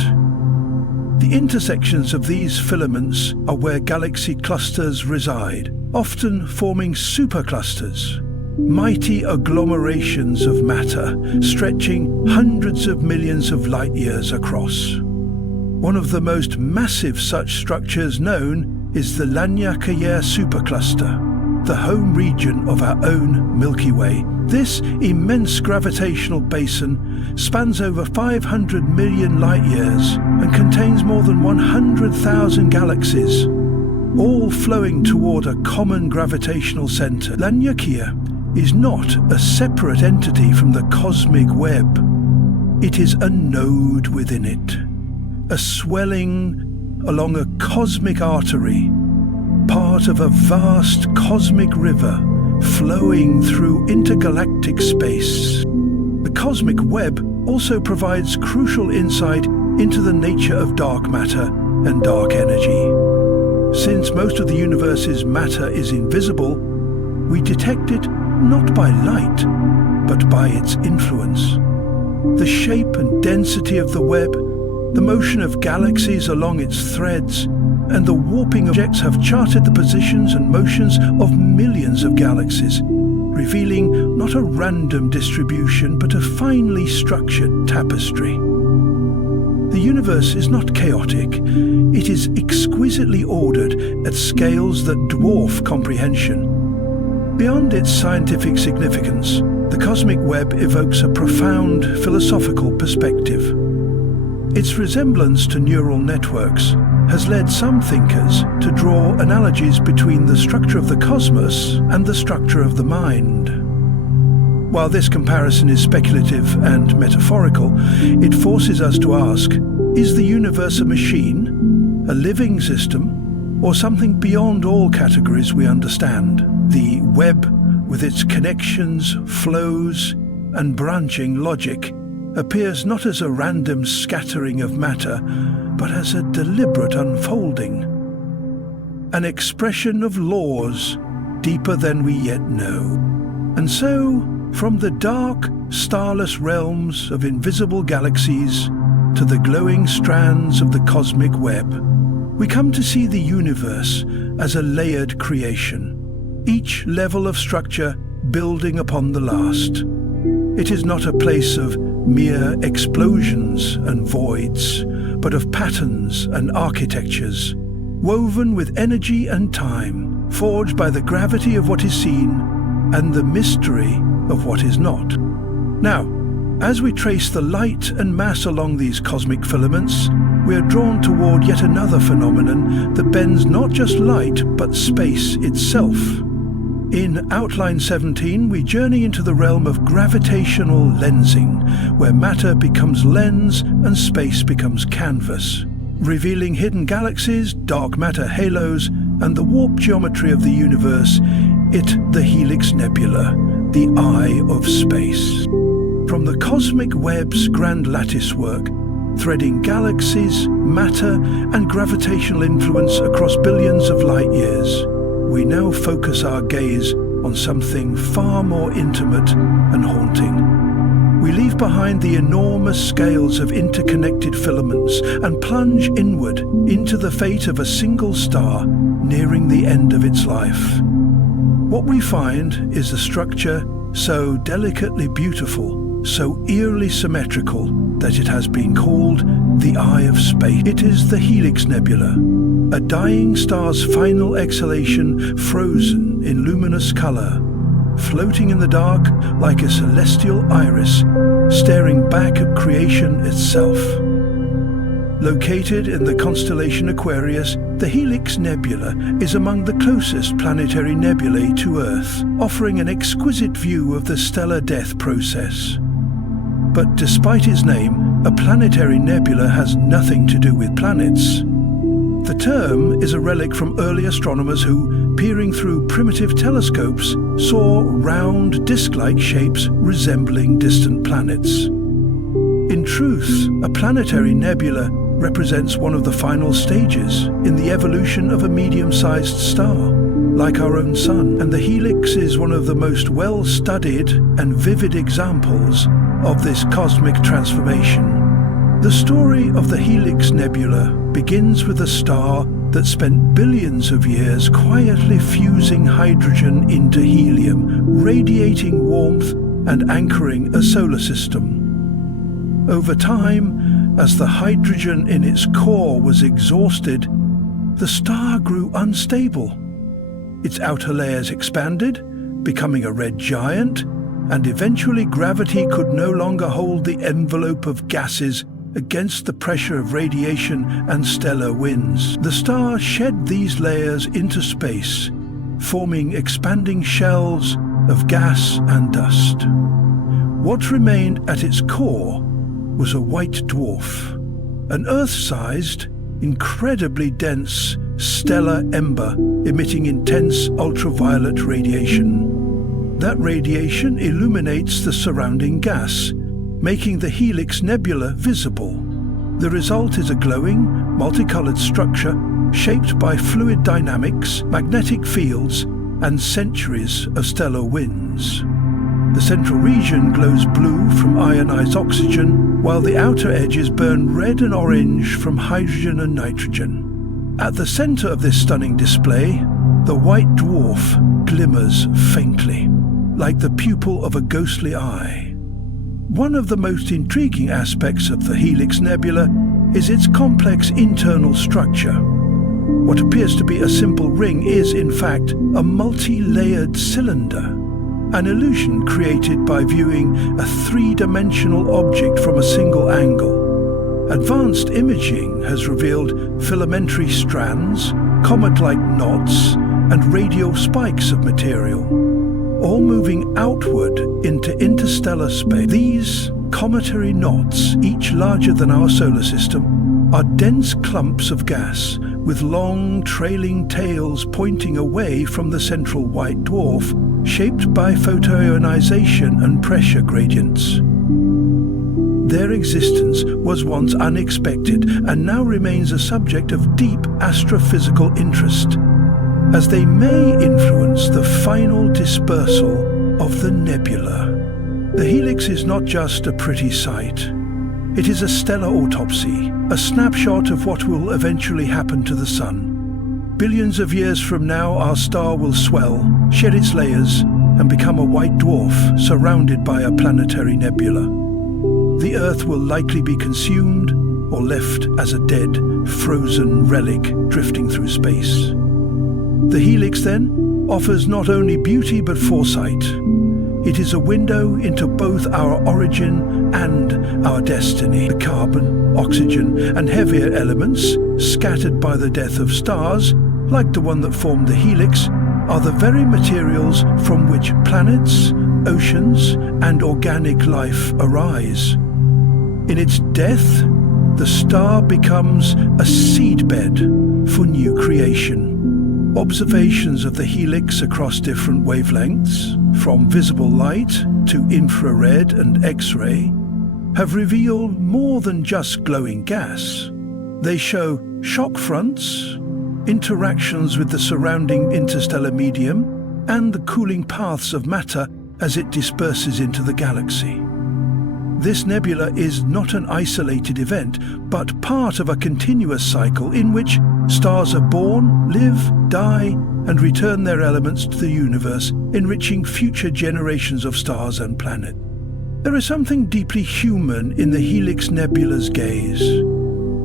The intersections of these filaments are where galaxy clusters reside, often forming superclusters, mighty agglomerations of matter stretching hundreds of millions of light years across. One of the most massive such structures known is the Lagrangian supercluster, the home region of our own Milky Way. This immense gravitational basin spans over 500 million light-years and contains more than 100,000 galaxies, all flowing toward a common gravitational center. Lagrangian is not a separate entity from the cosmic web. It is a node within it, a swelling along a cosmic artery, part of a vast cosmic river flowing through intergalactic space. The cosmic web also provides crucial insight into the nature of dark matter and dark energy. Since most of the universe's matter is invisible, we detect it not by light, but by its influence. The shape and density of the web, the motion of galaxies along its threads, and the warping objects have charted the positions and motions of millions of galaxies, revealing not a random distribution but a finely structured tapestry. The universe is not chaotic, it is exquisitely ordered at scales that dwarf comprehension. Beyond its scientific significance, the cosmic web evokes a profound philosophical perspective. Its resemblance to neural networks has led some thinkers to draw analogies between the structure of the cosmos and the structure of the mind. While this comparison is speculative and metaphorical, it forces us to ask, is the universe a machine, a living system, or something beyond all categories we understand? The web, with its connections, flows, and branching logic, appears not as a random scattering of matter, but as a deliberate unfolding, an expression of laws deeper than we yet know. And so, From the dark, starless realms of invisible galaxies to the glowing strands of the cosmic web, we come to see the universe as a layered creation, each level of structure building upon the last. It is not a place of mere explosions and voids, but of patterns and architectures, woven with energy and time, forged by the gravity of what is seen and the mystery of what is not. Now, as we trace the light and mass along these cosmic filaments, we are drawn toward yet another phenomenon that bends not just light, but space itself. In Outline 17, we journey into the realm of gravitational lensing, where matter becomes lens and space becomes canvas, revealing hidden galaxies, dark matter halos, and the warp geometry of the universe, the Helix Nebula, the eye of space. From the cosmic web's grand lattice work, threading galaxies, matter, and gravitational influence across billions of light years, we now focus our gaze on something far more intimate and haunting. We leave behind the enormous scales of interconnected filaments and plunge inward into the fate of a single star nearing the end of its life. What we find is a structure so delicately beautiful, so eerily symmetrical, that it has been called the Eye of Space. It is the Helix Nebula, a dying star's final exhalation frozen in luminous color, floating in the dark like a celestial iris, staring back at creation itself. Located in the constellation Aquarius, the Helix Nebula is among the closest planetary nebulae to Earth, offering an exquisite view of the stellar death process. But despite its name, a planetary nebula has nothing to do with planets. The term is a relic from early astronomers who, peering through primitive telescopes, saw round, disc-like shapes resembling distant planets. In truth, a planetary nebula represents one of the final stages in the evolution of a medium-sized star, like our own Sun, and the Helix is one of the most well-studied and vivid examples of this cosmic transformation. The story of the Helix Nebula begins with a star that spent billions of years quietly fusing hydrogen into helium, radiating warmth and anchoring a solar system. Over time, as the hydrogen in its core was exhausted, the star grew unstable. Its outer layers expanded, becoming a red giant, and eventually gravity could no longer hold the envelope of gases against the pressure of radiation and stellar winds. The star shed these layers into space, forming expanding shells of gas and dust. What remained at its core was a white dwarf, an Earth-sized, incredibly dense stellar ember emitting intense ultraviolet radiation. That radiation illuminates the surrounding gas, making the Helix Nebula visible. The result is a glowing, multicolored structure shaped by fluid dynamics, magnetic fields, and centuries of stellar winds. The central region glows blue from ionized oxygen, while the outer edges burn red and orange from hydrogen and nitrogen. At the center of this stunning display, the white dwarf glimmers faintly, like the pupil of a ghostly eye. One of the most intriguing aspects of the Helix Nebula is its complex internal structure. What appears to be a simple ring is, in fact, a multi-layered cylinder, an illusion created by viewing a three-dimensional object from a single angle. Advanced imaging has revealed filamentary strands, comet-like knots, and radial spikes of material, all moving outward into interstellar space. These cometary knots, each larger than our solar system, are dense clumps of gas with long, trailing tails pointing away from the central white dwarf, shaped by photoionization and pressure gradients. Their existence was once unexpected and now remains a subject of deep astrophysical interest, as they may influence the final dispersal of the nebula. The helix is not just a pretty sight. It is a stellar autopsy, a snapshot of what will eventually happen to the Sun. Billions of years from now, our star will swell, shed its layers, and become a white dwarf surrounded by a planetary nebula. The Earth will likely be consumed or left as a dead, frozen relic drifting through space. The helix, then, offers not only beauty but foresight. It is a window into both our origin and our destiny. The carbon, oxygen, and heavier elements scattered by the death of stars, like the one that formed the helix, are the very materials from which planets, oceans, and organic life arise. In its death, the star becomes a seedbed for new creation. Observations of the helix across different wavelengths, from visible light to infrared and X-ray, have revealed more than just glowing gas. They show shock fronts, interactions with the surrounding interstellar medium, and the cooling paths of matter as it disperses into the galaxy. This nebula is not an isolated event, but part of a continuous cycle in which stars are born, live, die, and return their elements to the universe, enriching future generations of stars and planets. There is something deeply human in the Helix Nebula's gaze.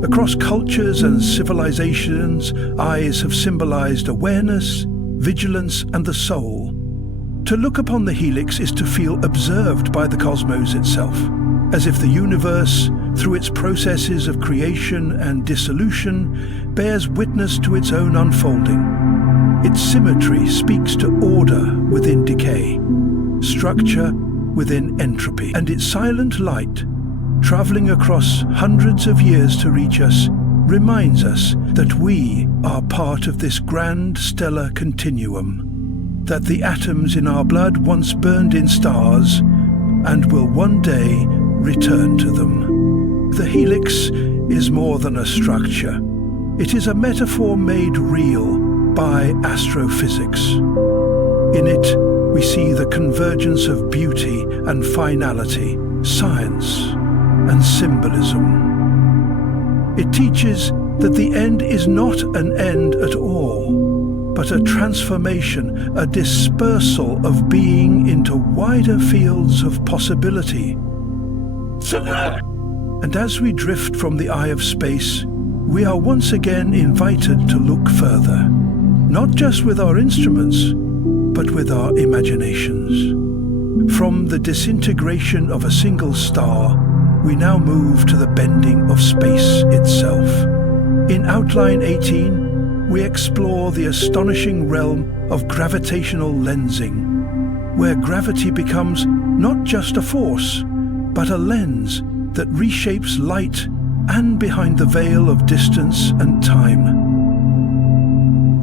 Across cultures and civilizations, eyes have symbolized awareness, vigilance, and the soul. To look upon the helix is to feel observed by the cosmos itself, as if the universe, through its processes of creation and dissolution, bears witness to its own unfolding. Its symmetry speaks to order within decay, structure within entropy, and its silent light, traveling across hundreds of years to reach us, reminds us that we are part of this grand stellar continuum, that the atoms in our blood once burned in stars and will one day return to them. The helix is more than a structure. It is a metaphor made real by astrophysics. In it, we see the convergence of beauty and finality, science and symbolism. It teaches that the end is not an end at all, but a transformation, a dispersal of being into wider fields of possibility. And as we drift from the eye of space, we are once again invited to look further, not just with our instruments, but with our imaginations. From the disintegration of a single star, we now move to the bending of space itself. In Outline 18, we explore the astonishing realm of gravitational lensing, where gravity becomes not just a force, but a lens that reshapes light and behind the veil of distance and time.